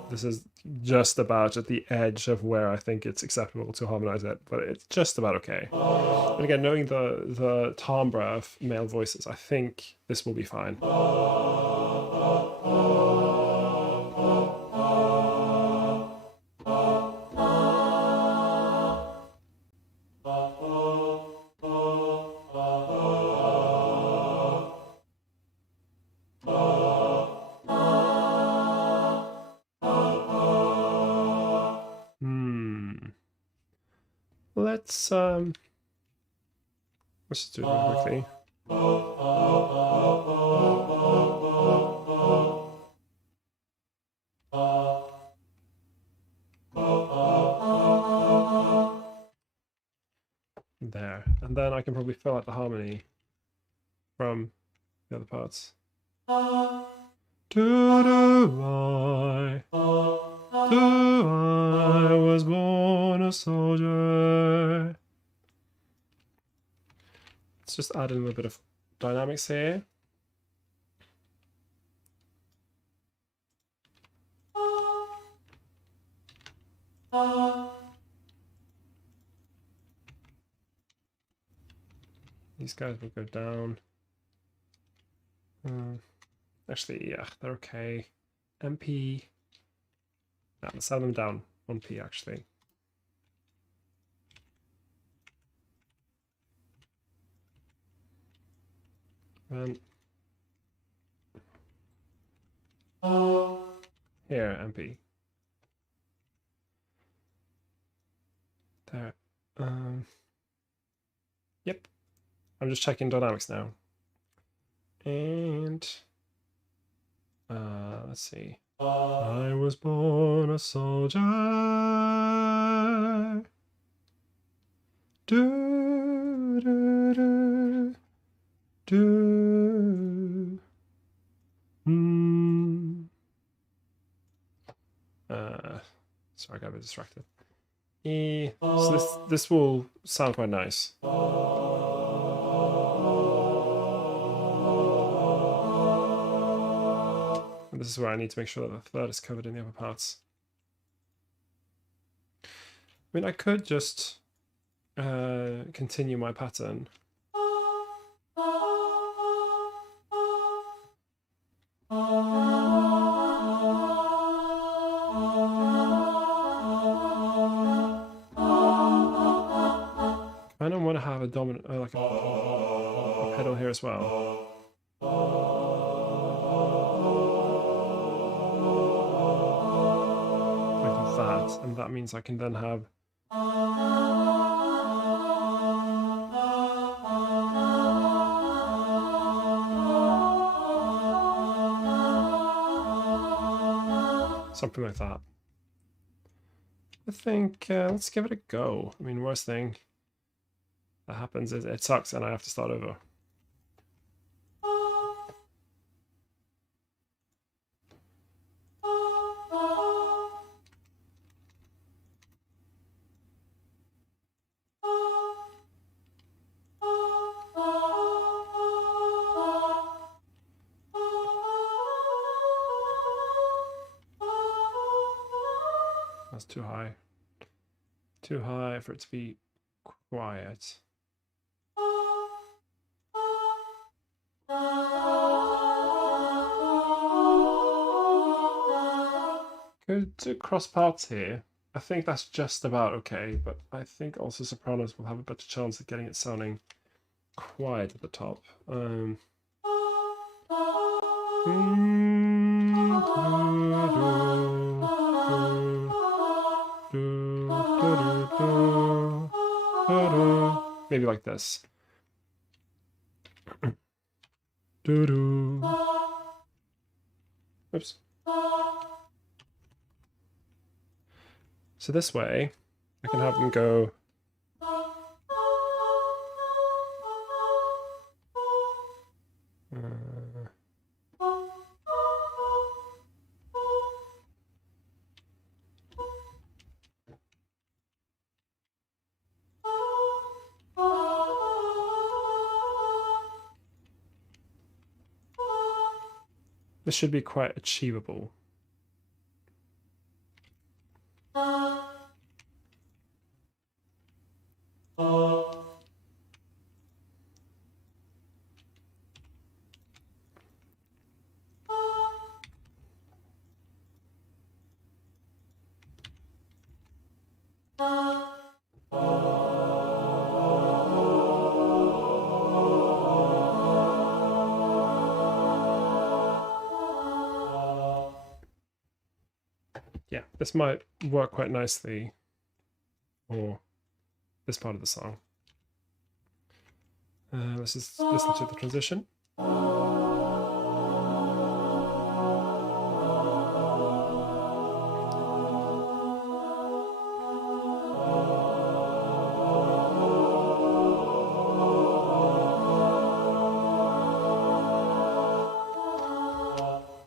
this is just about at the edge of where I think it's acceptable to harmonize it, but it's just about okay. And again, knowing the timbre of male voices, I think this will be fine. Let's just do it real quickly. There, and then I can probably fill out the harmony from the other parts. I was born a soldier. Let's just add in a little bit of dynamics here. These guys will go down. Actually, yeah, they're okay. MP. No, let's have them down on P actually. And here, MP. There. Yep. I'm just checking dynamics now. And let's see. I was born a soldier. Do do do do. Sorry, I got a bit distracted. So this will sound quite nice. And this is where I need to make sure that the third is covered in the upper parts. I mean, I could just continue my pattern. I don't want to have a dominant, like a pedal here as well. Like that, and that means I can then have something like that. I think let's give it a go. I mean, worst thing that happens is it sucks and I have to start over. That's too high. Too high for it to be quiet. Go to cross parts here. I think that's just about okay, but I think also sopranos will have a better chance of getting it sounding quiet at the top. Maybe like this. Oops. So this way, I can have them go. This should be quite achievable. Yeah, this might work quite nicely for this part of the song. Let's just listen to the transition.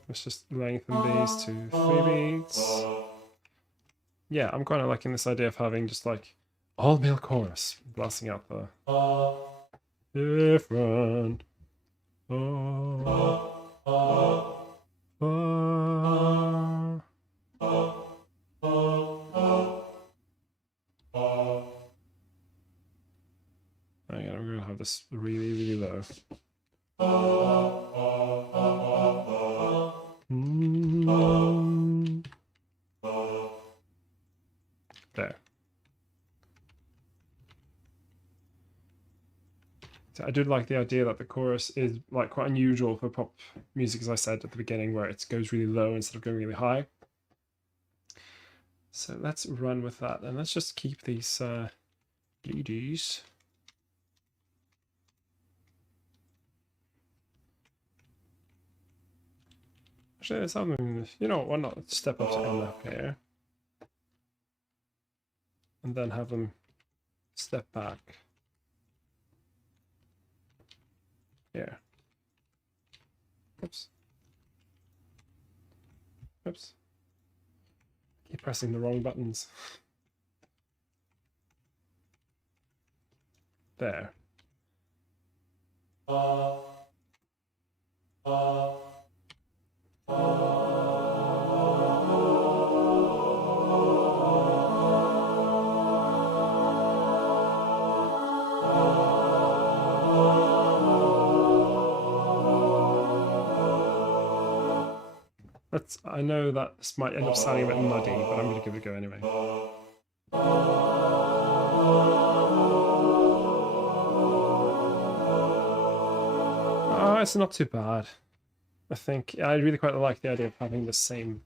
Let's just lengthen these to 3 beats. Yeah, I'm kind of liking this idea of having just like all male chorus blasting out the different. gonna have this really, really low. There. So I do like the idea that the chorus is like quite unusual for pop music, as I said at the beginning, where it goes really low instead of going really high. So let's run with that, and let's just keep these leadies. Actually, there's something, you know, why not step up to MF here, and then have them step back here. Oops. Oops. I keep pressing the wrong buttons. There. I know that this might end up sounding a bit muddy, but I'm going to give it a go anyway. Oh, it's not too bad. I think I really quite like the idea of having the same.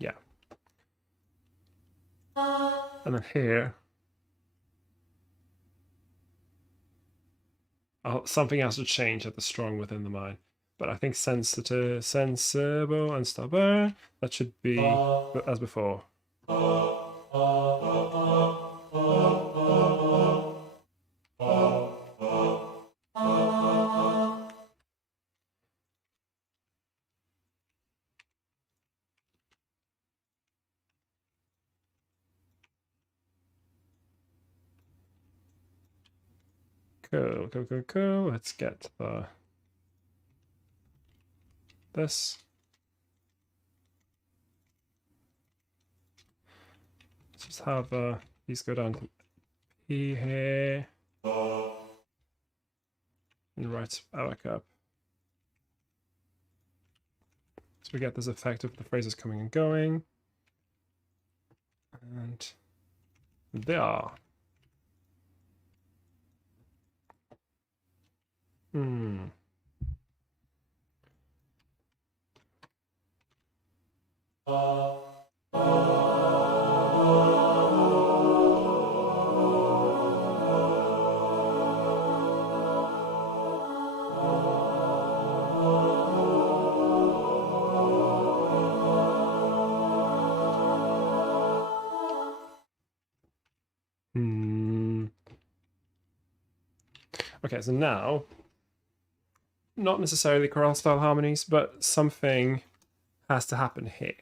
Yeah. And then here. Something has to change at the strong within the mind. But I think sensitive, sensible, and stubborn, that should be as before. Cool, cool, cool, cool. Let's get this. Let's just have these go down to E here. And right back up. So we get this effect of the phrases coming and going. And there. Okay, so now, not necessarily choral style harmonies, but something has to happen here.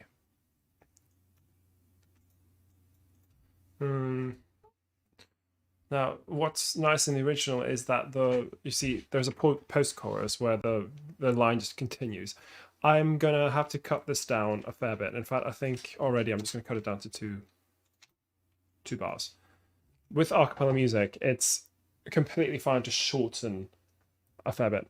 Now, what's nice in the original is that you see there's a post-chorus where the line just continues. I'm gonna have to cut this down a fair bit. In fact, I think already I'm just gonna cut it down to two bars. With acapella music, it's completely fine to shorten a fair bit.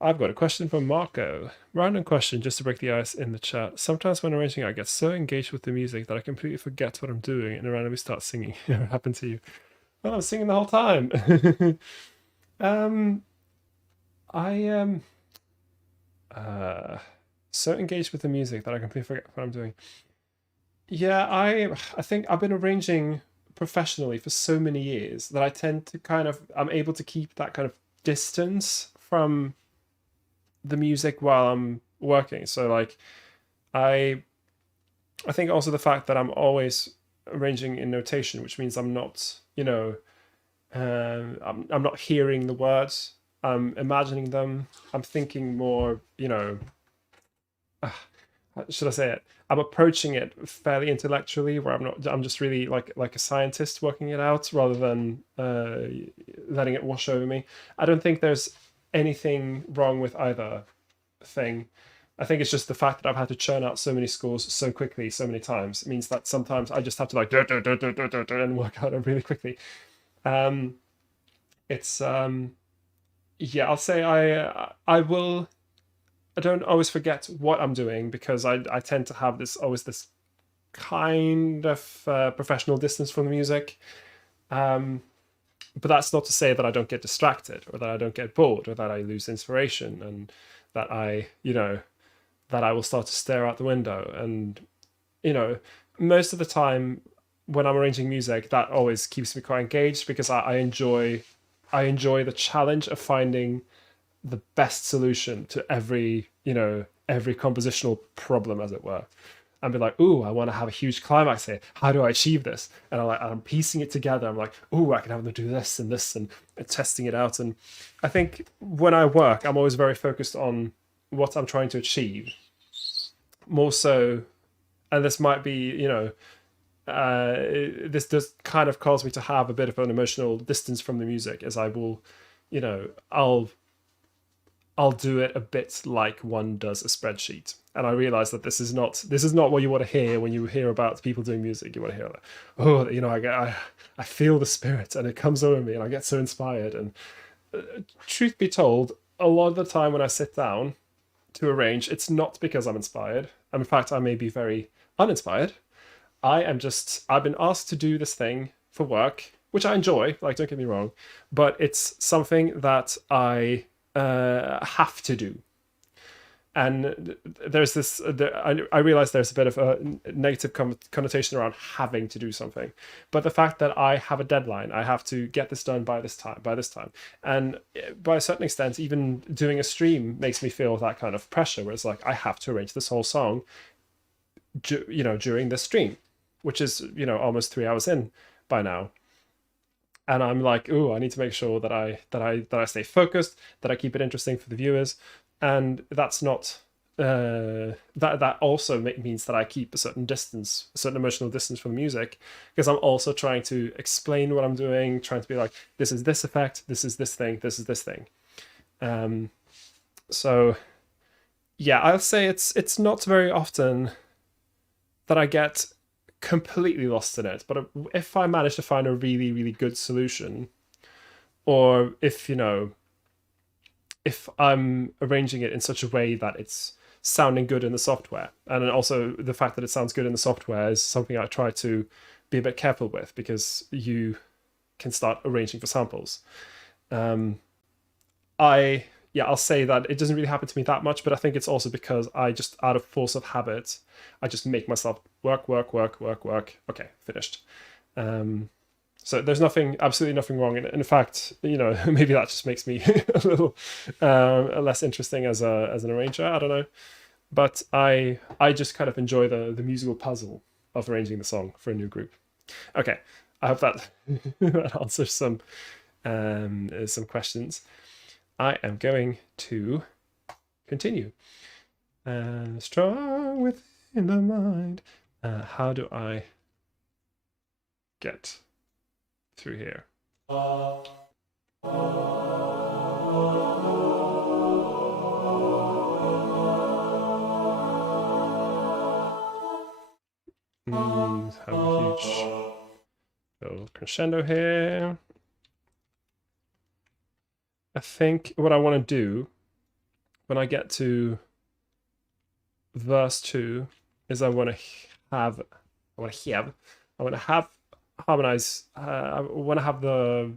I've got a question from Marco. Random question just to break the ice in the chat. Sometimes when arranging, I get so engaged with the music that I completely forget what I'm doing and randomly start singing. What happened to you? Well, I was singing the whole time. So engaged with the music that I completely forget what I'm doing. Yeah, I think I've been arranging professionally for so many years that I tend to I'm able to keep that kind of distance from the music while I'm working. So like I think also the fact that I'm always arranging in notation, which means I'm not, I'm not hearing the words, I'm imagining them, I'm thinking more, should I say it? I'm approaching it fairly intellectually, where I'm just really like a scientist working it out rather than letting it wash over me. I don't think there's anything wrong with either thing. I think it's just the fact that I've had to churn out so many scores so quickly, so many times. It means that sometimes I just have to like and work out it really quickly. Um, it's yeah, I'll say I will. I don't always forget what I'm doing because I tend to have this always this kind of professional distance from the music. Um, but that's not to say that I don't get distracted or that I don't get bored or that I lose inspiration and that that I will start to stare out the window. And most of the time when I'm arranging music, that always keeps me quite engaged because I enjoy the challenge of finding the best solution to every compositional problem, as it were, and be like, ooh, I want to have a huge climax here. How do I achieve this? And I'm piecing it together. I'm like, ooh, I can have them do this and this and testing it out. And I think when I work, I'm always very focused on what I'm trying to achieve, more so. And this might be, this does kind of cause me to have a bit of an emotional distance from the music, as I will, I'll do it a bit like one does a spreadsheet. And I realize that this is not what you want to hear when you hear about people doing music. You want to hear like, oh, I feel the spirit and it comes over me and I get so inspired. And truth be told, a lot of the time when I sit down to arrange, it's not because I'm inspired. In fact, I may be very uninspired. I've been asked to do this thing for work, which I enjoy, like, don't get me wrong, but it's something that I have to do. And there's this, I realize there's a bit of a negative connotation around having to do something. But the fact that I have a deadline, I have to get this done by this time. And by a certain extent, even doing a stream makes me feel that kind of pressure where it's like, I have to arrange this whole song, during this stream, which is, almost 3 hours in by now. And I'm like, ooh, I need to make sure that I stay focused, that I keep it interesting for the viewers, and that's not that also means that I keep a certain distance, a certain emotional distance from the music, because I'm also trying to explain what I'm doing, trying to be like, this is this effect, this is this thing, this is this thing. So yeah, I'll say it's not very often that I get completely lost in it, but if I manage to find a really, really good solution, or if I'm arranging it in such a way that it's sounding good in the software, and also the fact that it sounds good in the software is something I try to be a bit careful with, because you can start arranging for samples. I'll say that it doesn't really happen to me that much, but I think it's also because I just, out of force of habit, I just make myself work. Okay, finished. So there's absolutely nothing wrong in it. In fact, maybe that just makes me a little less interesting as an arranger. I don't know, but I just kind of enjoy the musical puzzle of arranging the song for a new group. Okay, I hope that that answers some questions. I am going to continue. Strong within the mind. How do I get through here? Have a huge little crescendo here. I think what I want to do when I get to verse 2 is I want to have harmonize. I want to have the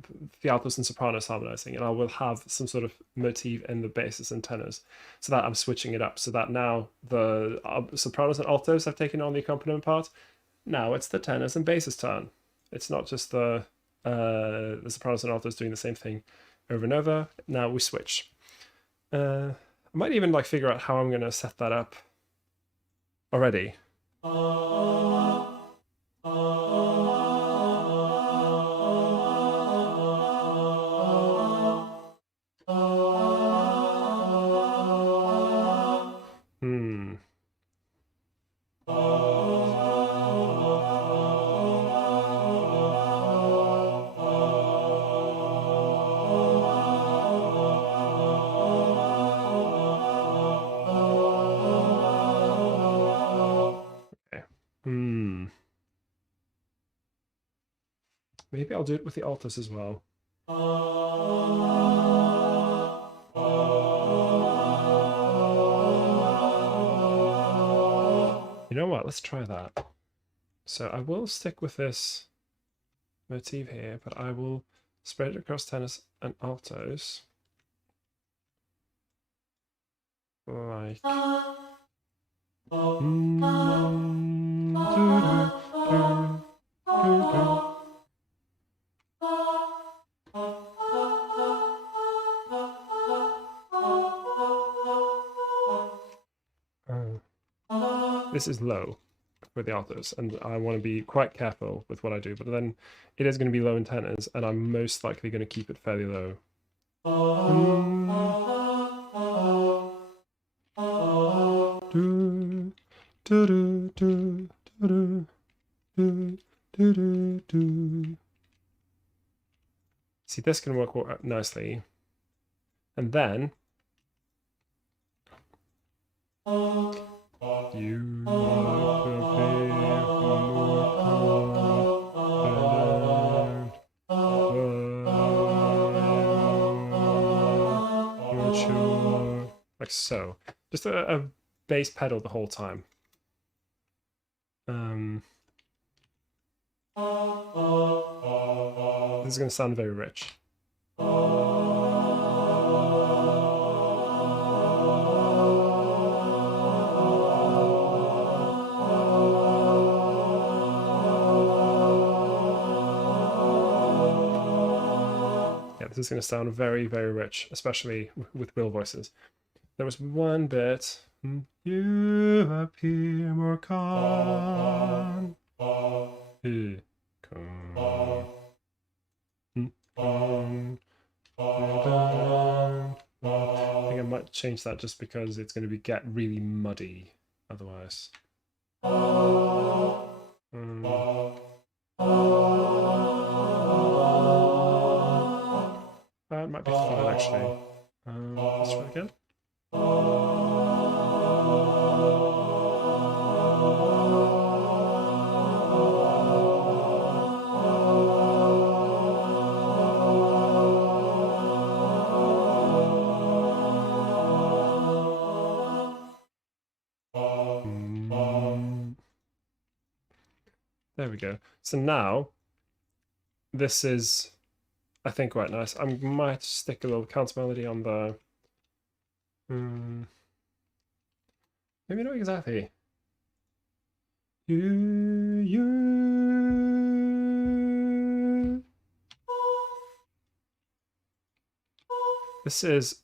altos and sopranos harmonizing, and I will have some sort of motif in the basses and tenors, so that I'm switching it up. So that now the sopranos and altos have taken on the accompaniment part. Now it's the tenors and basses turn. It's not just the sopranos and altos doing the same thing over and over. Now we switch. I might even figure out how I'm going to set that up already. Maybe I'll do it with the altos as well. You know what? Let's try that. So I will stick with this motif here, but I will spread it across tenors and altos. Like... This is low for the altos, and I want to be quite careful with what I do, but then it is going to be low in tenors, and I'm most likely going to keep it fairly low. See, this can work nicely. And then you like so. Just a bass pedal the whole time. This is going to sound very rich. Yeah, this is going to sound very, very rich, especially with real voices. There was one bit. You appear more calm. I think I might change that just because it's going to get really muddy otherwise. That might be fine actually. Let's try it again. There we go. So now, this is, I think, quite nice. I might stick a little counter melody on the... maybe not exactly. This is,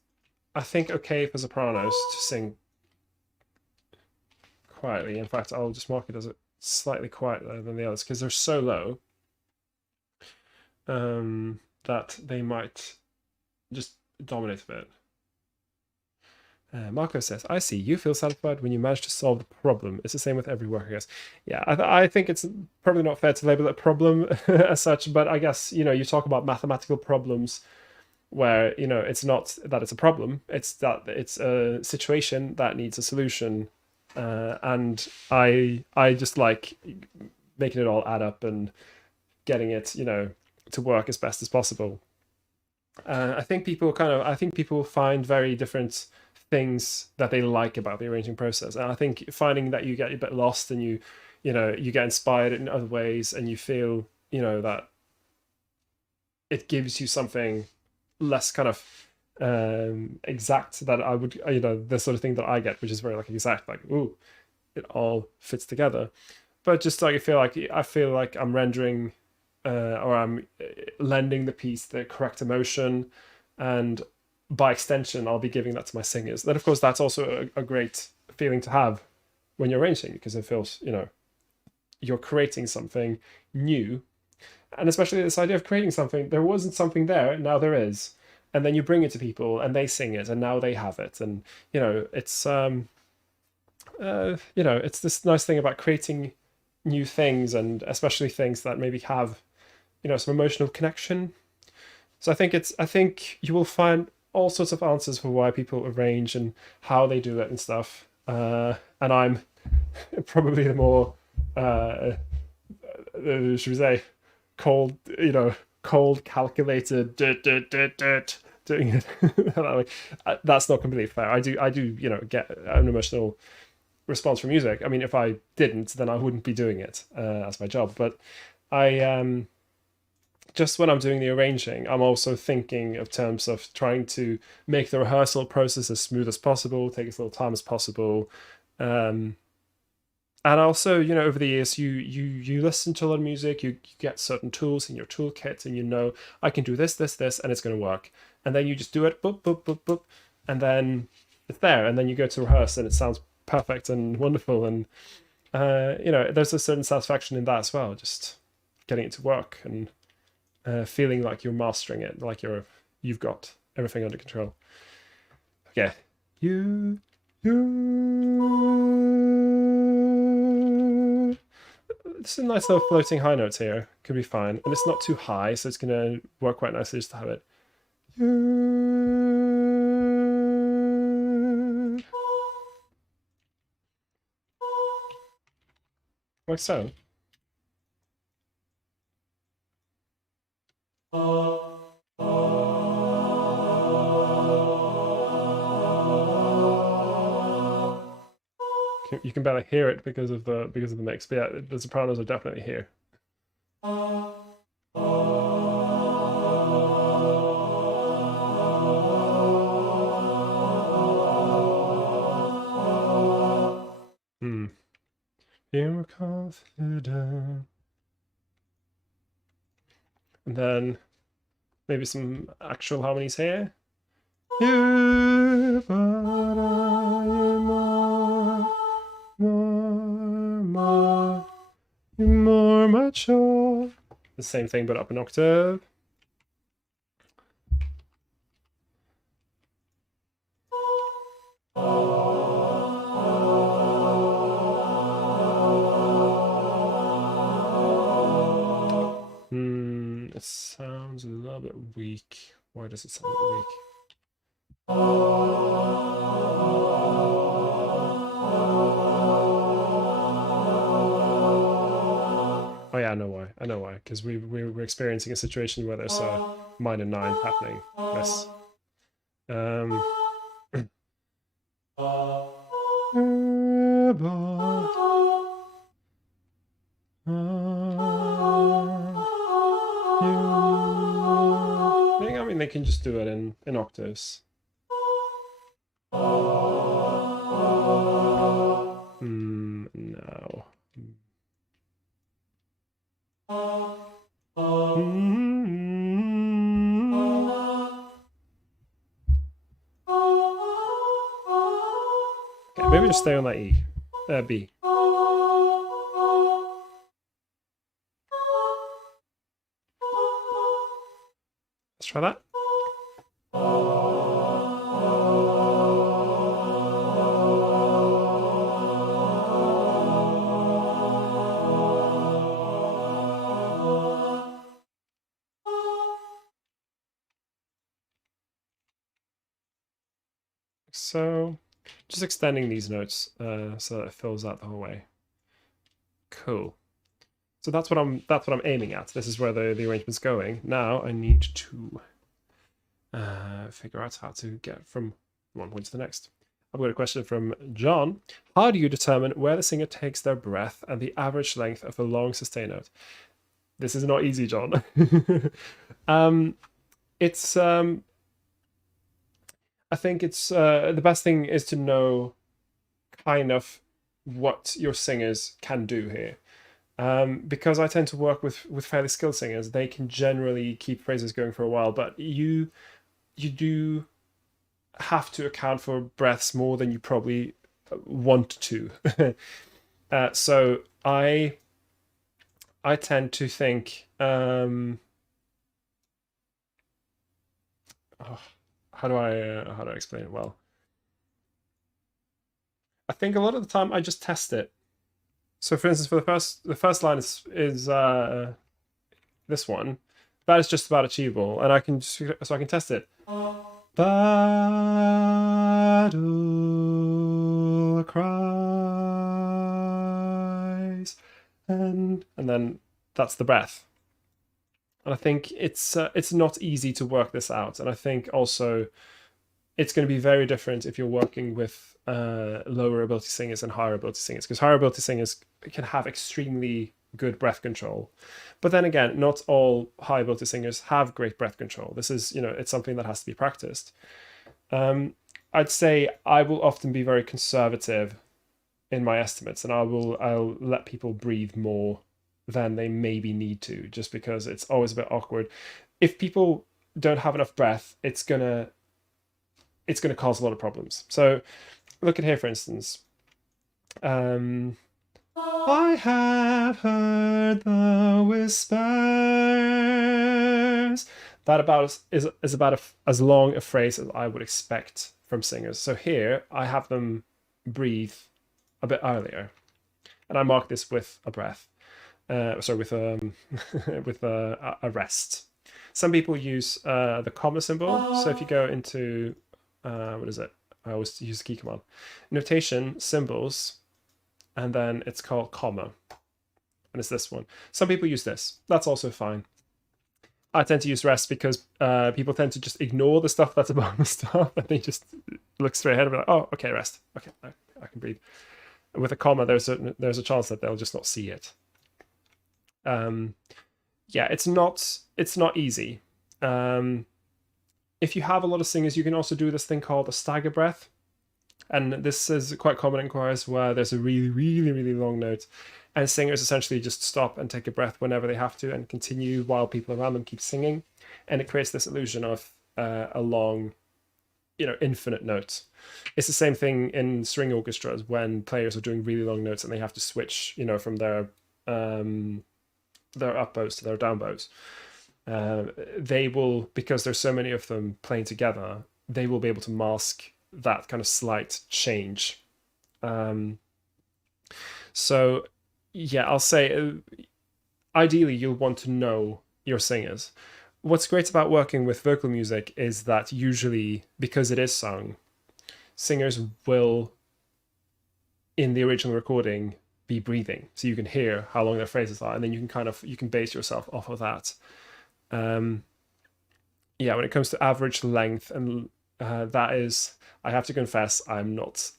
I think, okay for sopranos to sing quietly. In fact, I'll just mark it as slightly quieter than the others because they're so low that they might just dominate a bit. Marco says, I see. You feel satisfied when you manage to solve the problem. It's the same with every work, I guess. Yeah, I think it's probably not fair to label it a problem as such, but I guess, you know, you talk about mathematical problems where, you know, it's not that it's a problem, it's that it's a situation that needs a solution. And I just like making it all add up and getting it, you know, to work as best as possible. I think people find very different things that they like about the arranging process, and I think finding that you get a bit lost and you get inspired in other ways, and you feel, you know, that it gives you something less kind of exact that I would, you know, the sort of thing that I get, which is very like exact, like, ooh, it all fits together. But just like I feel like I'm rendering or I'm lending the piece the correct emotion, and by extension I'll be giving that to my singers. Then of course that's also a great feeling to have when you're arranging, because it feels, you know, you're creating something new. And especially this idea of creating something, there wasn't something there, now there is, and then you bring it to people and they sing it and now they have it. And you know, it's you know, it's this nice thing about creating new things, and especially things that maybe have, you know, some emotional connection. So I think you will find all sorts of answers for why people arrange and how they do it and stuff. And I'm probably the more should we say, cold, cold calculated doing it that way. That's not completely fair. I do get an emotional response from music. I mean, if I didn't, then I wouldn't be doing it as my job. But I just when I'm doing the arranging, I'm also thinking of terms of trying to make the rehearsal process as smooth as possible, take as little time as possible. Um, and also, over the years, you listen to a lot of music, you get certain tools in your toolkit, and I can do this, and it's going to work. And then you just do it, boop, boop, boop, boop, and then it's there. And then you go to rehearse, and it sounds perfect and wonderful. And there's a certain satisfaction in that as well, just getting it to work and feeling like you're mastering it, like you've got everything under control. Okay, you. It's a nice little floating high notes here. Could be fine, and it's not too high, so it's gonna work quite nicely just to have it. Like so. You can barely hear it because of the mix, but yeah, the sopranos are definitely here. You're confident. And then maybe some actual harmonies here. You, but I am more mature. The same thing, but up an octave. It sounds a little bit weak. Why does it sound a bit weak? Oh yeah, I know why. Because we're experiencing a situation where there's a minor 9 happening. Yes. I mean, they can just do it in octaves. No. Okay, maybe just stay on that E. B. Let's try that. So, just extending these notes so that it fills out the whole way. Cool. So that's what I'm aiming at. This is where the arrangement's going. Now I need to figure out how to get from one point to the next. I've got a question from John. How do you determine where the singer takes their breath and the average length of a long sustain note? This is not easy, John. It's I think it's the best thing is to know kind of what your singers can do here. Because I tend to work with fairly skilled singers, they can generally keep phrases going for a while, but you do have to account for breaths more than you probably want to. So I tend to think, how do I explain it well? I think a lot of the time I just test it. So for instance, for the first line is this one. That is just about achievable, and I can test it. Battle cries, and then that's the breath. And I think it's not easy to work this out. And I think also it's going to be very different if you're working with lower ability singers and higher ability singers, because higher ability singers can have extremely good breath control. But then again, not all high ability singers have great breath control. This is, it's something that has to be practiced. I'd say I will often be very conservative in my estimates, and I'll let people breathe more than they maybe need to, just because it's always a bit awkward. If people don't have enough breath, it's gonna cause a lot of problems. So look at here, for instance. I have heard the whispers. That is about as long a phrase as I would expect from singers. So here I have them breathe a bit earlier, and I mark this with a breath. Sorry, with with a rest. Some people use the comma symbol. So if you go into what is it? I always use the key command. Notation, symbols, and then it's called comma. And it's this one. Some people use this. That's also fine. I tend to use rest because people tend to just ignore the stuff that's above the stuff, and they just look straight ahead and be like, oh, okay, rest. Okay, I can breathe. And with a comma, there's a chance that they'll just not see it. Yeah, it's not easy. If you have a lot of singers, you can also do this thing called a stagger breath. And this is quite common in choirs where there's a really, really, really long note, and singers essentially just stop and take a breath whenever they have to and continue while people around them keep singing. And it creates this illusion of a long, infinite note. It's the same thing in string orchestras when players are doing really long notes and they have to switch, from their up bows to their down bows. They will, because there's so many of them playing together, they will be able to mask that kind of slight change. So yeah, I'll say ideally you'll want to know your singers. What's great about working with vocal music is that usually, because it is sung, singers will, in the original recording, be breathing, so you can hear how long their phrases are, and then you can base yourself off of that. Yeah, when it comes to average length, and that is, I have to confess, I'm not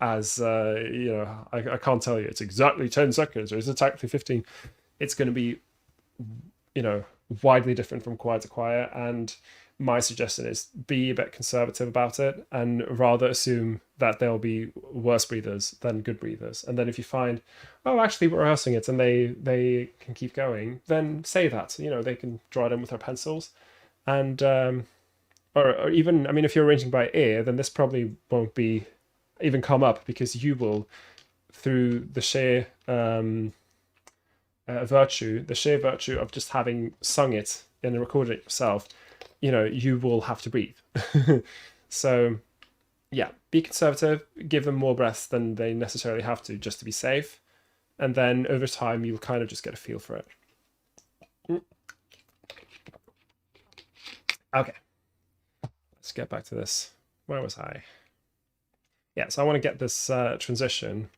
as I can't tell you it's exactly 10 seconds or it's exactly 15. It's going to be widely different from choir to choir, and my suggestion is be a bit conservative about it and rather assume that they'll be worse breathers than good breathers. And then if you find, oh, actually we're rehearsing it and they can keep going, then say that. They can draw it in with their pencils. And or even, I mean, if you're arranging by ear, then this probably won't be even come up, because you will, through the sheer virtue of just having sung it and recorded it yourself, you will have to breathe. So yeah, be conservative, give them more breaths than they necessarily have to, just to be safe, and then over time you'll kind of just get a feel for it. Okay, let's get back to this. Where was I? Yeah, so I want to get this transition.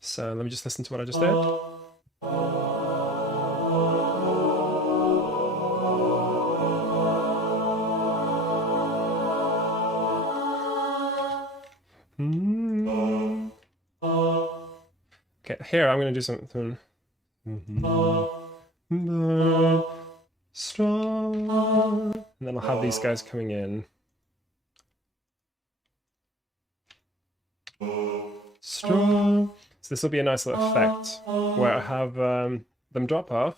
So let me just listen to what I just did. Okay, here I'm going to do something. Strong. And then I'll have these guys coming in. Strong. So this will be a nice little effect where I have them drop off.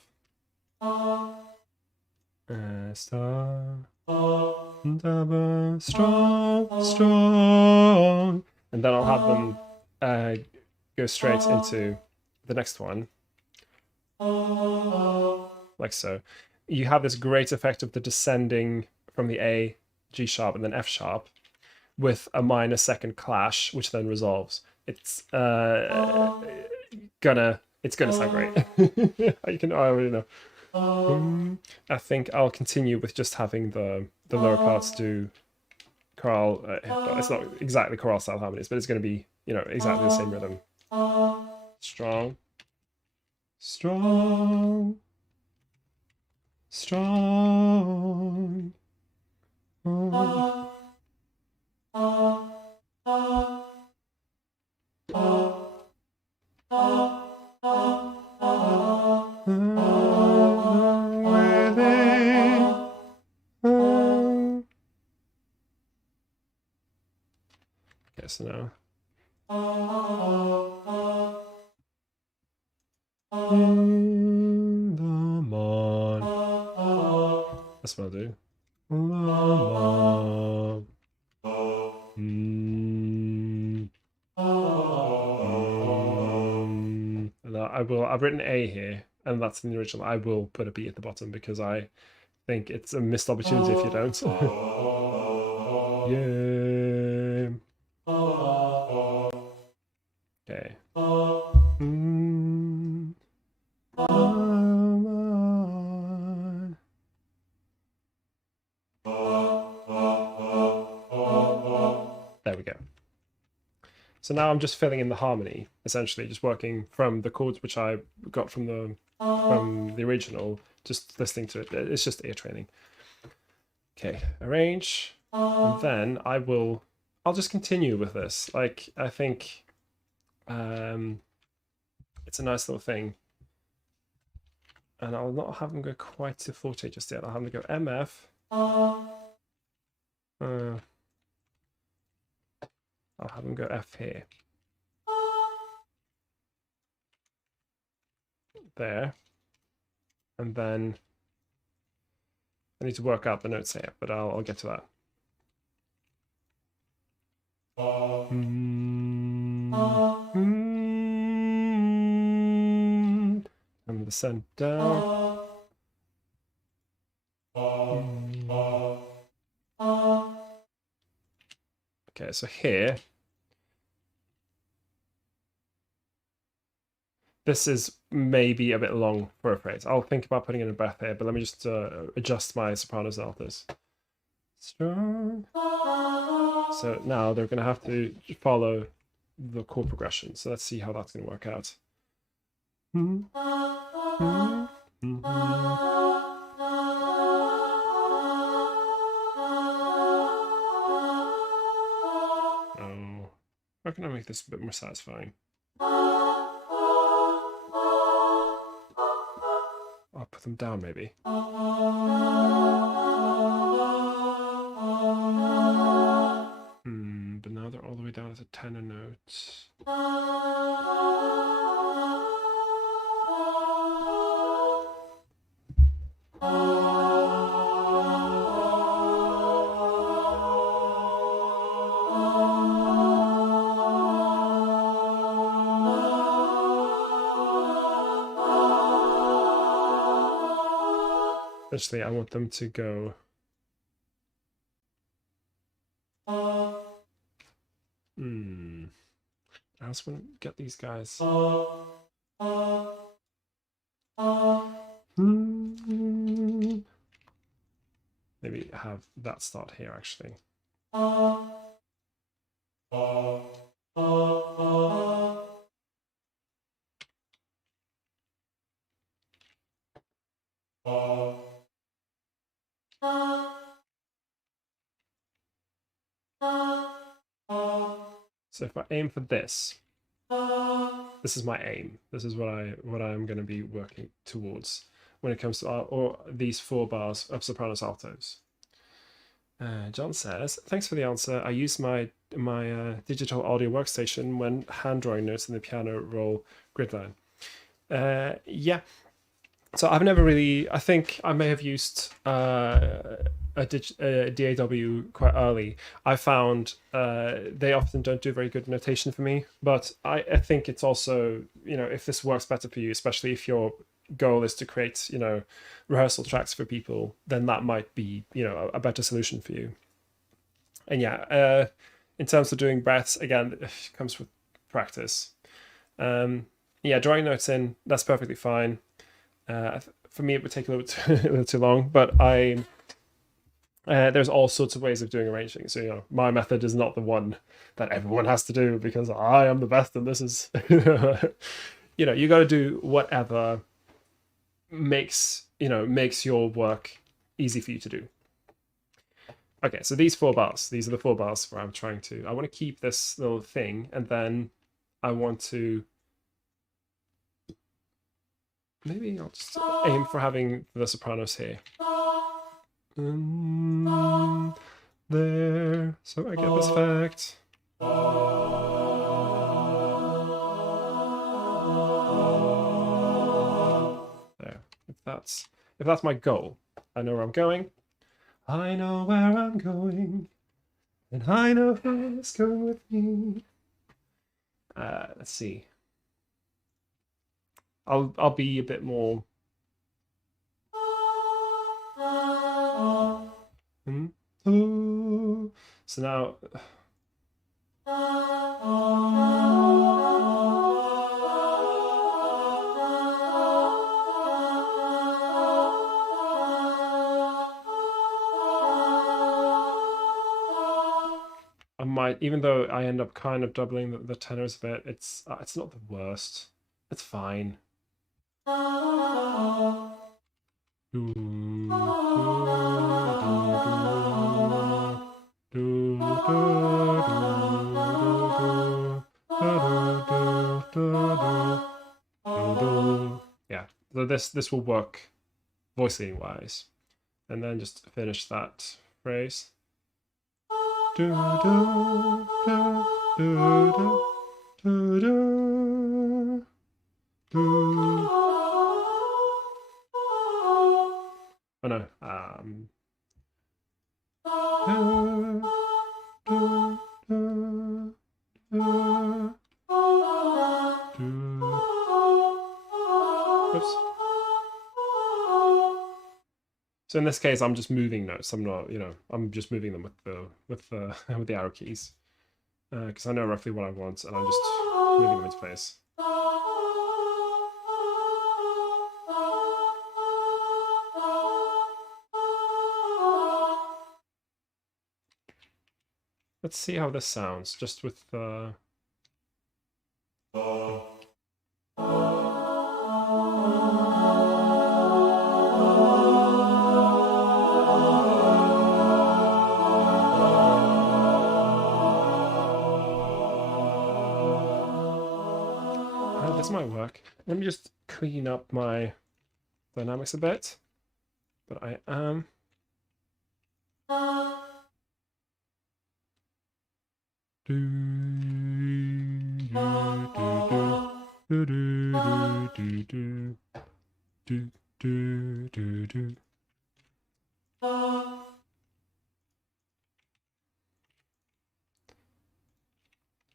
Strong, strong. And then I'll have them go straight into the next one. Like so. You have this great effect of the descending from the A, G sharp, and then F sharp with a minor second clash, which then resolves. It's gonna sound great. I already know. I think I'll continue with just having the lower parts do choral. It's not exactly choral style harmonies, but it's going to be exactly the same rhythm. Strong, strong. strong. Okay, so now. In the morn. That's what I'll do. I've written A here, and that's in the original. I will put a B at the bottom because I think it's a missed opportunity if you don't. Yeah. Okay. There we go. So now I'm just filling in the harmony, essentially, just working from the chords which I got from the original, just listening to it. It's just ear training. Okay, arrange, and then I'll just continue with this. Like, I think it's a nice little thing. And I'll not have them go quite to forte just yet. I'll have them go MF. I'll have them go F here. There. And then I need to work out the notes here, but I'll get to that. And the send down. Okay, so here, this is maybe a bit long for a phrase. I'll think about putting in a breath here, but let me just adjust my sopranos and altos. Strong. So now they're going to have to follow the chord progression. So let's see how that's going to work out. Oh, how can I make this a bit more satisfying? I'll put them down, maybe. But now they're all the way down at the tenor notes. Essentially, I want them to go. I also want to get these guys. Maybe have that start here, actually. So if I aim for this is my aim. This is what I'm going to be working towards when it comes to or these 4 bars of sopranos altos. John says, "Thanks for the answer. I use my digital audio workstation when hand drawing notes in the piano roll gridline." Yeah. So I've never really. I think I may have used a DAW quite early. I found they often don't do very good notation for me, but I think it's also, if this works better for you, especially if your goal is to create, rehearsal tracks for people, then that might be, a better solution for you. And yeah, in terms of doing breaths, again, it comes with practice. Yeah, drawing notes in, that's perfectly fine. For me, it would take a little too long, but there's all sorts of ways of doing arranging. So, my method is not the one that everyone has to do because I am the best and this is, you got to do whatever makes your work easy for you to do. Okay, so these 4 bars, these are the 4 bars where I'm trying to. I want to keep this little thing, and then I want to. Maybe I'll just aim for having the sopranos here. There, so I get this effect. There. If that's my goal, I know where I'm going. I know where I'm going, and I know who's going with me. Let's see. I'll be a bit more. So now. I might, even though I end up kind of doubling the tenors a bit, it's not the worst. It's fine. Yeah, so this will work voice leading wise, and then just finish that phrase. Oh no. Oops. So in this case, I'm just moving notes. I'm not, I'm just moving them with the arrow keys, because I know roughly what I want, and I'm just moving them into place. Let's see how this sounds, just with this might work. Let me just clean up my dynamics a bit. But I am.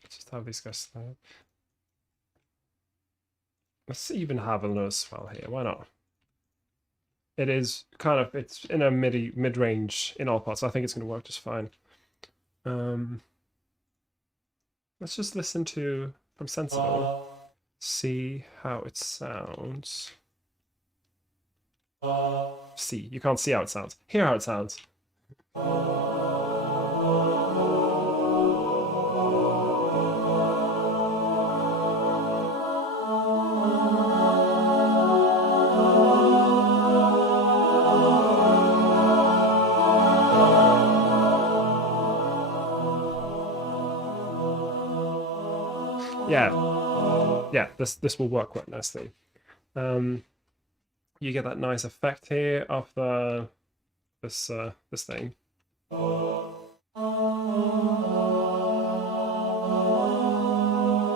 Just have these guys start. Let's even have a note swell here. Why not? It is kind of, it's in a mid-range in all parts. I think it's going to work just fine. Let's just listen to from Sensible. See how it sounds. See, you can't see how it sounds. Hear how it sounds. Yeah, this will work quite nicely. You get that nice effect here of this thing. And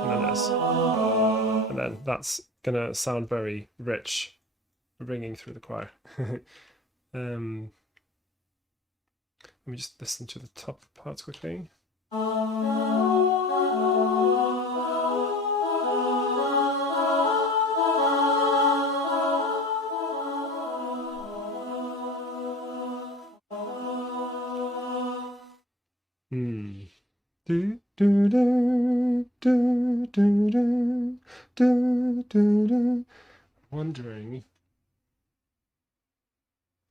then this. And then that's gonna sound very rich, ringing through the choir. Let me just listen to the top parts quickly. Wondering.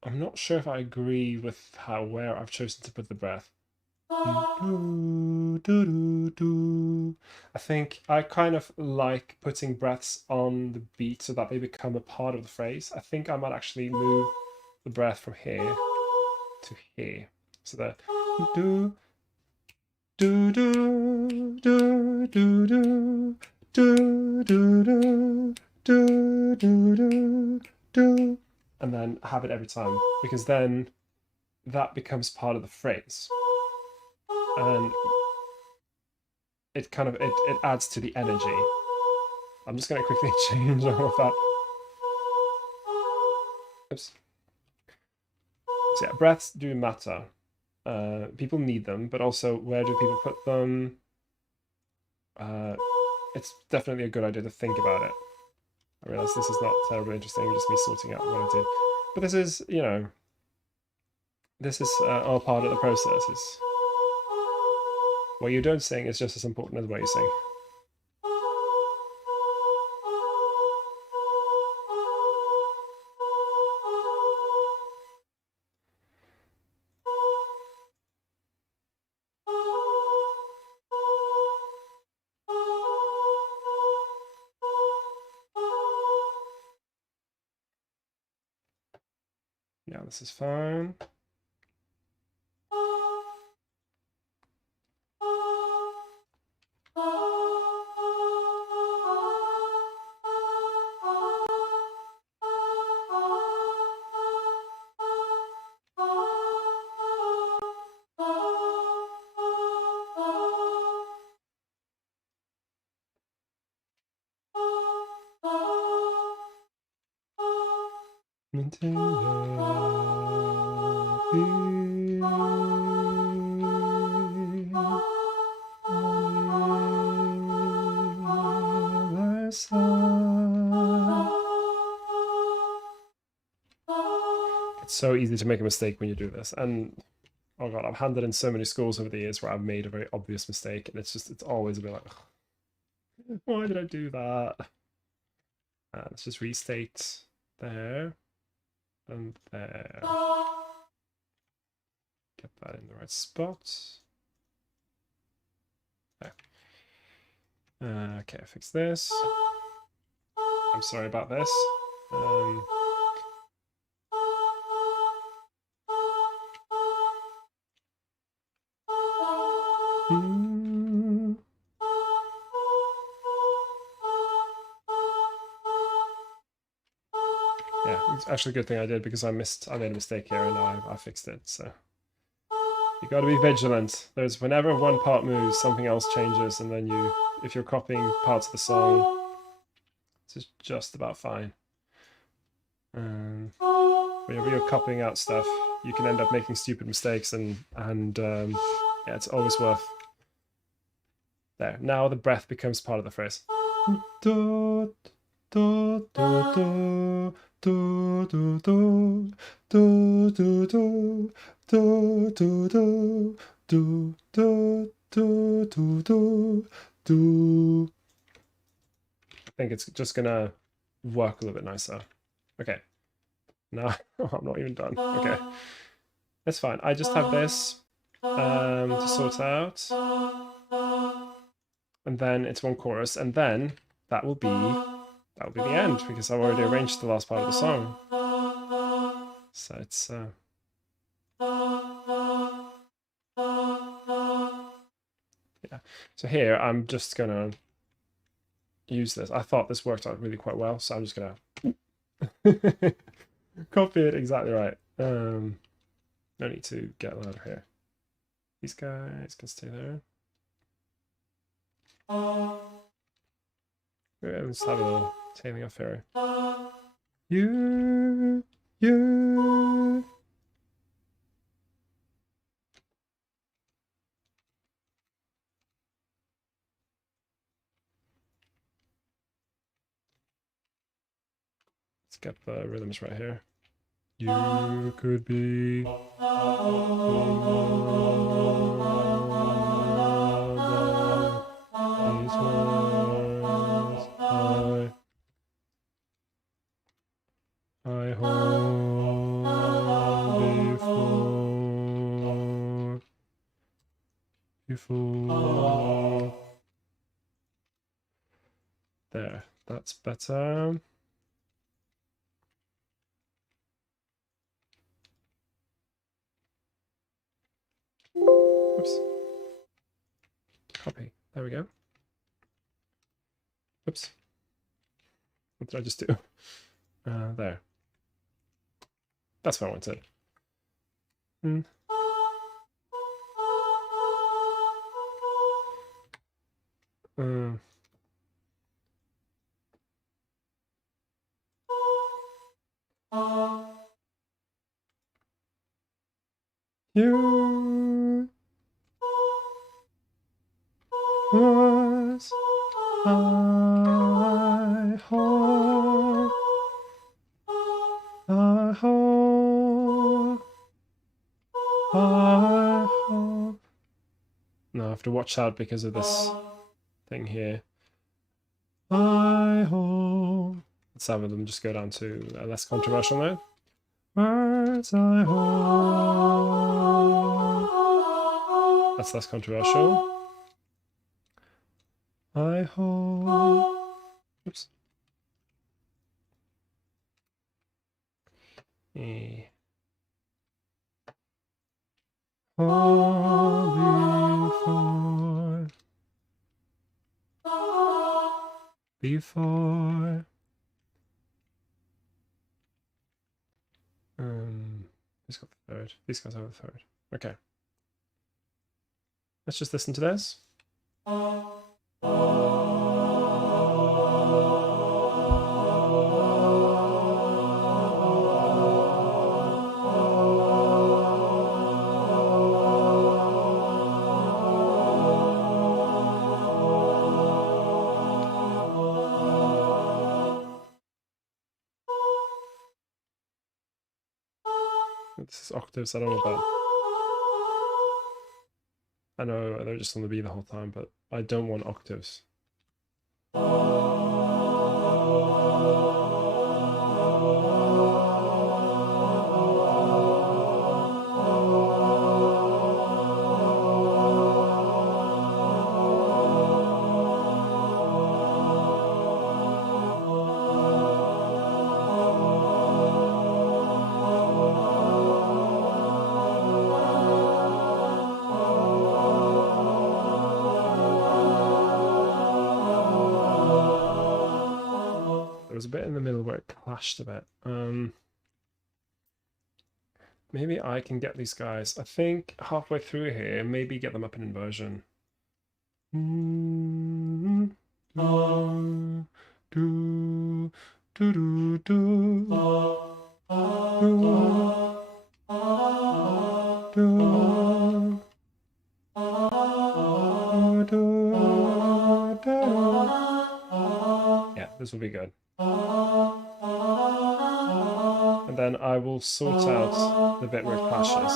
I'm not sure if I agree with where I've chosen to put the breath. I think I kind of like putting breaths on the beat so that they become a part of the phrase. I think I might actually move the breath from here to here. So that do do do do do do do do do do do do, and then have it every time, because then that becomes part of the phrase, and it kind of it adds to the energy. I'm just going to quickly change all of that. Oops. So yeah, breaths do matter. People need them, but also where do people put them? It's definitely a good idea to think about it. I realize this is not terribly interesting, just me sorting out what I did. But this is, you know, this is all part of the process. It's, what you don't sing is just as important as what you sing. Yeah, this is fine. It's so easy to make a mistake when you do this, and oh god, I've handed in so many scores over the years where I've made a very obvious mistake, and it's always a bit like, why did I do that? Let's just restate there and there. Get that in the right spot. There. Okay, fix this. I'm sorry about this. Yeah, it's actually a good thing I did, because I made a mistake here, and now I fixed it. So you got to be vigilant. There's, whenever one part moves, something else changes, and then if you're copying parts of the song, it's just about fine. Whenever you're copying out stuff, you can end up making stupid mistakes, and yeah, it's always worth. There. Now the breath becomes part of the phrase. Do, do, do, do, do, do, do, do, do, do, do, do, do, do, do, do, do, do, do. I think it's just gonna work a little bit nicer. Okay. No, I'm not even done. Okay. That's fine. I just have this to sort out. And then it's one chorus, and then that will be the end, because I've already arranged the last part of the song. So it's yeah. So here I'm just gonna use this. I thought this worked out really quite well, so I'm just gonna copy it exactly right. No need to get louder here. These guys can stay there. Yeah, let's have a little tailing off here. You. Let's get the rhythms right here. You could be. These words I hold before There, that's better. Oops. Copy. There we go. Oops. What did I just do? There. That's what I wanted. You was I hope, I hope, I hope. No, I have to watch out because of this thing here. I hope. Let's have them just go down to a less controversial note. Words I hope. That's less controversial. I hope. Oops. E. Before. Who's got the third? These guys have the third. Okay. Let's just listen to this. This is octaves, I don't know about. I know they're just on the B the whole time, but I don't want octaves. A bit in the middle where it clashed a bit. Maybe I can get these guys, I think halfway through here, maybe get them up in inversion. Yeah, this will be good. And then I will sort out the bit where it clashes.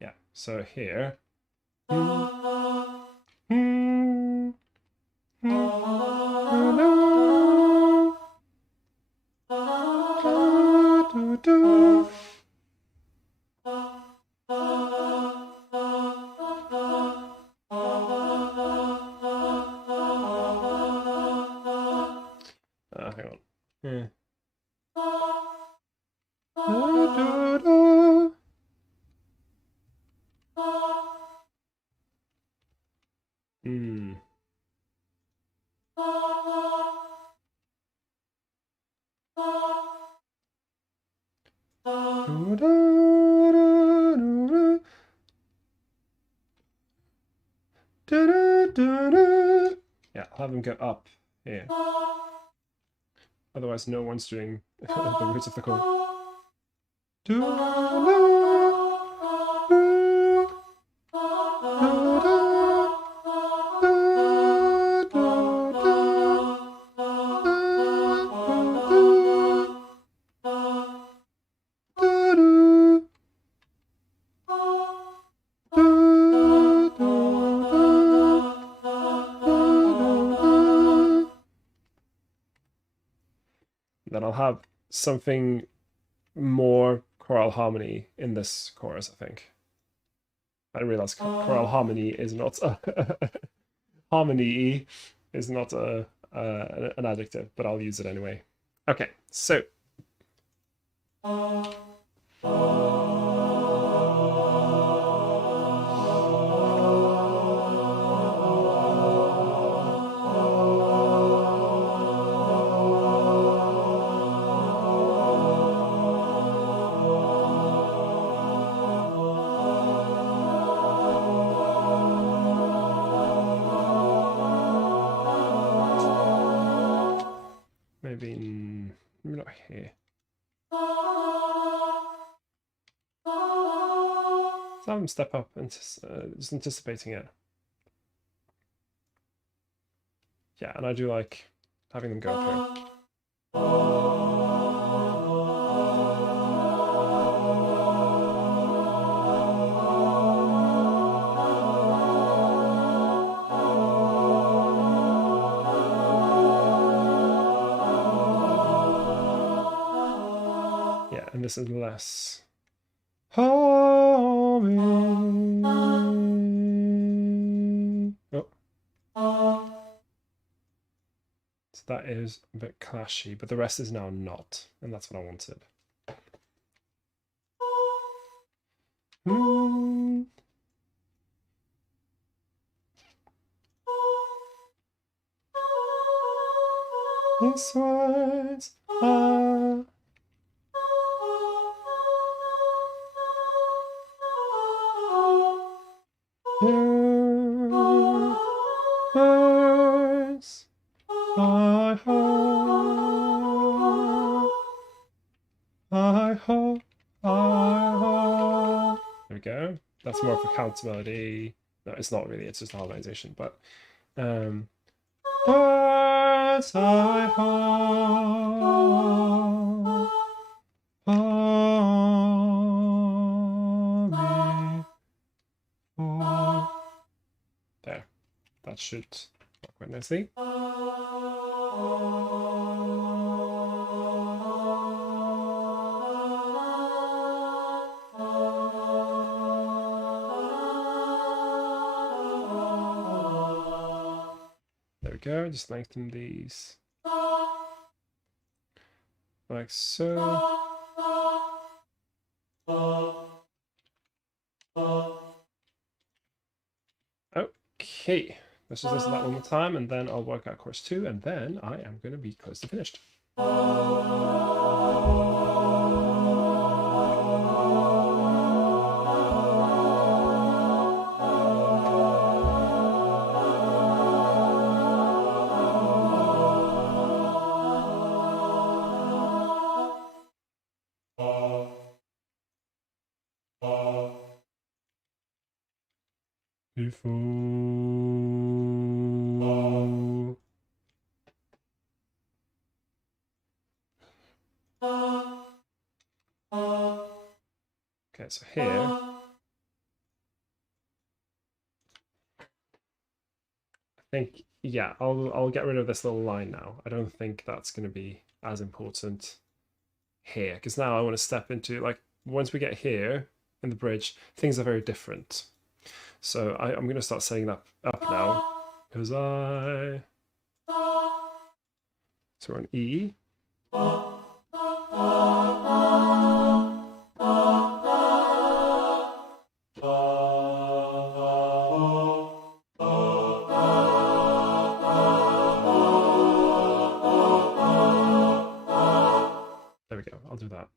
Yeah, so here. Hang on. Yeah. Yeah, I'll have them go up here. Otherwise, no one's doing the roots of the chord. Then I'll have something more choral harmony in this chorus, I think. I didn't realize choral harmony is not harmony is not an adjective, but I'll use it anyway. Okay, so. Maybe not here. Let's have them step up and just anticipating it. Yeah, and I do like having them go up here. Yeah, and this is less. Oh. So that is a bit clashy, but the rest is now not, and that's what I wanted. These words are yours. I hope. There we go. That's more of a counter melody. No, it's not really. It's just a harmonization. But words I hope. There. That should work quite nicely. There we go, just lengthen these like so. Okay, let's just listen to that one more time and then I'll work out chorus 2 and then I am going to be close to finished. Before. Okay, so here. I think, yeah, I'll get rid of this little line now. I don't think that's going to be as important here, because now I want to step into, like, once we get here in the bridge, things are very different. So I'm going to start setting that up now, because so we're on E. There we go, I'll do that.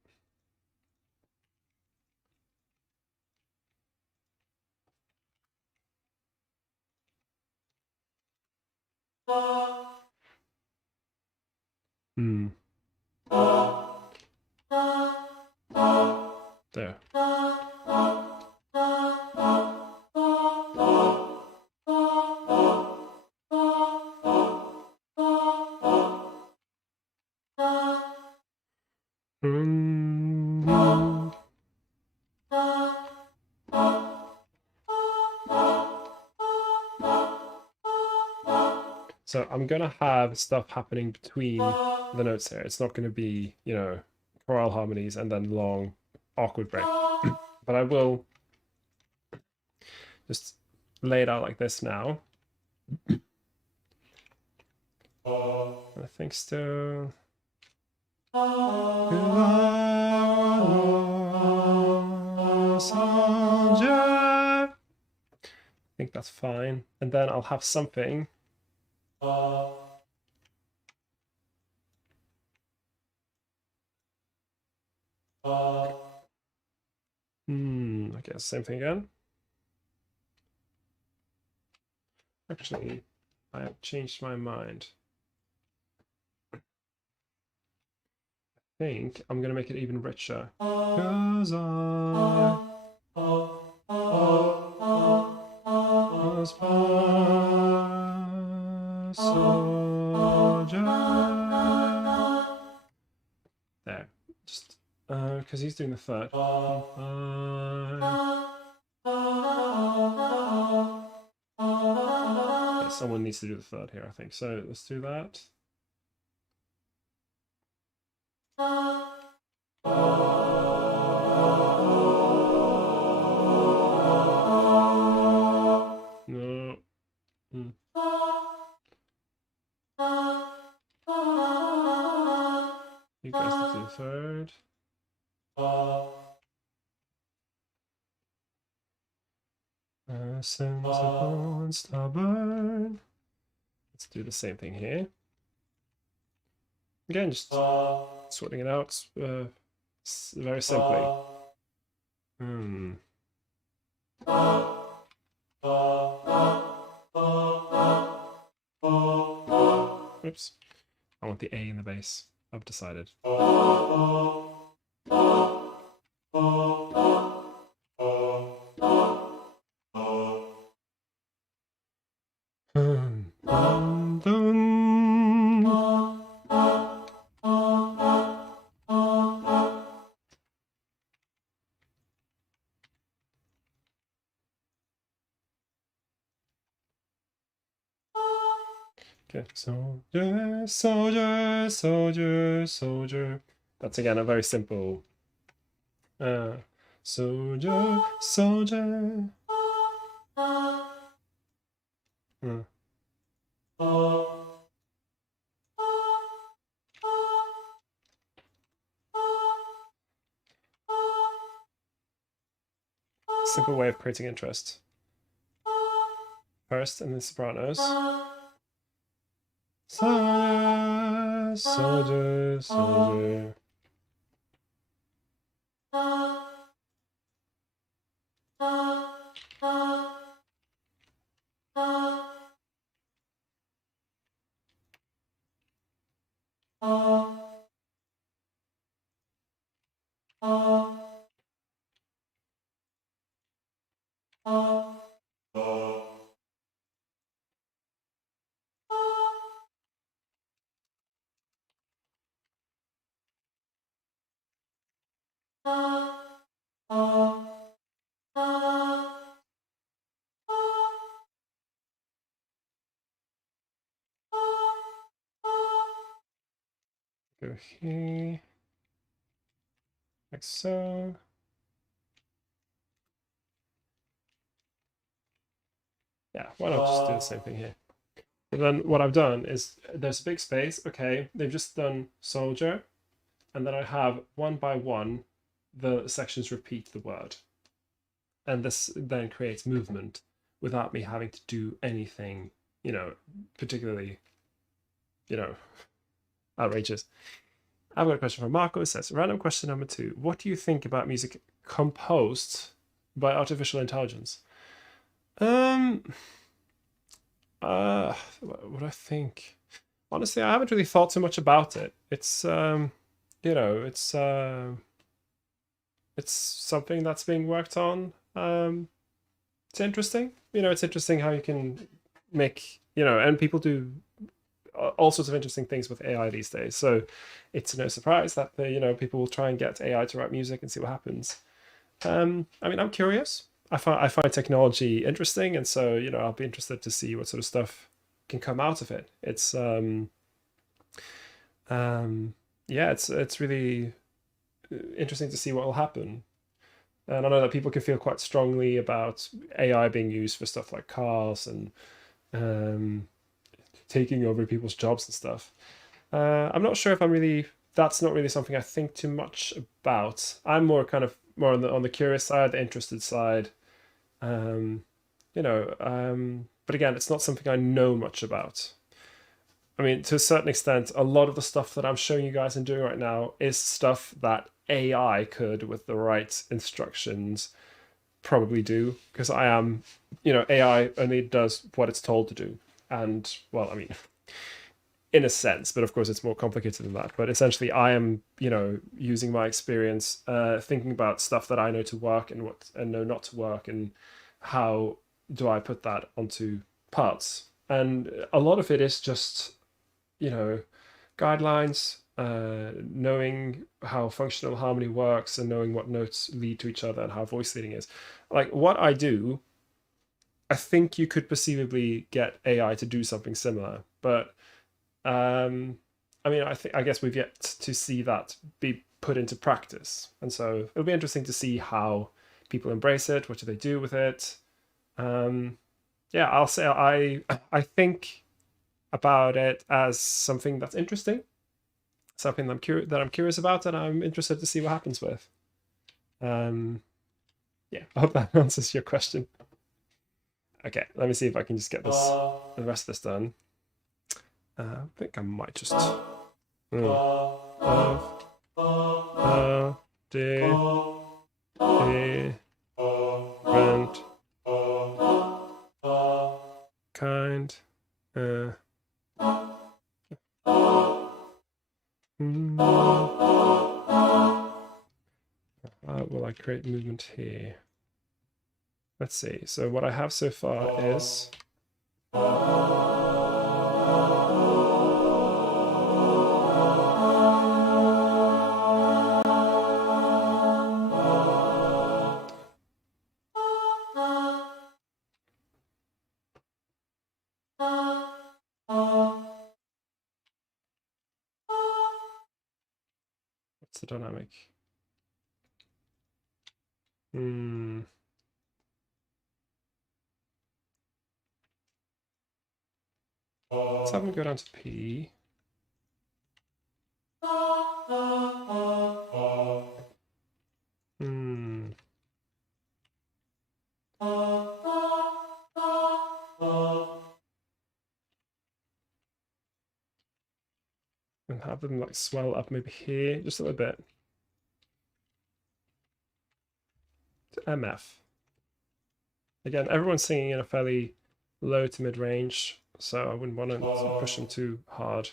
There. So I'm gonna have stuff happening between the notes here. It's not gonna be, you know, choral harmonies and then long, awkward break. But I will just lay it out like this now. I think still. I think that's fine. And then I'll have something. Okay, same thing again. Actually, I have changed my mind. I think I'm gonna make it even richer. 'Cause I was a soldier. There, just because he's doing the third. Yeah, someone needs to do the third here, I think. So let's do that. No. You guys need to do the third. Sensible and stubborn. Let's do the same thing here. Again, just sorting it out very simply. Oops. I want the A in the bass. I've decided. Okay, soldier, soldier, soldier, soldier. That's again a very simple. Soldier, soldier. Simple way of creating interest. First, and then sopranos. Soldier, soldier, soldier. Go here, like so. Yeah, why not just do the same thing here? And then what I've done is there's a big space. Okay, they've just done soldier, and then I have one by one the sections repeat the word, and this then creates movement without me having to do anything, you know, particularly, you know, outrageous. I've got a question from Marco. It says, random question number 2. What do you think about music composed by artificial intelligence? What do I think? Honestly, I haven't really thought too much about it. It's you know, it's something that's being worked on. It's interesting. You know, it's interesting how you can make, you know, and people do all sorts of interesting things with AI these days. So it's no surprise that you know, people will try and get AI to write music and see what happens. I mean, I'm curious. I find technology interesting, and so you know, I'll be interested to see what sort of stuff can come out of it. Yeah, it's really interesting to see what will happen. And I know that people can feel quite strongly about AI being used for stuff like cars and um, taking over people's jobs and stuff. I'm not sure if I'm really. That's not really something I think too much about. I'm more kind of more on the curious side, the interested side. Um, but again, it's not something I know much about. I mean, to a certain extent, a lot of the stuff that I'm showing you guys and doing right now is stuff that AI could, with the right instructions, probably do. Because I am, AI only does what it's told to do. And, well, I mean, in a sense, but of course it's more complicated than that. But essentially, I am, using my experience, thinking about stuff that I know to work and know not to work, and how do I put that onto parts. And a lot of it is just guidelines, knowing how functional harmony works and knowing what notes lead to each other and how voice leading is. Like what I do, I think you could perceivably get AI to do something similar, but I mean, I guess we've yet to see that be put into practice, and so it'll be interesting to see how people embrace it. What do they do with it? Um, yeah, I'll say I think about it as something that's interesting, something that I'm curious about, and I'm interested to see what happens with. Um, yeah, I hope that answers your question. Okay, let me see if I can just get the rest of this done. I think I might just. D, E, rent, kind. Will I create movement here? Let's see. So what I have so far is what's the dynamic? Let's have them go down to P. And have them like swell up maybe here just a little bit to MF. Again, everyone's singing in a fairly low to mid range, so I wouldn't want to push them too hard.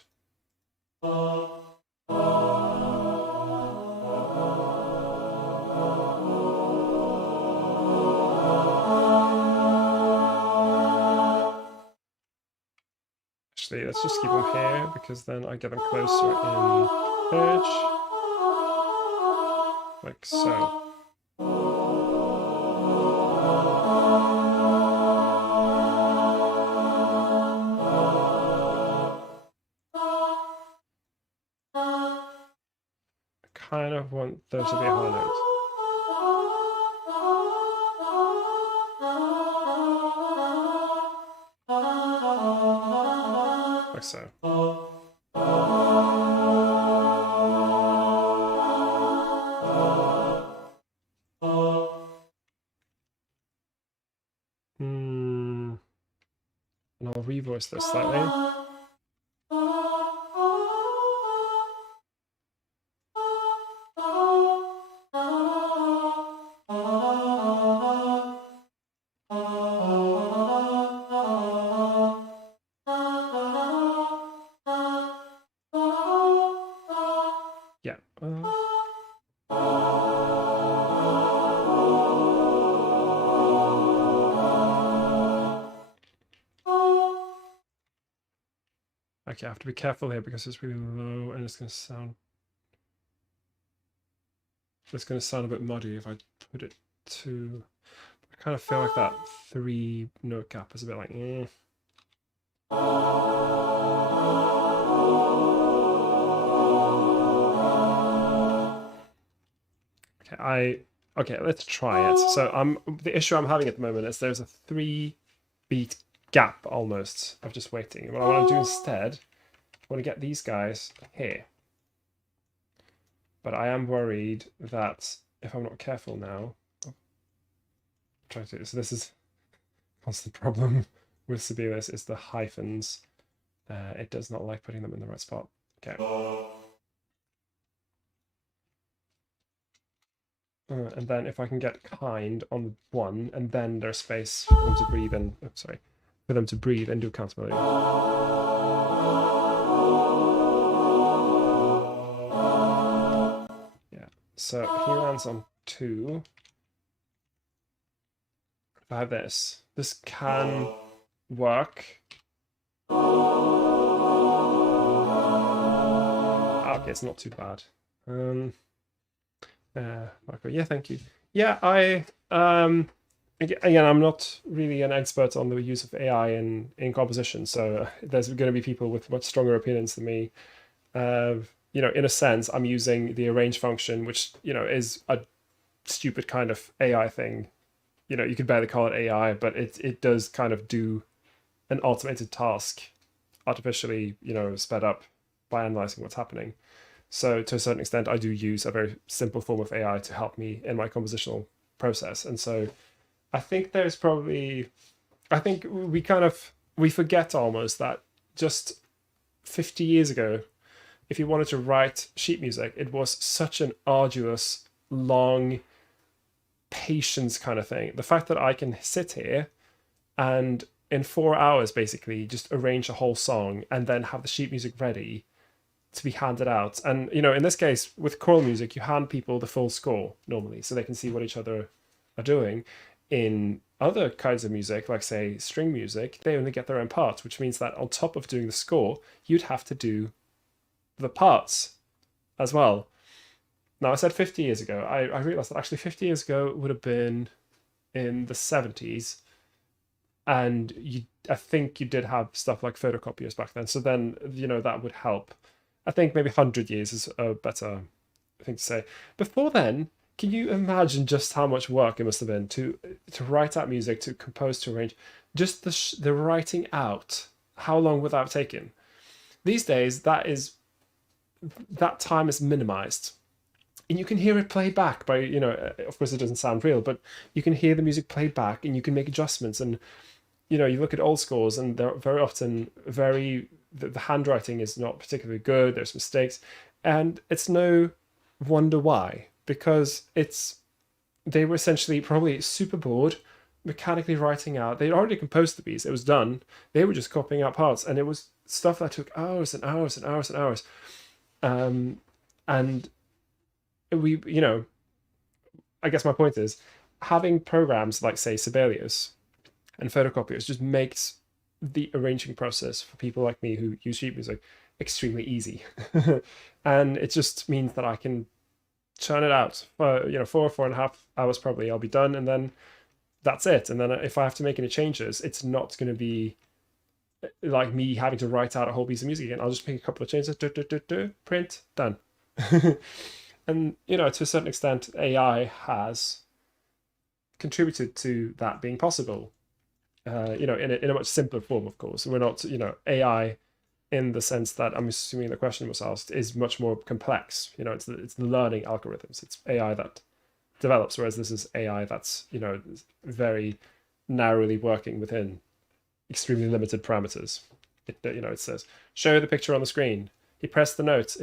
Actually, let's just keep them here because then I get them closer in pitch, like so. Kind of want those to be a high note. Like so. And I'll revoice this slightly. Yeah. Okay, I have to be careful here because it's really low and it's going to sound a bit muddy if I put it too. I kind of feel like that 3 note gap is a bit like Okay, let's try it. So the issue I'm having at the moment is there's a 3 beat gap almost of just waiting. What I want to do instead, I want to get these guys here. But I am worried that if I'm not careful now, try to. So this is what's the problem with Sibelius is the hyphens. It does not like putting them in the right spot. Okay. And then if I can get kind on the one, and then there's space for them to breathe and for them to breathe and do accountability. Yeah. So he lands on 2. If I have this can work. Okay, it's not too bad. Marco, yeah, thank you. Yeah, again, I'm not really an expert on the use of AI in composition, so there's going to be people with much stronger opinions than me. In a sense, I'm using the arrange function, which is a stupid kind of AI thing. You could barely call it AI, but it does kind of do an automated task, artificially, sped up by analyzing what's happening. So to a certain extent, I do use a very simple form of AI to help me in my compositional process. And so I think we forget almost that just 50 years ago, if you wanted to write sheet music, it was such an arduous, long, patience kind of thing. The fact that I can sit here and in 4 hours basically just arrange a whole song and then have the sheet music ready to be handed out. And in this case with choral music, you hand people the full score normally so they can see what each other are doing. In other kinds of music, like say string music, they only get their own parts, which means that on top of doing the score, you'd have to do the parts as well. Now I said 50 years ago. I realized that actually 50 years ago would have been in the 70s, and I think you did have stuff like photocopiers back then, so then that would help. I think maybe 100 years is a better thing to say. Before then, can you imagine just how much work it must have been to write out music, to compose, to arrange? Just the writing out. How long would that have taken? These days, that time is minimized. And you can hear it played back by, of course it doesn't sound real, but you can hear the music played back and you can make adjustments. And, you look at old scores and they're very often the handwriting is not particularly good. There's mistakes. And it's no wonder why, because they were essentially probably super bored, mechanically writing out. They'd already composed the piece. It was done. They were just copying out parts. And it was stuff that took hours and hours and hours and hours. And we, I guess my point is having programs like say Sibelius and photocopiers just makes the arranging process for people like me who use sheet music extremely easy. And it just means that I can churn it out for 4.5 hours probably. I'll be done, and then that's it. And then if I have to make any changes, it's not going to be like me having to write out a whole piece of music again. I'll just make a couple of changes, print, done. And to a certain extent, AI has contributed to that being possible. In a much simpler form, of course. We're not, AI in the sense that I'm assuming the question was asked is much more complex. It's the learning algorithms. It's AI that develops, whereas this is AI that's very narrowly working within extremely limited parameters. It says show the picture on the screen. He pressed the note.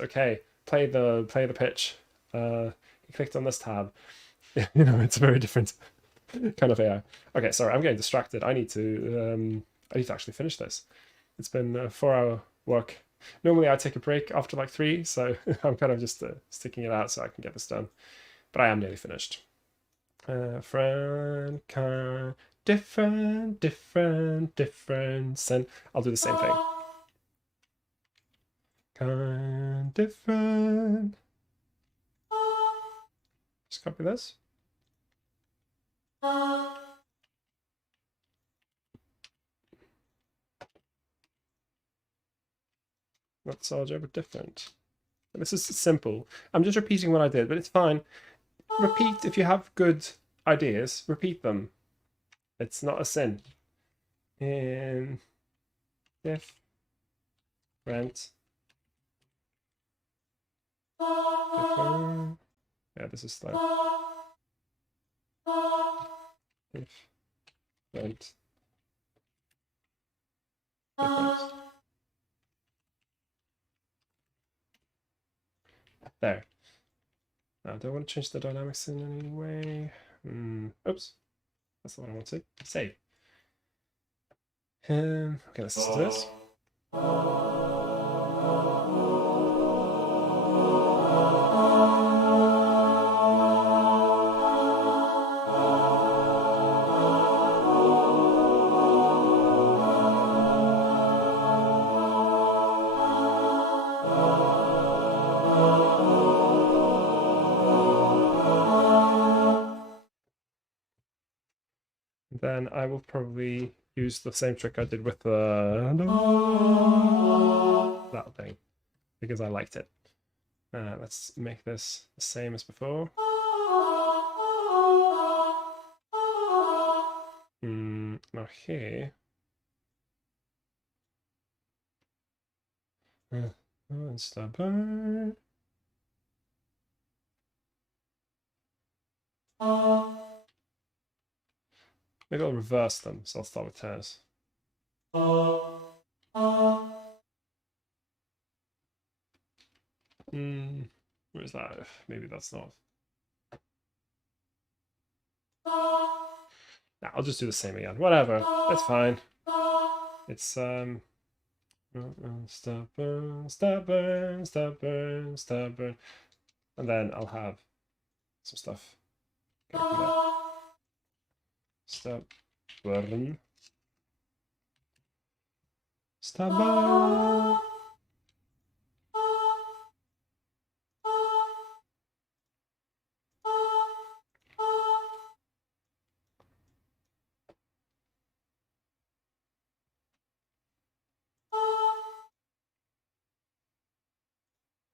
Okay, play the pitch. He clicked on this tab. It's a very different kind of AI. Okay, sorry, I'm getting distracted. I need to actually finish this. It's been a 4-hour work. Normally I take a break after like 3, so I'm kind of just sticking it out so I can get this done. But I am nearly finished. Different, and I'll do the same thing. Different. Just copy this. not soldier, but different. And this is simple. I'm just repeating what I did, but it's fine. Repeat if you have good ideas. Repeat them. It's not a sin. In different. Yeah, this is slow. Different. There. Now, do I want to change the dynamics in any way? Oops. That's the one I want to save. Okay, let's listen to this. Then I will probably use the same trick I did with the that thing because I liked it. Let's make this the same as before. Now here. Stubborn. Maybe I'll reverse them, so I'll start with tears. Where is that? Maybe that's not. Nah, I'll just do the same again. Whatever, it's fine. It's stubborn, stubborn, stubborn, stubborn, and then I'll have some stuff. Stubborn, stubborn.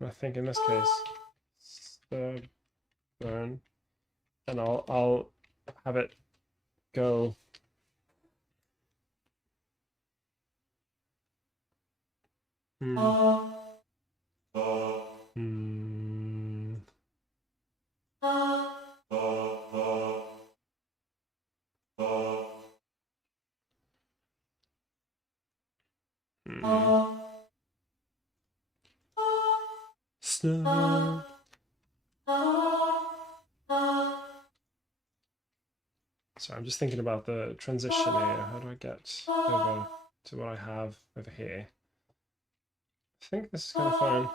I think in this case, stubborn, and I'll have it go. Snow. So I'm just thinking about the transition here. How do I get over to what I have over here? I think this is kind of fine.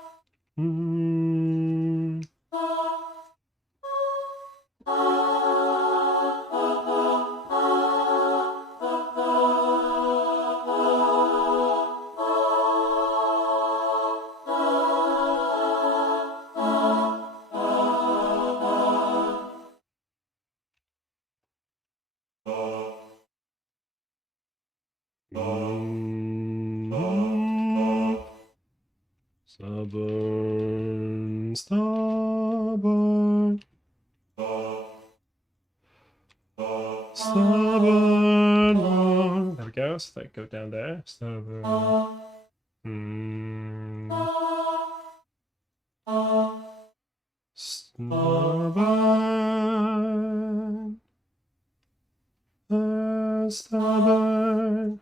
Stubborn, stubborn, stubborn. There we go. So that go down there. Stubborn. Stubborn. Stubborn.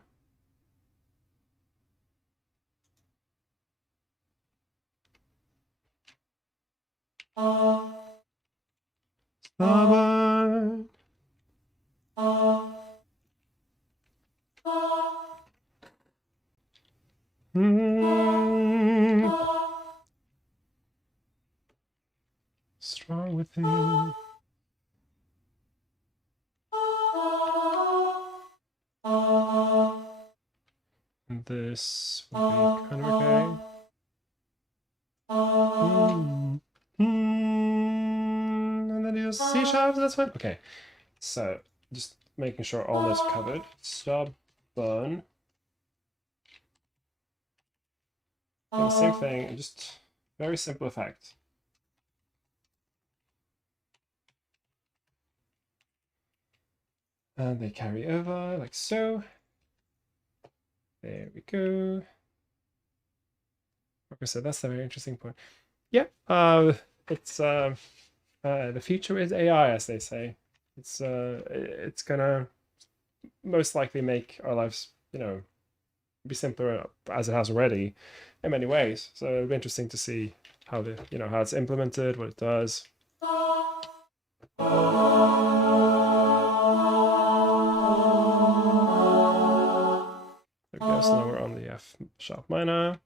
Stubborn. Strong within. And this will be kind of okay. And then you C sharps, that's fine. Okay, so just making sure all notes are covered. Stubborn. And the same thing, just very simple effect. And they carry over like so. There we go. Like I said, that's a very interesting point. Yeah, it's the future is AI, as they say. It's gonna most likely make our lives, be simpler as it has already in many ways. So it'll be interesting to see how how it's implemented, what it does. There we go. So now we're on the F sharp minor.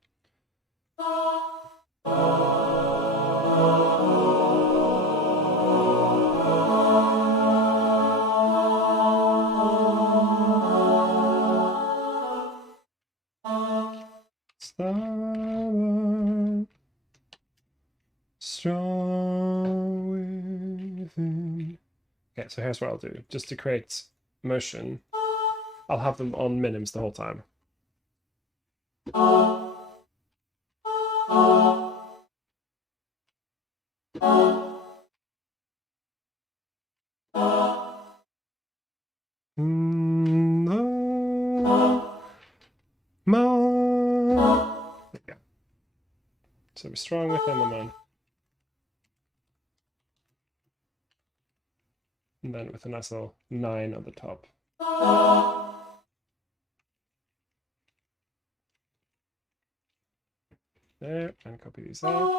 Strong within. Okay, so here's what I'll do. Just to create motion, I'll have them on minims the whole time. There we go. So we're strong within them on. And then with a nice little 9 on the top. There, and copy these out.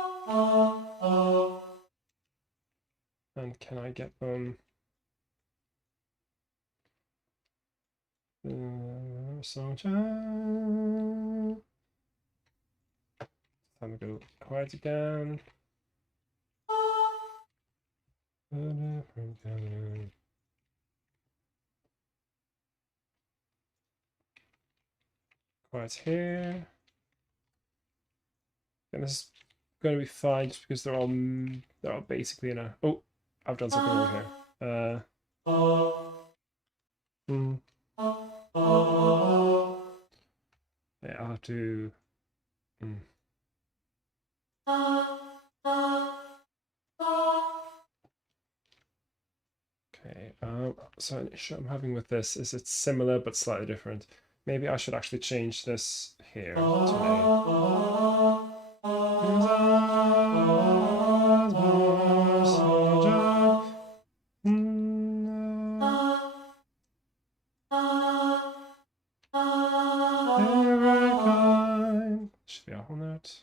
And can I get them? Time to go quiet again. Quiet here. And this is going to be fine just because they're all basically in a. Oh, I've done something wrong here. Yeah, I'll have to. Okay. So an issue I'm having with this is it's similar but slightly different. Maybe I should actually change this here to should be a whole note. It should be a whole note.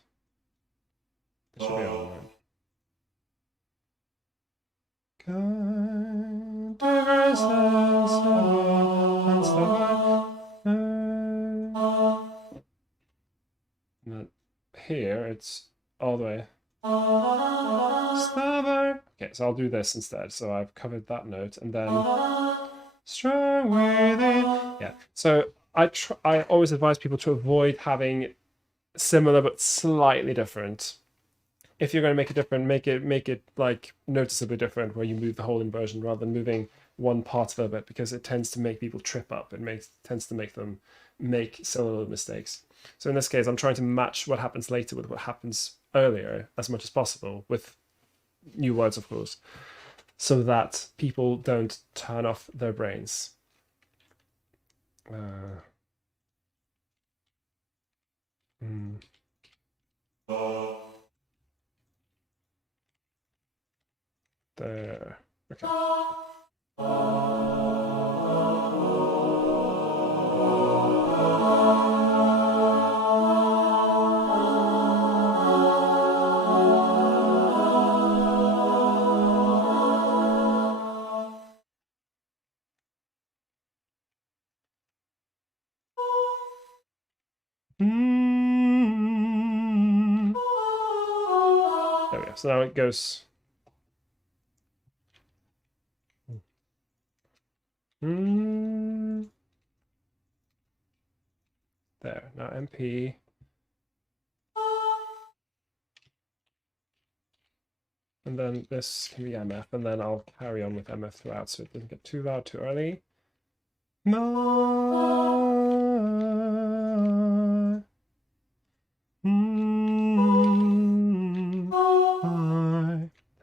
Here it's all the way. Okay, so I'll do this instead. So I've covered that note and then strong within. Yeah. So I always advise people to avoid having similar but slightly different. If you're going to make it different, make it like noticeably different, where you move the whole inversion rather than moving one part of it, because it tends to make people trip up. It tends to make them make similar mistakes. So in this case, I'm trying to match what happens later with what happens earlier as much as possible, with new words, of course, so that people don't turn off their brains. There. Okay. There we go. So now it goes. There. Now MP. And then this can be MF, and then I'll carry on with MF throughout so it doesn't get too loud too early. Ma.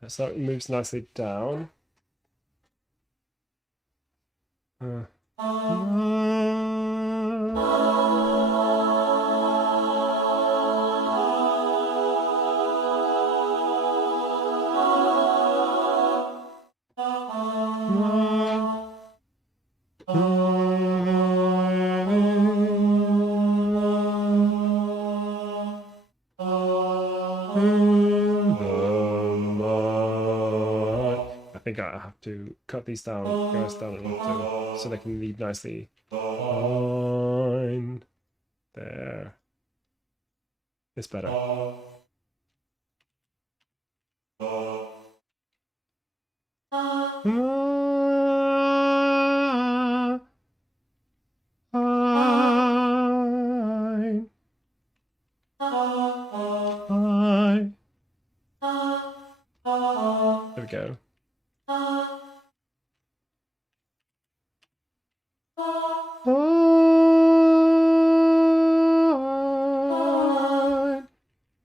So it moves nicely down. I think I have to cut these down, guys down a little, so they can lead nicely. Fine. There. It's better. Fine. Fine. There we go.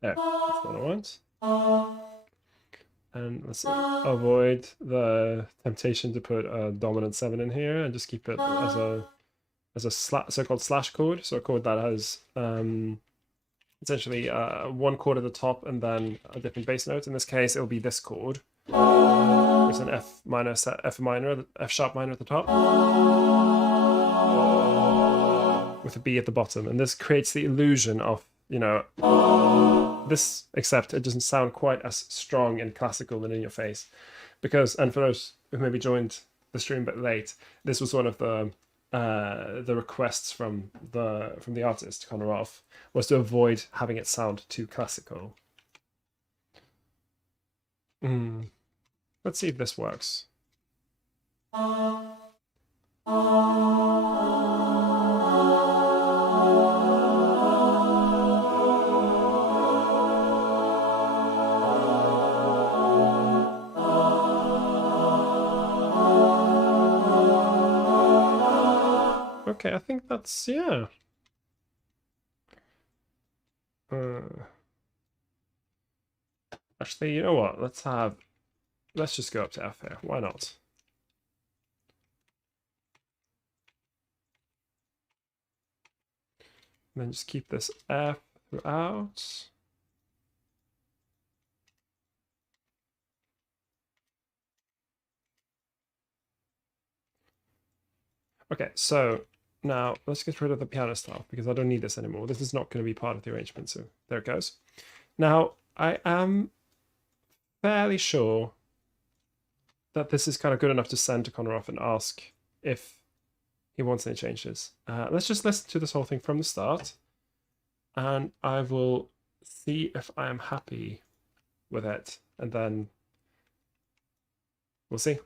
There, that's what I want. And let's see, avoid the temptation to put a dominant 7 in here and just keep it as a so-called slash chord. So a chord that has essentially one chord at the top and then a different bass note. In this case, it'll be this chord. It's an F sharp minor at the top, with a B at the bottom, and this creates the illusion of, you know, this, except it doesn't sound quite as strong and classical and in your face, because, and for those who maybe joined the stream a bit late, this was one of the requests from the artist Connor Roff, was to avoid having it sound too classical. Let's see if this works. Okay, I think that's, yeah. Actually, you know what? Let's just go up to F here. Why not? And then just keep this F throughout. Okay, so now let's get rid of the piano style because I don't need this anymore. This is not going to be part of the arrangement, so there it goes. Now, I am fairly sure that this is kind of good enough to send to Connor Roff and ask if he wants any changes. Let's just listen to this whole thing from the start, and I will see if I am happy with it, and then we'll see.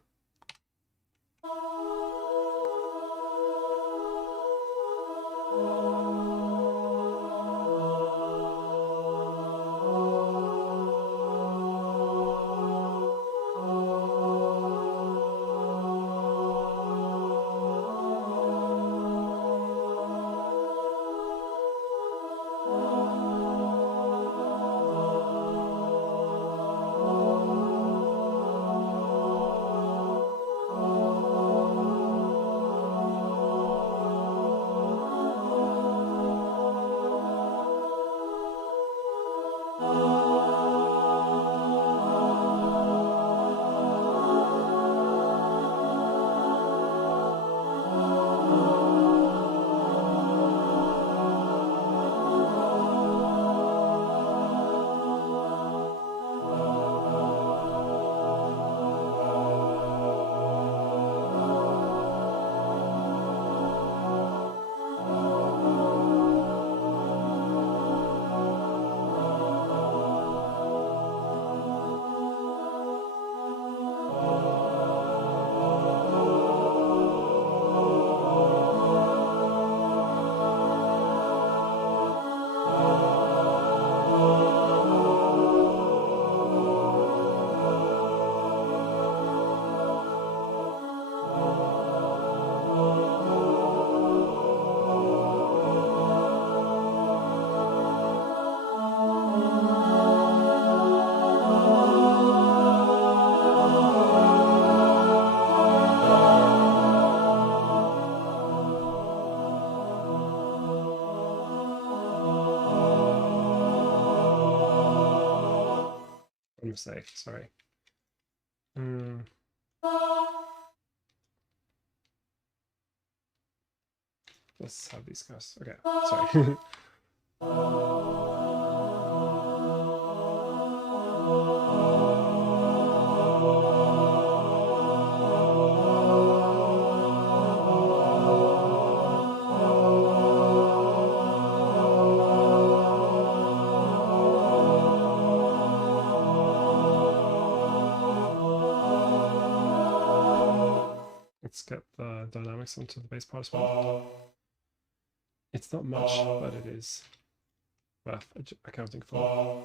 mistake. Sorry. Let's have these guys. Okay, sorry. Let's get the dynamics onto the bass part as well. It's not much, but it is worth accounting for.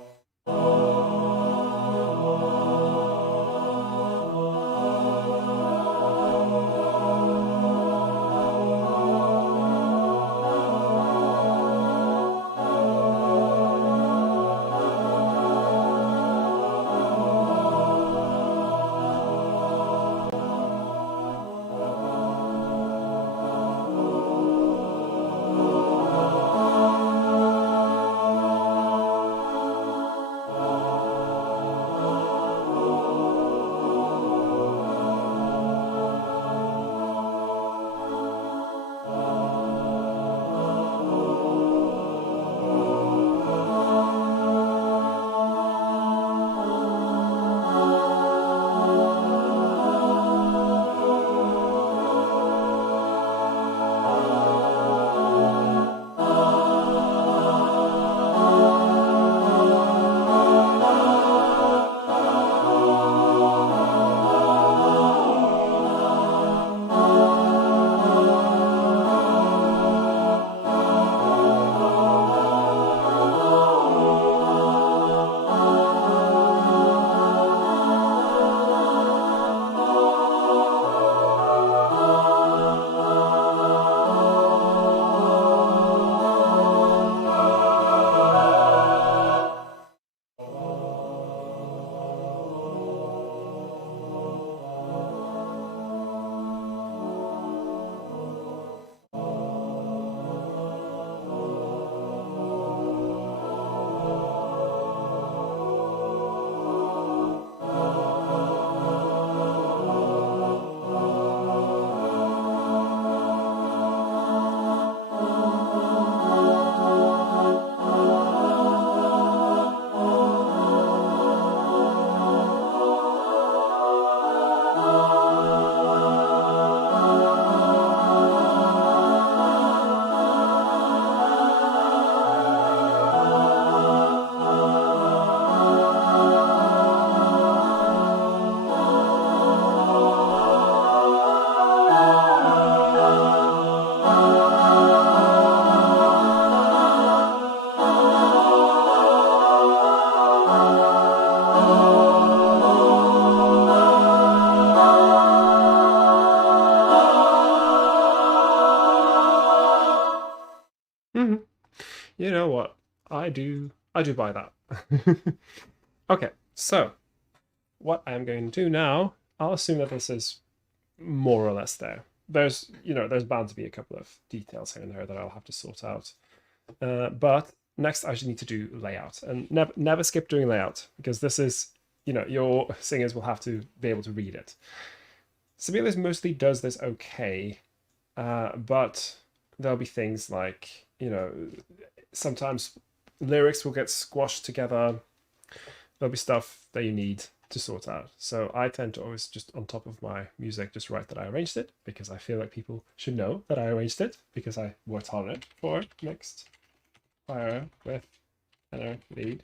You know what? I do buy that. Okay, so what I'm going to do now, I'll assume that this is more or less there. There's bound to be a couple of details here and there that I'll have to sort out. But next I should need to do layout, and never skip doing layout, because this is, your singers will have to be able to read it. Sibelius mostly does this okay, but there'll be things like, sometimes lyrics will get squashed together. There'll be stuff that you need to sort out. So I tend to always, just on top of my music, just write that I arranged it, because I feel like people should know that I arranged it, because I worked on it for mixed fire with tenor lead.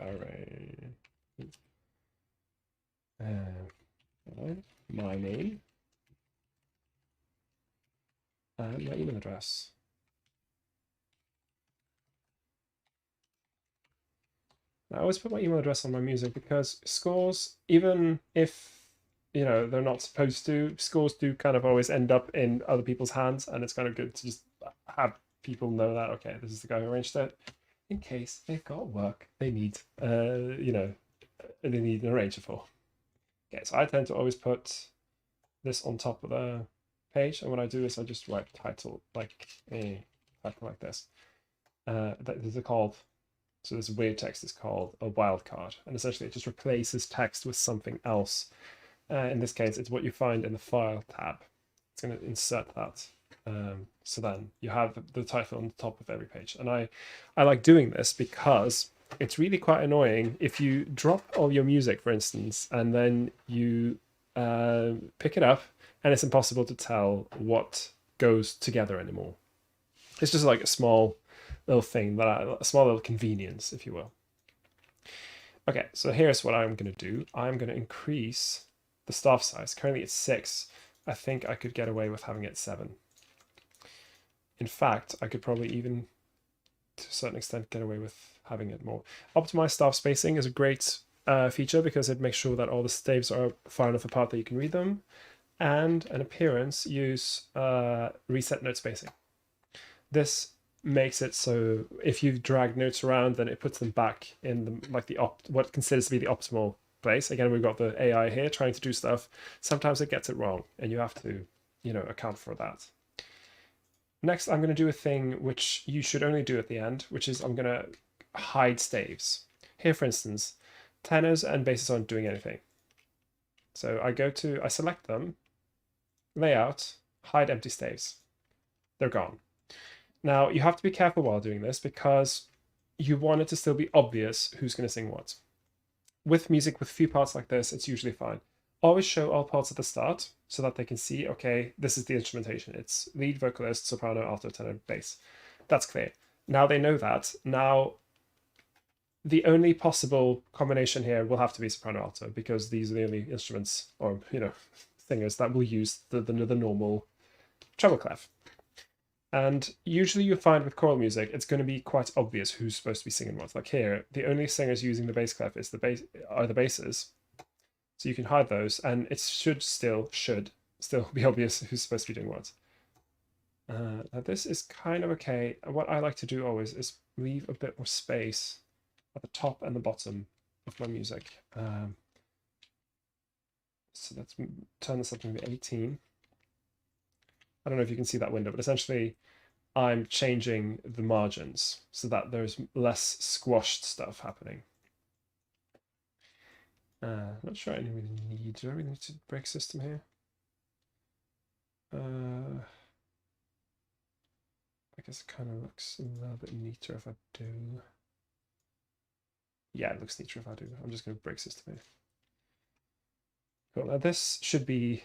Array. My name and my email address. I always put my email address on my music, because scores, even if they're not supposed to, scores do kind of always end up in other people's hands, and it's kind of good to just have people know that, okay, this is the guy who arranged it, in case they've got work they need they need an arranger for. Okay, so I tend to always put this on top of the page, and what I do is I just write title like a title like this. These are called So this weird text is called a wildcard, and essentially it just replaces text with something else. In this case, it's what you find in the file tab. It's going to insert that. So then you have the title on the top of every page. And I like doing this because it's really quite annoying if you drop all your music, for instance, and then you pick it up and it's impossible to tell what goes together anymore. It's just like a small little thing, a small little convenience, if you will. Okay, so here's what I'm going to do. I'm going to increase the staff size. Currently it's 6. I think I could get away with having it 7. In fact, I could probably even, to a certain extent, get away with having it more. Optimized staff spacing is a great feature because it makes sure that all the staves are far enough apart that you can read them. And an appearance, use reset note spacing. This makes it so if you drag notes around, then it puts them back in the what considers to be the optimal place. Again, we've got the AI here trying to do stuff. Sometimes it gets it wrong, and you have to, account for that. Next, I'm going to do a thing which you should only do at the end, which is I'm going to hide staves. Here, for instance, tenors and basses aren't doing anything. So I select them, layout, hide empty staves. They're gone. Now, you have to be careful while doing this because you want it to still be obvious who's going to sing what. With music with few parts like this, it's usually fine. Always show all parts at the start so that they can see, okay, this is the instrumentation. It's lead, vocalist, soprano, alto, tenor, bass. That's clear. Now they know that. Now, the only possible combination here will have to be soprano, alto, because these are the only instruments or, singers that will use the normal treble clef. And usually you find with choral music, it's going to be quite obvious who's supposed to be singing what. Like here, the only singers using the bass clef are the basses. So you can hide those, and it should still be obvious who's supposed to be doing what. Now this is kind of okay. What I like to do always is leave a bit more space at the top and the bottom of my music. So let's turn this up to maybe 18. I don't know if you can see that window, but essentially I'm changing the margins so that there's less squashed stuff happening. Not sure I really need. Do I really need to break system here? I guess it kind of looks a little bit neater if I do. Yeah, it looks neater if I do. I'm just going to break system here. Cool. Now this should be.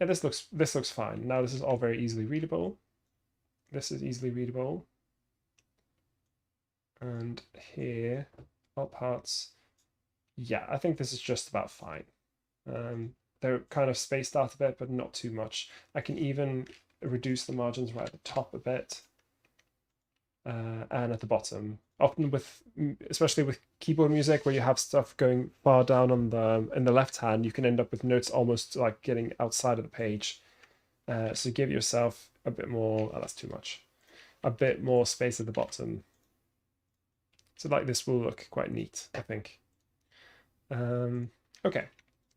Yeah, this looks fine. Now this is all very easily readable. This is easily readable. And here, all parts. Yeah, I think this is just about fine. They're kind of spaced out a bit, but not too much. I can even reduce the margins right at the top a bit. And at the bottom. Often especially with keyboard music where you have stuff going far down on in the left hand, you can end up with notes almost like getting outside of the page. So give yourself a bit more, that's too much. A bit more space at the bottom. So like this will look quite neat, I think. Okay,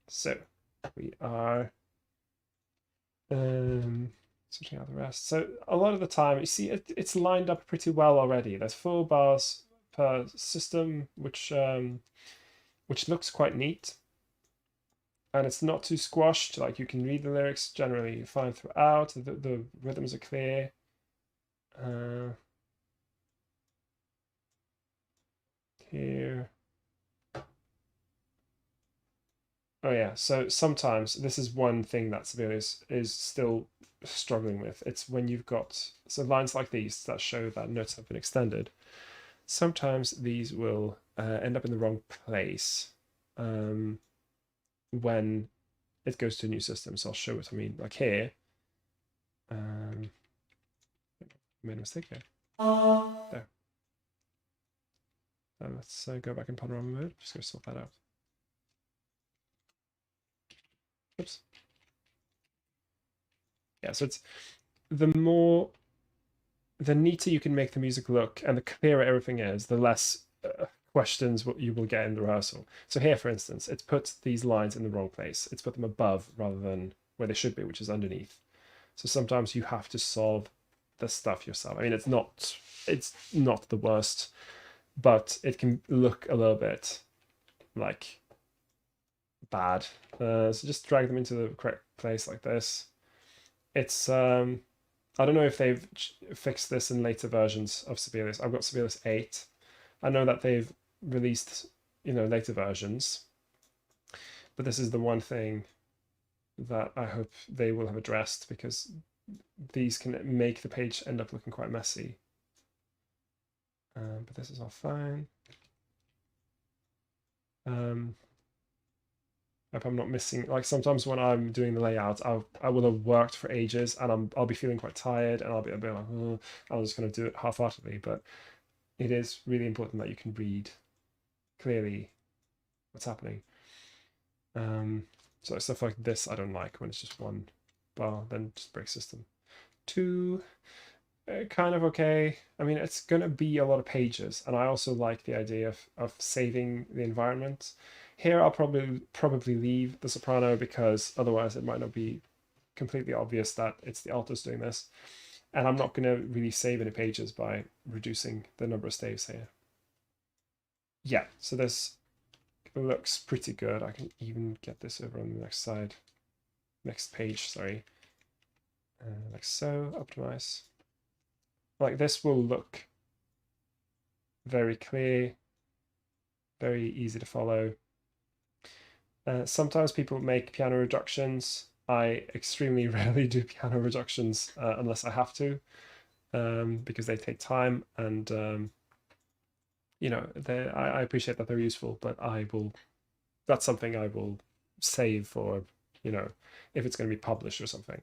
so we are switching out the rest. So a lot of the time, you see it's lined up pretty well already. There's 4 bars per system, which looks quite neat. And it's not too squashed. Like you can read the lyrics generally fine throughout. The rhythms are clear. Here. Oh yeah, so sometimes this is one thing that Sibelius is still struggling with. It's when you've got lines like these that show that notes have been extended. Sometimes these will end up in the wrong place when it goes to a new system. So I'll show what I mean. Like here, made a mistake there. There. Let's go back in panorama mode. Just gonna sort that out. Oops. Yeah, so it's the neater you can make the music look and the clearer everything is, the less questions you will get in the rehearsal. So here, for instance, it's put these lines in the wrong place. It's put them above rather than where they should be, which is underneath. So sometimes you have to solve the stuff yourself. I mean, it's not the worst but it can look a little bit like bad. So just drag them into the correct place like this. It's I don't know if they've fixed this in later versions of Sibelius. I've got Sibelius 8. I know that they've released, later versions, but this is the one thing that I hope they will have addressed, because these can make the page end up looking quite messy. But this is all fine. Hope I'm not missing, like sometimes when I'm doing the layout, I will have worked for ages and I'll be feeling quite tired, and I'll be a bit like, oh, I'm just going to do it half-heartedly. But it is really important that you can read clearly what's happening. So stuff like this I don't like when it's just one bar, then just break system. 2, kind of okay. I mean, it's gonna be a lot of pages, and I also like the idea of saving the environment. Here I'll probably leave the soprano, because otherwise it might not be completely obvious that it's the altos doing this. And I'm not gonna really save any pages by reducing the number of staves here. Yeah, so this looks pretty good. I can even get this over on the next page, sorry. Like so, optimize. Like this will look very clear, very easy to follow. Sometimes people make piano reductions. I extremely rarely do piano reductions unless I have to, because they take time, and I appreciate that they're useful, but that's something I will save for, if it's going to be published or something.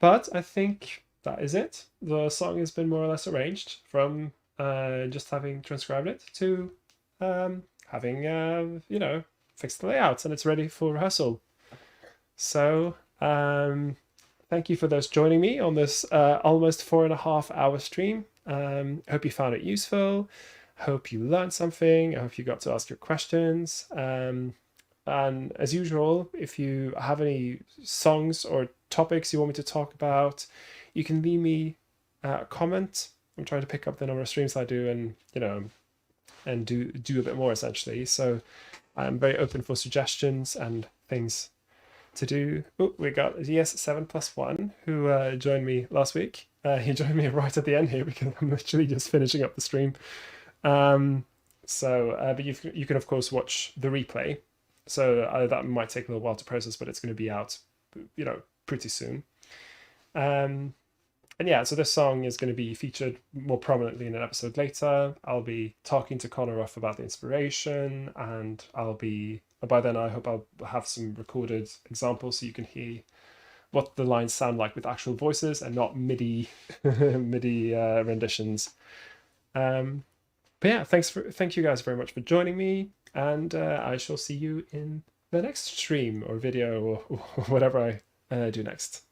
But I think that is it. The song has been more or less arranged from just having transcribed it to having, fixed the layouts, and it's ready for rehearsal. So thank you for those joining me on this almost 4.5-hour stream. Hope you found it useful. Hope you learned something. I hope you got to ask your questions. And as usual, if you have any songs or topics you want me to talk about, you can leave me a comment. I'm trying to pick up the number of streams I do, and do a bit more, essentially. So I'm very open for suggestions and things to do. Oh, we got ES7+1 who joined me last week. He joined me right at the end here, because I'm literally just finishing up the stream. But you can of course watch the replay. So that might take a little while to process, but it's going to be out, pretty soon. And yeah, so this song is going to be featured more prominently in an episode later. I'll be talking to Connor Roff about the inspiration, and by then I hope I'll have some recorded examples so you can hear what the lines sound like with actual voices and not MIDI renditions. But yeah, thank you guys very much for joining me, and I shall see you in the next stream or video or whatever I do next.